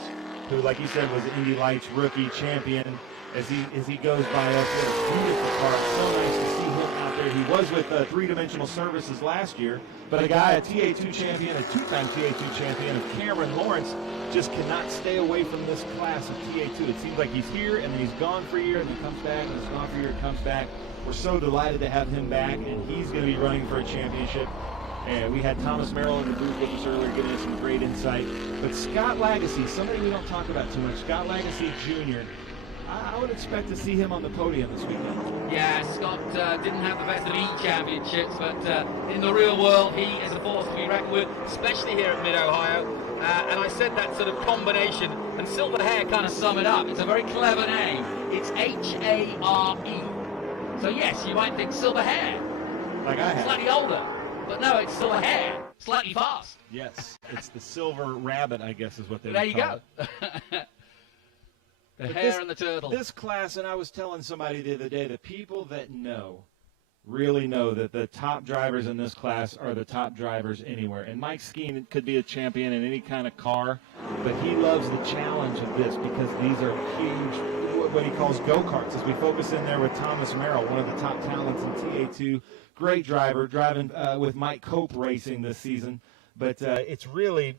who, like you said, was the Indy Lights rookie champion. As he goes by us, what a beautiful car. So nice to see him out there. He was with Three Dimensional Services last year, but a guy, a TA2 champion, a two-time TA2 champion of Cameron Lawrence, just cannot stay away from this class of TA2. It seems like he's here, and then he's gone for a year, and then comes back, and he's gone for a year, and comes back. We're so delighted to have him back, and he's going to be running for a championship. And we had Thomas Merrill in the booth with us earlier, giving us some great insight. But Scott Lagasse, somebody we don't talk about too much, Scott Lagasse Jr., I would expect to see him on the podium this weekend. Yeah, Scott didn't have the best of championships, but in the real world, he is a force to be reckoned with, especially here at Mid-Ohio. And I said that sort of combination, and Silver Hair kind of sum it up. It's a very clever name. It's H-A-R-E. So yes, you might think Silver Hair. Like I have. Slightly older. But no, it's Silver Hair. Slightly fast. Yes, it's the Silver Rabbit, I guess is what they There would you call go. it. The hare and the turtle. This class, and I was telling somebody the other day, the people that really know that the top drivers in this class are the top drivers anywhere. And Mike Skeen could be a champion in any kind of car, but he loves the challenge of this because these are huge, what he calls go-karts. As we focus in there with Thomas Merrill, one of the top talents in TA2, great driver, driving with Mike Cope Racing this season. But it's really,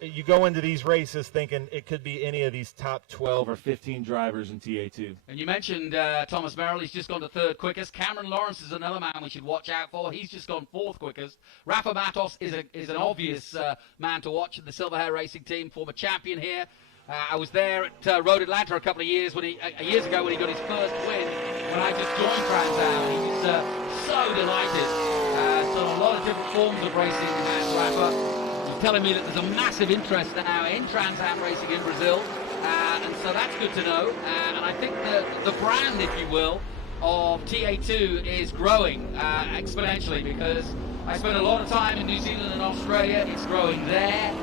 you go into these races thinking it could be any of these top 12 or 15 drivers in TA2. And you mentioned Thomas Merrill. He's just gone to third quickest. Cameron Lawrence is another man we should watch out for. He's just gone fourth quickest. Rafa Matos is an obvious man to watch in the Silver Hair Racing team, former champion here. I was there at Road Atlanta a couple of years years ago when he got his first win. When I just joined Trans Am, he was so delighted. So a lot of different forms of racing, Rafa. Telling me that there's a massive interest now in Trans Am racing in Brazil, and so that's good to know. And I think the brand, if you will, of TA2 is growing exponentially because I spent a lot of time in New Zealand and Australia. It's growing there.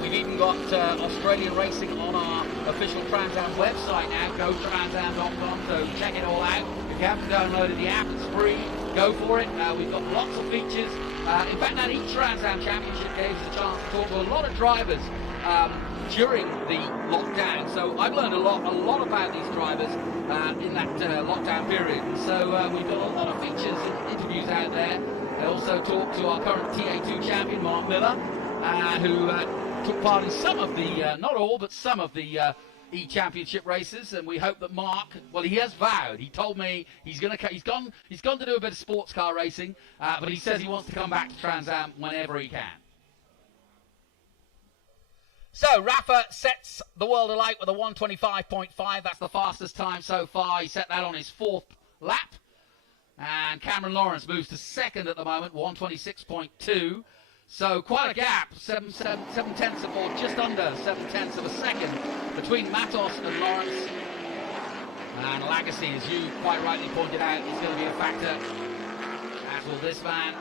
We've even got Australian racing on our official Trans Am website now, gotransam.com, so check it all out. If you haven't downloaded the app, it's free. Go for it. We've got lots of features. In fact, that each Trans Am Championship gave us a chance to talk to a lot of drivers during the lockdown. So I've learned a lot about these drivers in that lockdown period. So we've got a lot of features and interviews out there. I also talked to our current TA2 champion, Mark Miller, who took part in some of the, not all, but some of the E-Championship races, and we hope that Mark, well, he has vowed. He told me he's gone to do a bit of sports car racing, but he says he wants to come back to Trans Am whenever he can. So Rafa sets the world alight with a 1:25.5. That's the fastest time so far. He set that on his fourth lap. And Cameron Lawrence moves to second at the moment, 1:26.2. So quite a gap, 7 tenths or just under 7 tenths of a second between Matos and Lawrence. And Lagasse, as you quite rightly pointed out, is going to be a factor, as will this man.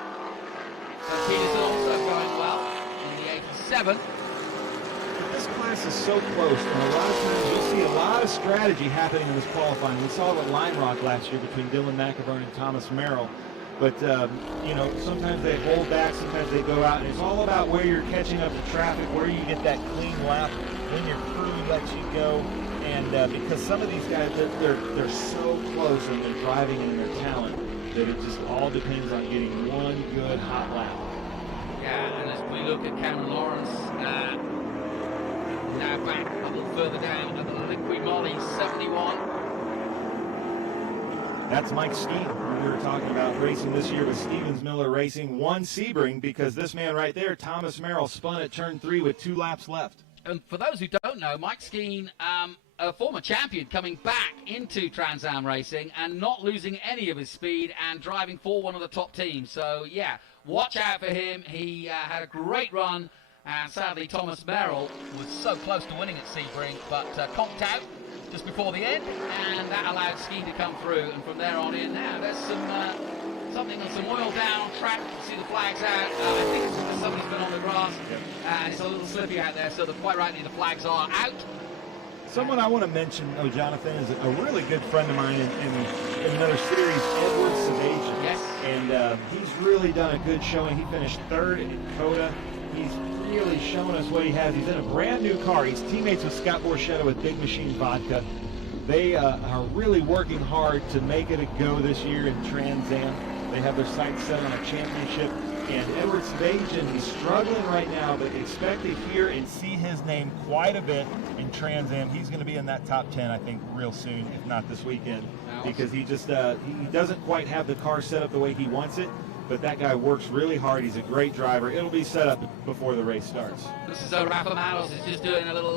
So Peterson also going well in the 87. But this class is so close, and a lot of times you'll see a lot of strategy happening in this qualifying. We saw it at Lime Rock last year between Dylan McIvern and Thomas Merrill. But, sometimes they hold back, sometimes they go out, and it's all about where you're catching up to traffic, where you get that clean lap, when your crew lets you go. And because some of these guys, they're so close in their driving and their talent that it just all depends on getting one good hot lap. Yeah, and as we look at Cameron Lawrence, now back a little further down at the Liqui Moly 71. That's Mike Skeen, who we were talking about racing this year with Stevens Miller Racing. Won Sebring because this man right there, Thomas Merrill, spun at turn 3 with 2 laps left. And for those who don't know, Mike Skeen, a former champion, coming back into Trans Am racing and not losing any of his speed and driving for one of the top teams. So, yeah, watch out for him. He had a great run, and sadly Thomas Merrill was so close to winning at Sebring, but conked out just before the end, and that allowed Skeen to come through, and from there on in. Now there's something on some oil down on track. You can see the flags out. I think it's because somebody's been on the grass, and it's a little slippy out there, so quite rightly the flags are out. Someone I want to mention, Jonathan, is a really good friend of mine in another series, Edward Savage. Yes. And he's really done a good showing. He finished third at Dakota. He's really showing us what he has. He's in a brand new car. He's teammates with Scott Borchetta with Big Machine Vodka. They are really working hard to make it a go this year in Trans Am. They have their sights set on a championship. And Edward Sebastian, he's struggling right now, but expect to hear and see his name quite a bit in Trans Am. He's going to be in that top 10, I think, real soon, if not this weekend, because he just he doesn't quite have the car set up the way he wants it. But that guy works really hard. He's a great driver. It'll be set up before the race starts. This is Rafa Matos is just doing a little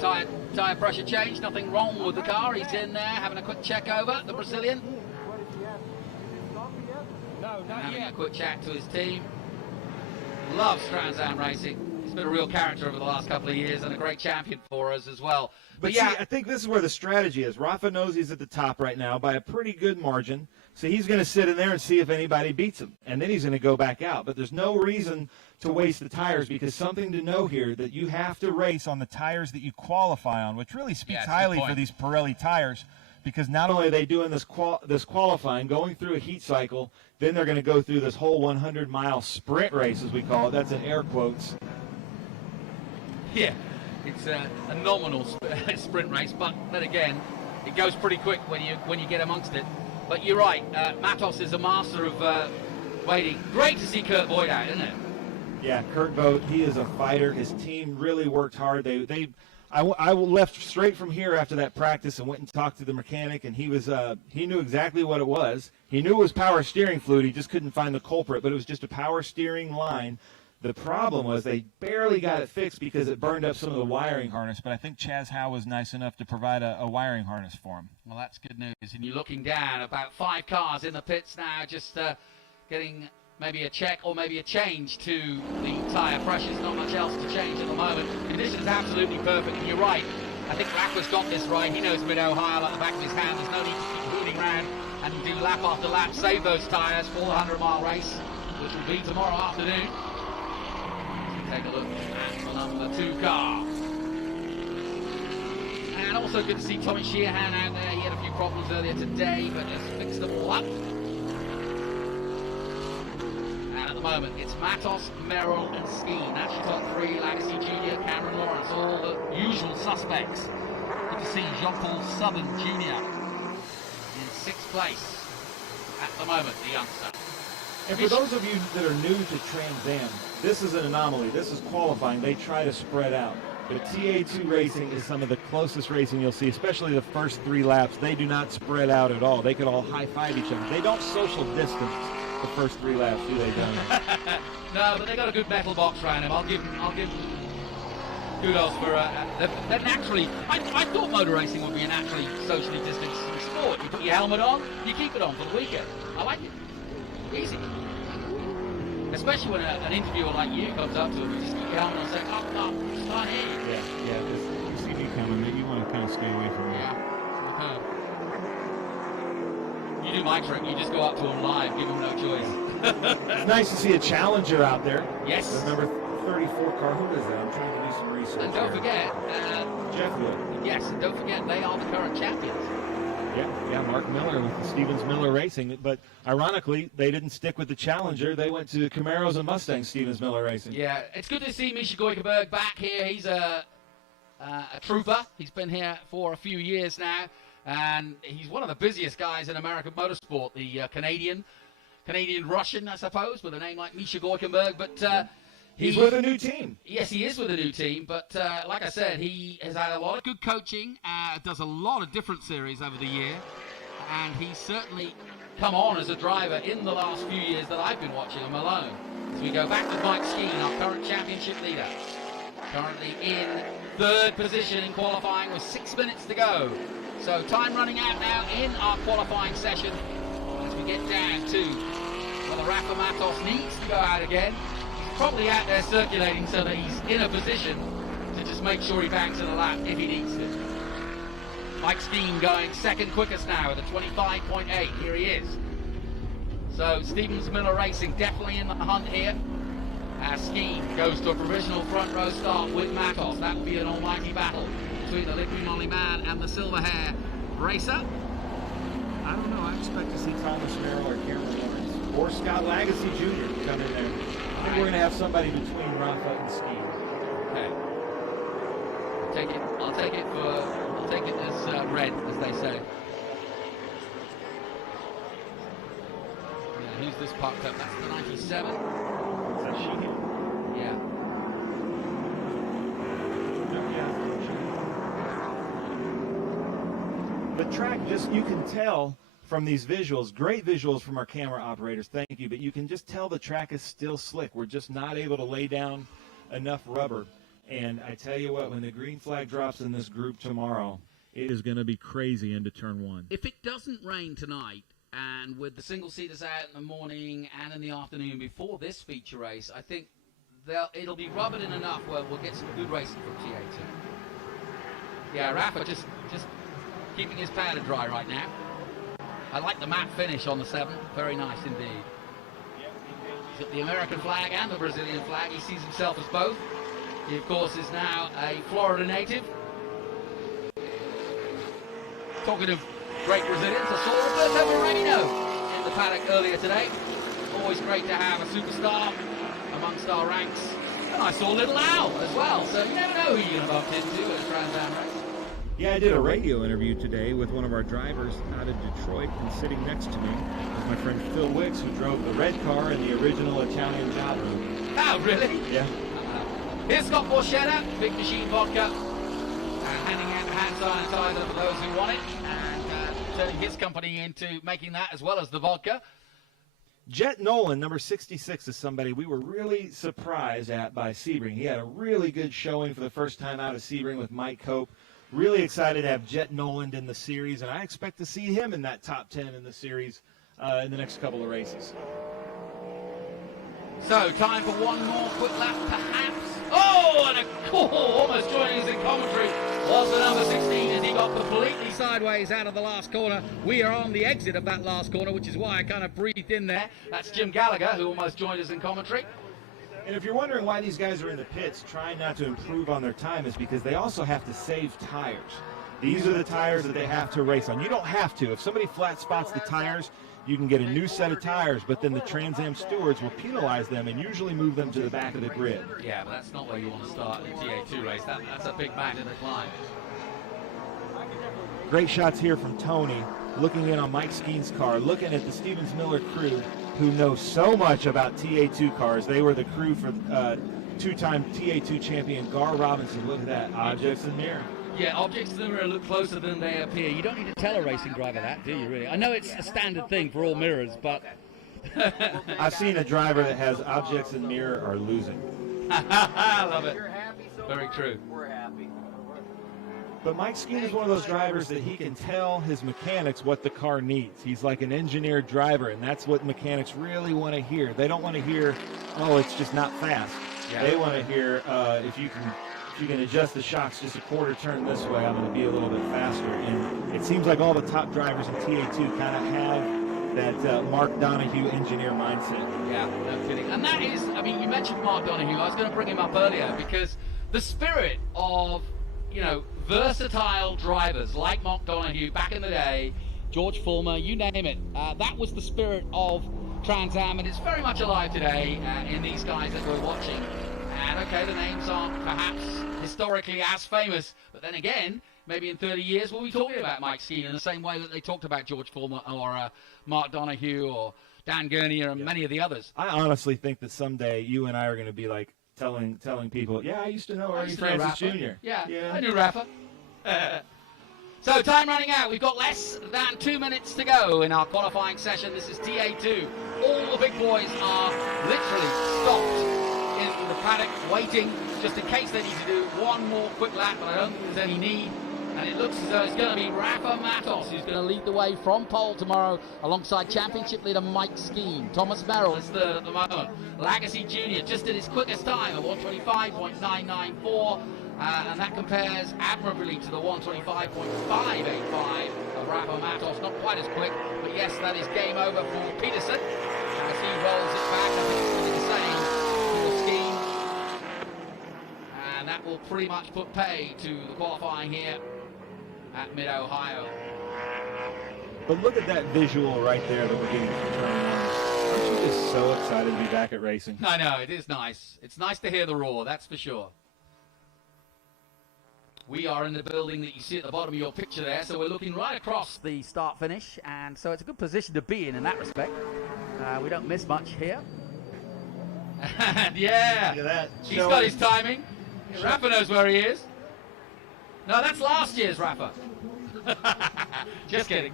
tire pressure change. Nothing wrong with the car. He's in there having a quick check over, the Brazilian. Having a quick chat to his team. Loves Trans Am racing. He's been a real character over the last couple of years and a great champion for us as well. But yeah, see, I think this is where the strategy is. Rafa knows he's at the top right now by a pretty good margin. So he's going to sit in there and see if anybody beats him. And then he's going to go back out. But there's no reason to waste the tires, because something to know here, that you have to race on the tires that you qualify on, which really speaks highly for these Pirelli tires, because not only are they doing this qualifying, going through a heat cycle, then they're going to go through this whole 100-mile sprint race, as we call it. That's in air quotes. Yeah, it's a nominal sprint race, but then again, it goes pretty quick when you get amongst it. But you're right, Matos is a master of waiting. Great to see Kurt Boyd out, isn't it? Yeah, Kurt Boyd, he is a fighter. His team really worked hard. I left straight from here after that practice and went and talked to the mechanic, and he knew exactly what it was. He knew it was power steering fluid. He just couldn't find the culprit, but it was just a power steering line. The problem was they barely got it fixed because it burned up some of the wiring harness, but I think Chaz Howe was nice enough to provide a wiring harness for him. Well, that's good news. And you're looking down, about 5 cars in the pits now, just getting maybe a check or maybe a change to the tyre pressures. Not much else to change at the moment. Conditions absolutely perfect, and you're right. I think Rafa's got this right. He knows Mid-Ohio like the back of his hand. There's no need to keep moving around and do lap after lap. Save those tyres for the 100-mile race, which will be tomorrow afternoon. Take a look at the number 2 car. And also good to see Tommy Sheehan out there. He had a few problems earlier today, but just fixed them all up. And at the moment, it's Matos, Merrill, and Skeen. That's your top 3. Lagasse Jr., Cameron Lawrence, all the usual suspects. Good to see Jean-Paul Southern Jr. in 6th place at the moment, the youngster. And for those of you that are new to Trans Am, this is an anomaly. This is qualifying. They try to spread out. But TA2 racing is some of the closest racing you'll see, especially the first 3 laps. They do not spread out at all. They could all high-five each other. They don't social distance the first 3 laps, do they, John? No, but they got a good metal box around him. I'll give kudos for they're naturally. I thought motor racing would be a naturally socially distanced sport. You put your helmet on, you keep it on for the weekend. I like it. Easy. Especially when an interviewer like you comes up to him and just keep your helmet on and say, oh, it's not here. Yeah, because you see me coming, maybe you want to kind of stay away from me. Yeah. You do my trick, you just go up to him live, give him no choice. It's nice to see a challenger out there. Yes. The number 34 car, who is that? I'm trying to do some research. And don't forget, Jeff Wood. Yes, and don't forget, they are the current champions. Yeah, Mark Miller with the Stevens Miller Racing. But ironically, they didn't stick with the Challenger. They went to Camaros and Mustangs, Stevens Miller Racing. Yeah, it's good to see Misha Goikerberg back here. He's a trooper. He's been here for a few years now, and he's one of the busiest guys in American motorsport. The Canadian-Russian, I suppose, with a name like Misha Goikerberg. But he's with a new team. Yes, he is with a new team, but like I said, he has had a lot of good coaching, does a lot of different series over the year, and he's certainly come on as a driver in the last few years that I've been watching him alone. So we go back with Mike Skeen, our current championship leader, currently in 3rd position in qualifying with 6 minutes to go. So time running out now in our qualifying session as we get down to whether Rafa Matos needs to go out again. Probably out there circulating so that he's in a position to just make sure he banks in a lap if he needs to. Mike Skeen going 2nd quickest now with a 25.8. Here he is. So Stevens Miller Racing definitely in the hunt here. As Skeen goes to a provisional front row start with Matos. That will be an almighty battle between the Liquid Molly man and the silver hair racer. I don't know. I expect to see Thomas Merrill or Cameron Lawrence or Scott Lagasse Jr. come in there. think we're going to have somebody between Rafa and Ski. Okay. I'll take it as red, as they say. Yeah, who's this parked up? That's the 97. Is that Sheehan? Yeah. The track, just you can tell from these visuals, great visuals from our camera operators, thank you, but you can just tell the track is still slick. We're just not able to lay down enough rubber. And I tell you what, when the green flag drops in this group tomorrow, it is going to be crazy into turn one. If it doesn't rain tonight, and with the single-seaters out in the morning and in the afternoon before this feature race, I think it'll be rubbered in enough where we'll get some good racing from TA2. Yeah, Rafa just keeping his powder dry right now. I like the matte finish on the 7. Very nice indeed. He's got the American flag and the Brazilian flag. He sees himself as both. He, of course, is now a Florida native. Talking of great Brazilians, I saw Roberto Moreno in the paddock earlier today. Always great to have a superstar amongst our ranks. And I saw Little Al as well, so you never know who you're going to bump into at a Trans Am race. Yeah, I did a radio interview today with one of our drivers out of Detroit, and sitting next to me was my friend Phil Wicks, who drove the red car in the original Italian job room. Oh, really? Yeah. Here's Scott Borchetta, Big Machine Vodka, handing out hand sanitizer for those who want it, and turning his company into making that as well as the vodka. Jet Nolan, number 66, is somebody we were really surprised at by Sebring. He had a really good showing for the first time out of Sebring with Mike Cope. Really excited to have Jet Noland in the series, and I expect to see him in that top 10 in the series in the next couple of races. So, time for one more quick lap, perhaps. Oh, and a call almost joining us in commentary was the number 16 as he got completely sideways out of the last corner. We are on the exit of that last corner, which is why I kind of breathed in there. That's Jim Gallagher, who almost joined us in commentary. And if you're wondering why these guys are in the pits trying not to improve on their time, is because they also have to save tires. These are the tires that they have to race on. You don't have to. If somebody flat spots the tires, you can get a new set of tires, but then the Trans Am stewards will penalize them and usually move them to the back of the grid. Yeah, but that's not where you want to start in a TA2 race. That's a big mountain to climb. Great shots here from Tony, looking in on Mike Skeen's car, looking at the Stevens Miller crew, who know so much about TA2 cars. They were the crew for two-time TA2 champion Gar Robinson. Look at that, objects in the mirror. Yeah, objects in the mirror look closer than they appear. You don't need to tell a racing driver that, do you, really? I know it's a standard thing for all mirrors, but... I've seen a driver that has objects in the mirror are losing. I love it. Very true. But Mike Skeen is one of those drivers that he can tell his mechanics what the car needs. He's like an engineered driver, and that's what mechanics really want to hear. They don't want to hear, oh, it's just not fast. Yeah. They want to hear, if you can adjust the shocks just a quarter turn this way, I'm going to be a little bit faster. And it seems like all the top drivers in TA2 kind of have that Mark Donohue engineer mindset. Yeah, no kidding. And that is, I mean, you mentioned Mark Donohue. I was going to bring him up earlier because the spirit of, you know, versatile drivers like Mark Donohue back in the day, George Fulmer, you name it, that was the spirit of Trans Am, and it's very much alive today in these guys that we're watching. And okay, the names aren't perhaps historically as famous, but then again, maybe in 30 years we'll be talking about Mike Skeen in the same way that they talked about George Fulmer or Mark Donohue or Dan Gurnier and many of the others. I honestly think that someday you and I are going to be like telling people, yeah, I used to know Ernie Francis Jr. Yeah, I knew Rafa. So time running out. We've got less than 2 minutes to go in our qualifying session. This is TA2. All the big boys are literally stopped in the paddock waiting just in case they need to do one more quick lap, but I don't think there's any need. And it looks as though it's going to be Rafa Matos who's going to lead the way from pole tomorrow alongside championship leader Mike Skeen. Thomas Merrill is third at the moment. Lagacy Jr. just did his quickest time of 125.994. And that compares admirably to the 125.585 of Rafa Matos. Not quite as quick, but yes, that is game over for Peterson. As he rolls it back, I think it's going to be the same for Skeen. And that will pretty much put pay to the qualifying here at Mid-Ohio. But look at that visual right there that we're getting from turn one. Aren't you just so excited to be back at racing? I know, it is nice. It's nice to hear the roar, that's for sure. We are in the building that you see at the bottom of your picture there, so we're looking right across the start-finish, and so it's a good position to be in that respect. We don't miss much here. And yeah, Look at that. he's got his timing. Rafa knows where he is. No, that's last year's Rafa. Just kidding.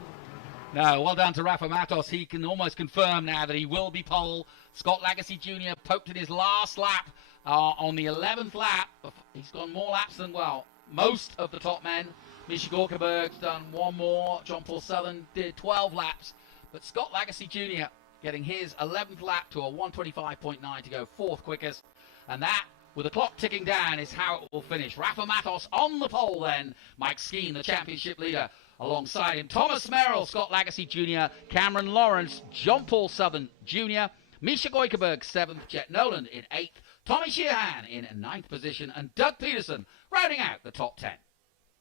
No, well done to Rafa Matos. He can almost confirm now that he will be pole. Scott Lagacy Jr. poked in his last lap on the 11th lap. He's gone more laps than, well, most of the top men. Misha Gorkaberg's done one more. John Paul Southern did 12 laps. But Scott Lagacy Jr. getting his 11th lap to a 125.9 to go fourth quickest. And that, with the clock ticking down, is how it will finish. Rafa Matos on the pole then. Mike Skeen, the championship leader, alongside him. Thomas Merrill, Scott Lagacy Jr., Cameron Lawrence, John Paul Southern Jr., Misha Goikerberg 7th, Jet Noland in 8th, Tommy Sheehan in 9th position, and Doug Peterson rounding out the top 10.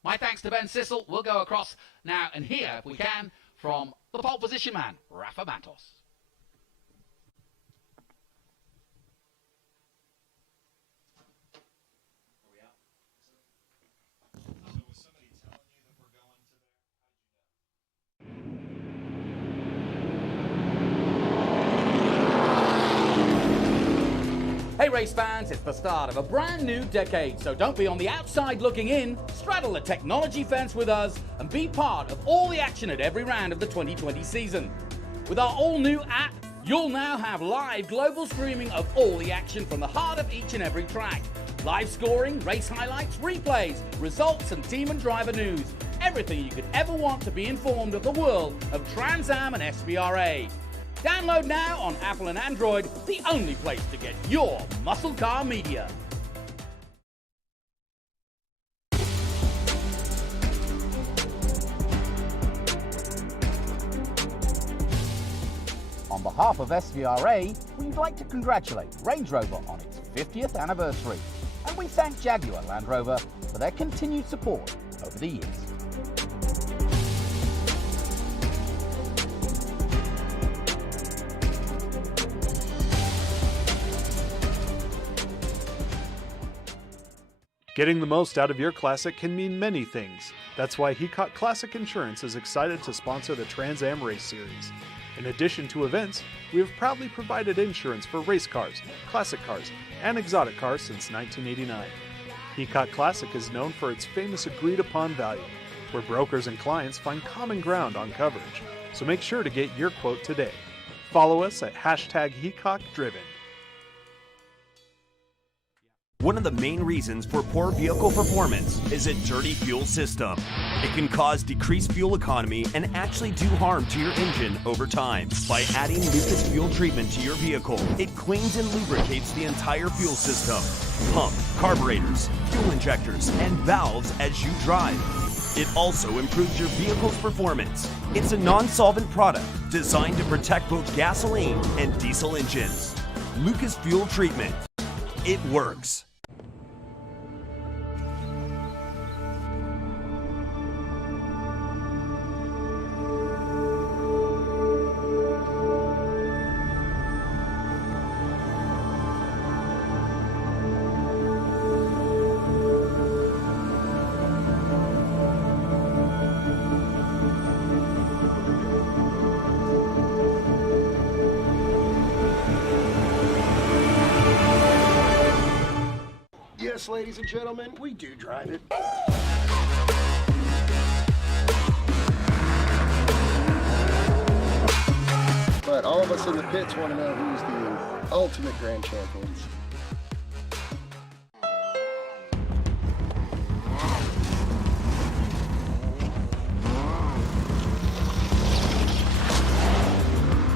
My thanks to Ben Sissel. We'll go across now and hear, if we can, from the pole position man, Rafa Matos. Hey race fans, it's the start of a brand new decade, so don't be on the outside looking in. Straddle the technology fence with us and be part of all the action at every round of the 2020 season. With our all-new app, you'll now have live global streaming of all the action from the heart of each and every track. Live scoring, race highlights, replays, results and team and driver news. Everything you could ever want to be informed of the world of Trans Am and SVRA. Download now on Apple and Android, the only place to get your muscle car media. On behalf of SVRA, we'd like to congratulate Range Rover on its 50th anniversary, and we thank Jaguar Land Rover for their continued support over the years. Getting the most out of your Classic can mean many things. That's why Heacock Classic Insurance is excited to sponsor the Trans Am Race Series. In addition to events, we have proudly provided insurance for race cars, classic cars, and exotic cars since 1989. Heacock Classic is known for its famous agreed-upon value, where brokers and clients find common ground on coverage. So make sure to get your quote today. Follow us at #HeacockDriven. One of the main reasons for poor vehicle performance is a dirty fuel system. It can cause decreased fuel economy and actually do harm to your engine over time. By adding Lucas fuel treatment to your vehicle, it cleans and lubricates the entire fuel system. Pump, carburetors, fuel injectors, and valves as you drive. It also improves your vehicle's performance. It's a non-solvent product designed to protect both gasoline and diesel engines. Lucas fuel treatment. It works. Yes, ladies and gentlemen, we do drive it. But all of us in the pits want to know who's the ultimate grand champions.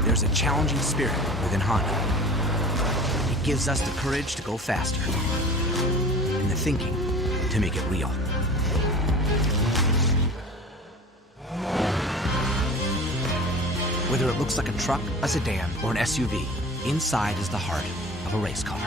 There's a challenging spirit within Honda. It gives us the courage to go faster, and the thinking to make it real. Whether it looks like a truck, a sedan, or an SUV, inside is the heart of a race car.